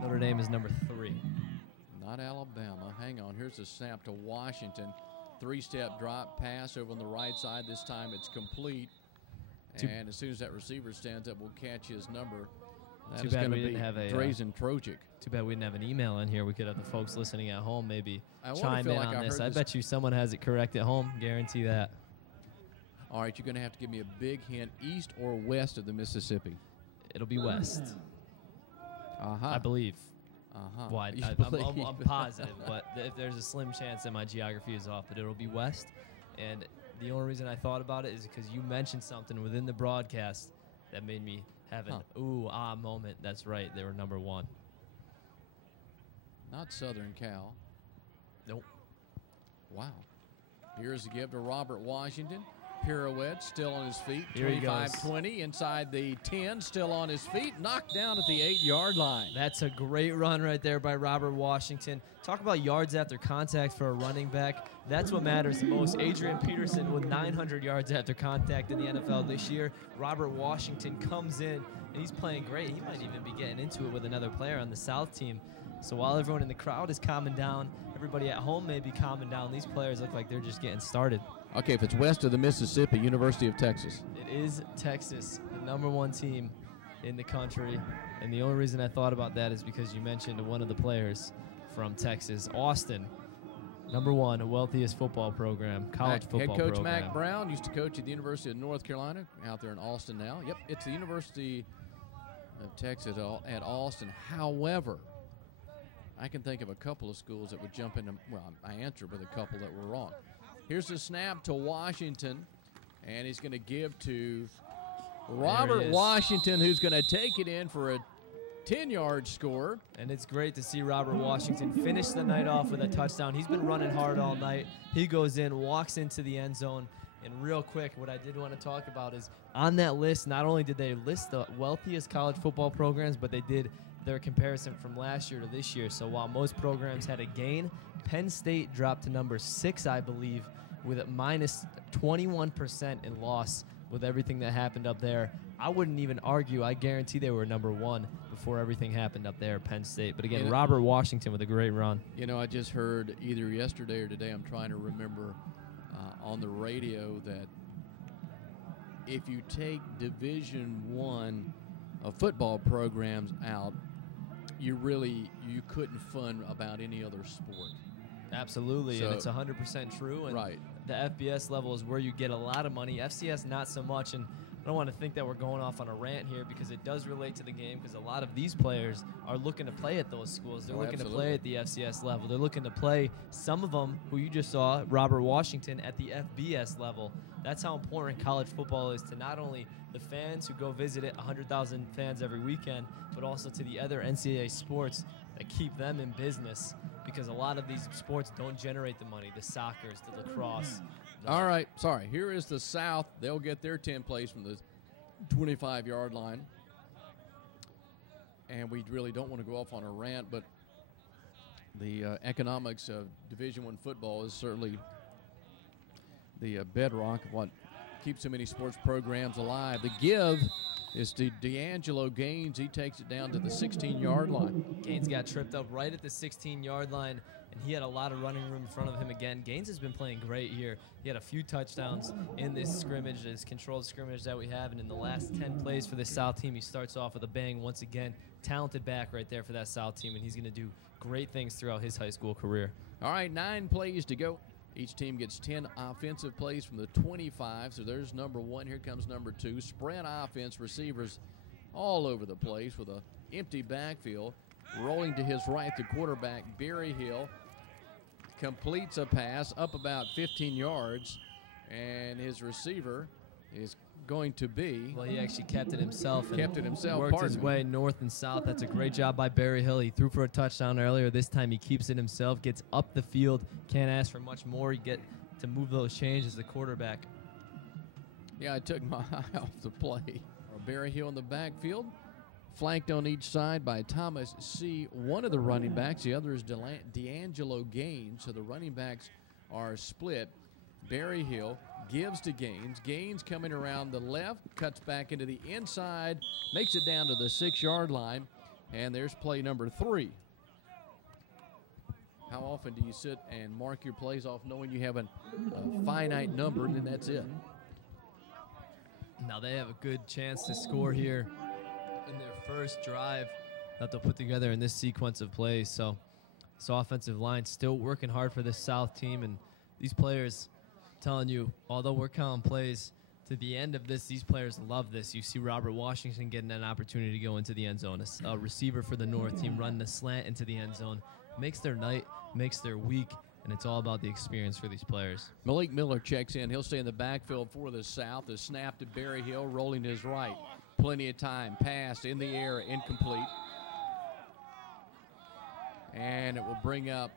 Notre Dame is number 3. Not Alabama. Hang on. Here's a snap to Washington. 3-step drop pass over on the right side. This time it's complete. And as soon as that receiver stands up, we'll catch his number. That is going to be Drazen Trojic. Too bad we didn't have an email in here. We could have the folks listening at home maybe chime in on this. I bet you someone has it correct at home. Guarantee that. All right, you're going to have to give me a big hint, east or west of the Mississippi. It'll be west. I believe. Well, I'm positive, but if there's a slim chance that my geography is off, but it'll be west. And the only reason I thought about it is because you mentioned something within the broadcast that made me have an ooh-ah moment. That's right. They were number 1. Not Southern Cal. Nope. Wow. Here's the give to Robert Washington. Pirouette, still on his feet. Here 25-20 inside the 10, still on his feet. Knocked down at the 8-yard line. That's a great run right there by Robert Washington. Talk about yards after contact for a running back. That's what matters the most. Adrian Peterson with 900 yards after contact in the NFL this year. Robert Washington comes in, and he's playing great. He might even be getting into it with another player on the South team. So while everyone in the crowd is calming down, everybody at home may be calming down. These players look like they're just getting started. Okay, if it's west of the Mississippi, University of Texas. It is Texas, the number 1 team in the country. And the only reason I thought about that is because you mentioned one of the players from Texas, Austin. Number 1, wealthiest football program, college football program. Head coach Mack Brown used to coach at the University of North Carolina, out there in Austin now. Yep, it's the University of Texas at Austin. However, I can think of a couple of schools that would jump into, well, I answered with a couple that were wrong. Here's the snap to Washington, and he's going to give to Robert Washington, who's going to take it in for a 10-yard score. And it's great to see Robert Washington finish the night off with a touchdown. He's been running hard all night. He goes in, walks into the end zone. And real quick, what I did want to talk about is on that list, not only did they list the wealthiest college football programs, but they did their comparison from last year to this year. So while most programs had a gain, Penn State dropped to number 6, I believe, with a minus 21% in loss with everything that happened up there. I wouldn't even argue. I guarantee they were number 1 before everything happened up there at Penn State. But again, Robert Washington with a great run. You know, I just heard either yesterday or today, I'm trying to remember, on the radio that if you take Division I of football programs out, you couldn't fund about any other sport. Absolutely, so, and it's 100% true. And right. The FBS level is where you get a lot of money. FCS not so much, and I don't want to think that we're going off on a rant here because it does relate to the game because a lot of these players are looking to play at those schools. They're looking to play at the FCS level. They're looking to play, some of them, who you just saw, Robert Washington, at the FBS level. That's how important college football is to not only the fans who go visit it, 100,000 fans every weekend, but also to the other NCAA sports that keep them in business because a lot of these sports don't generate the money, the soccers, the lacrosse. All right, sorry. Here is the South. They'll get their 10 plays from the 25-yard line. and we really don't want to go off on a rant, but the economics of Division I football is certainly the bedrock of what keeps so many sports programs alive. The give is to D'Angelo Gaines. He takes it down to the 16-yard line. Gaines got tripped up right at the 16-yard line, and he had a lot of running room in front of him again. Gaines has been playing great here. He had a few touchdowns in this scrimmage, this controlled scrimmage that we have, and in the last 10 plays for this South team, he starts off with a bang once again. Talented back right there for that South team, and he's going to do great things throughout his high school career. All right, 9 plays to go. Each team gets 10 offensive plays from the 25. So there's number 1. Here comes number 2. Spread offense, receivers all over the place with an empty backfield. Rolling to his right, the quarterback, Berryhill, completes a pass up about 15 yards. And his receiver is going to be. Well, he actually kept it himself. Worked his way north and south. That's a great job by Berryhill. He threw for a touchdown earlier. This time he keeps it himself, gets up the field. Can't ask for much more. You get to move those chains as the quarterback. Yeah, I took my eye off the play. Berryhill in the backfield, flanked on each side by Thomas C., one of the running backs. The other is D'Angelo Gaines. So the running backs are split. Berryhill gives to Gaines. Gaines coming around the left, cuts back into the inside, makes it down to the 6-yard line, and there's play number 3. How often do you sit and mark your plays off knowing you have a finite number and then that's it? Now they have a good chance to score here in their first drive that they'll put together in this sequence of plays. So this offensive line still working hard for this South team, and these players, telling you, although we're counting plays to the end of this, these players love this. You see Robert Washington getting an opportunity to go into the end zone. A receiver for the North team running a slant into the end zone. Makes their night, makes their week, and it's all about the experience for these players. Malik Miller checks in. He'll stay in the backfield for the South. The snap to Berryhill, rolling to his right. Plenty of time. Pass in the air, incomplete. And it will bring up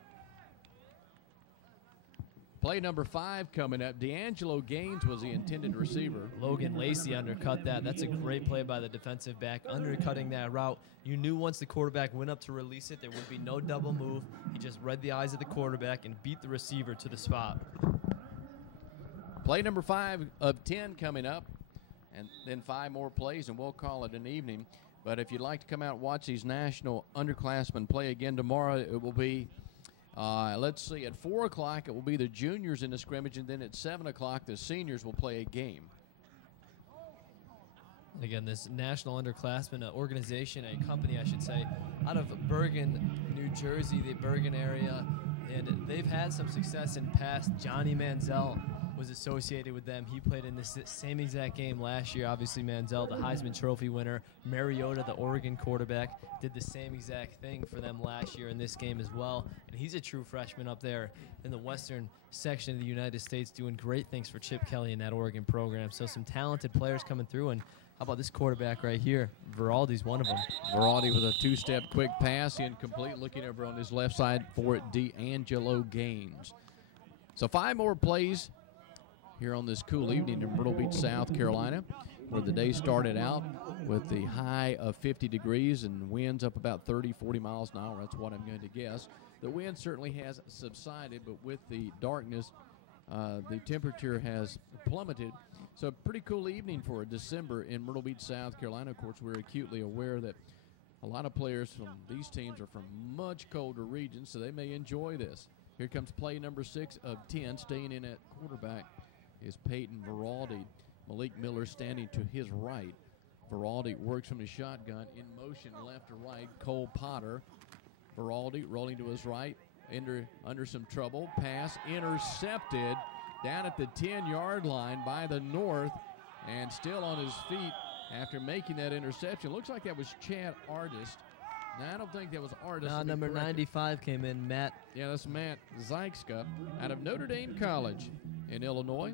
play number 5 coming up. D'Angelo Gaines was the intended receiver. Logan Lacey undercut that. That's a great play by the defensive back, undercutting that route. You knew once the quarterback went up to release it, there would be no double move. He just read the eyes of the quarterback and beat the receiver to the spot. Play number 5 of 10 coming up, and then 5 more plays, and we'll call it an evening. But if you'd like to come out and watch these national underclassmen play again tomorrow, it will be let's see, at 4 o'clock it will be the juniors in the scrimmage, and then at 7 o'clock the seniors will play a game. Again, this National Underclassmen organization, a company, I should say, out of Bergen, New Jersey, the Bergen area, and they've had some success in past. Johnny Manziel was associated with them. He played in this same exact game last year. Obviously, Manziel, the Heisman Trophy winner. Mariota, the Oregon quarterback, did the same exact thing for them last year in this game as well. And he's a true freshman up there in the western section of the United States, doing great things for Chip Kelly in that Oregon program. So some talented players coming through. And how about this quarterback right here? Veraldi's one of them. Veraldi with a 2-step quick pass, incomplete. Looking over on his left side for D'Angelo Gaines. So 5 more plays here on this cool evening in Myrtle Beach, South Carolina, where the day started out with the high of 50 degrees and winds up about 30, 40 miles an hour. That's what I'm going to guess. The wind certainly has subsided, but with the darkness, the temperature has plummeted. So pretty cool evening for December in Myrtle Beach, South Carolina. Of course, we're acutely aware that a lot of players from these teams are from much colder regions, so they may enjoy this. Here comes play number 6 of 10. Staying in at quarterback is Peyton Veraldi. Malik Miller standing to his right. Veraldi works from the shotgun in motion left to right. Cole Potter. Veraldi rolling to his right. Under some trouble. Pass intercepted down at the 10-yard line by the North, and still on his feet after making that interception. Looks like that was Chad Artist. Now, I don't think that was Artist. No, number 95 came in, Matt. Yeah, that's Matt Zykska out of Notre Dame College in Illinois.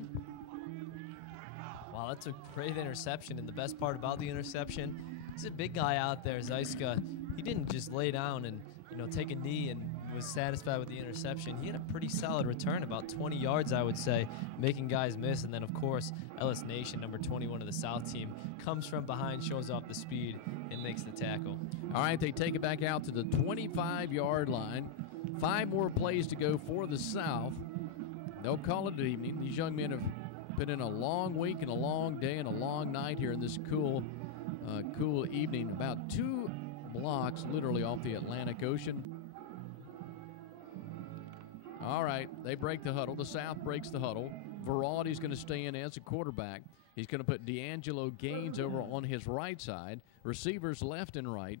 Wow, that's a great interception, and the best part about the interception, he's a big guy out there, Zykska. He didn't just lay down and take a knee and was satisfied with the interception. He had a pretty solid return, about 20 yards, I would say, making guys miss. And then, of course, Ellis Nation, number 21 of the South team, comes from behind, shows off the speed, and makes the tackle. All right, they take it back out to the 25-yard line. 5 more plays to go for the South. They'll call it an evening. These young men have been in a long week and a long day and a long night here in this cool evening. About 2 blocks literally off the Atlantic Ocean. All right, they break the huddle. The South breaks the huddle. Veraldi's going to stay in as a quarterback. He's going to put D'Angelo Gaines over on his right side. Receivers left and right.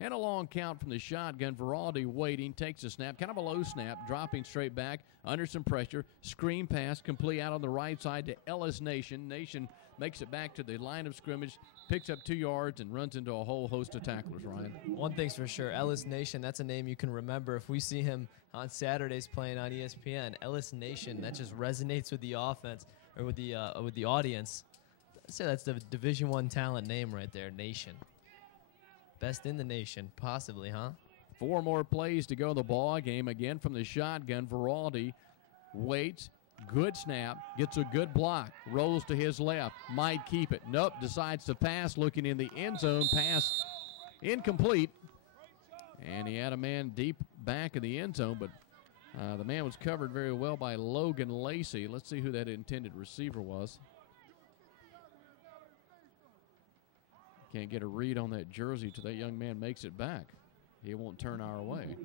And a long count from the shotgun. Veraldi waiting, takes a snap, kind of a low snap, dropping straight back under some pressure. Screen pass complete out on the right side to Ellis Nation. Nation makes it back to the line of scrimmage, picks up 2 yards, and runs into a whole host of tacklers, Ryan. One thing's for sure, Ellis Nation, that's a name you can remember. If we see him on Saturdays playing on ESPN, Ellis Nation, that just resonates with the offense, or with the audience. I'd say that's the Division I talent name right there, Nation. Best in the nation, possibly, huh? 4 more plays to go in the ball game. Again from the shotgun, Veraldi waits. Good snap, gets a good block, rolls to his left, might keep it. Nope, decides to pass, looking in the end zone. Pass incomplete. And he had a man deep back in the end zone, but the man was covered very well by Logan Lacey. Let's see who that intended receiver was. Can't get a read on that jersey till that young man makes it back. He won't turn our way.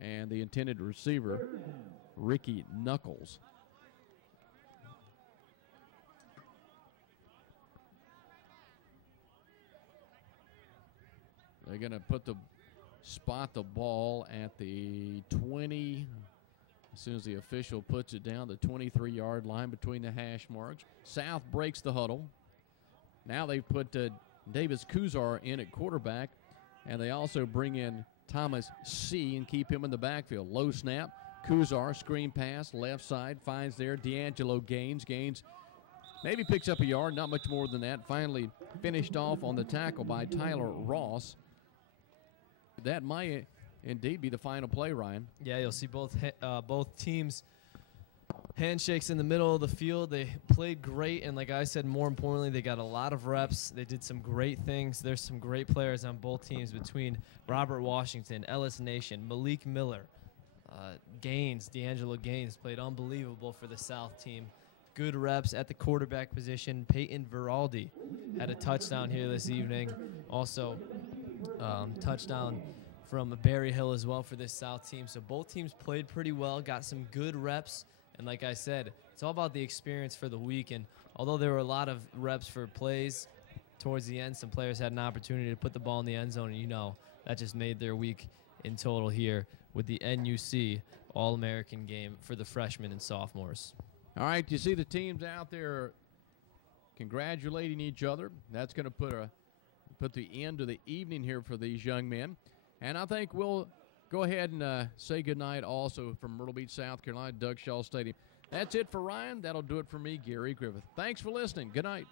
And the intended receiver, Ricky Knuckles. They're going to spot the ball at the 20. As soon as the official puts it down, the 23-yard line between the hash marks. South breaks the huddle. Now they've put Davis Kuzar in at quarterback, and they also bring in Thomas C. and keep him in the backfield. Low snap, Kuzar, screen pass, left side, finds there D'Angelo Gaines. Gaines maybe picks up a yard, not much more than that. Finally finished off on the tackle by Tyler Ross. That might indeed be the final play, Ryan. Yeah, you'll see both teams handshakes in the middle of the field. They played great, and like I said, more importantly, they got a lot of reps. They did some great things. There's some great players on both teams between Robert Washington, Ellis Nation, Malik Miller, Gaines, D'Angelo Gaines played unbelievable for the South team. Good reps at the quarterback position. Peyton Veraldi had a touchdown here this evening. Also, touchdown from Berry Hill as well for this South team. So both teams played pretty well, got some good reps. And like I said, it's all about the experience for the week. And although there were a lot of reps for plays, towards the end, some players had an opportunity to put the ball in the end zone. And that just made their week in total here with the NUC All-American game for the freshmen and sophomores. All right, you see the teams out there congratulating each other. That's going to put the end to the evening here for these young men. And I think we'll go ahead and say goodnight also from Myrtle Beach, South Carolina, Doug Shaw Stadium. That's it for Ryan. That'll do it for me, Gary Griffith. Thanks for listening. Good night.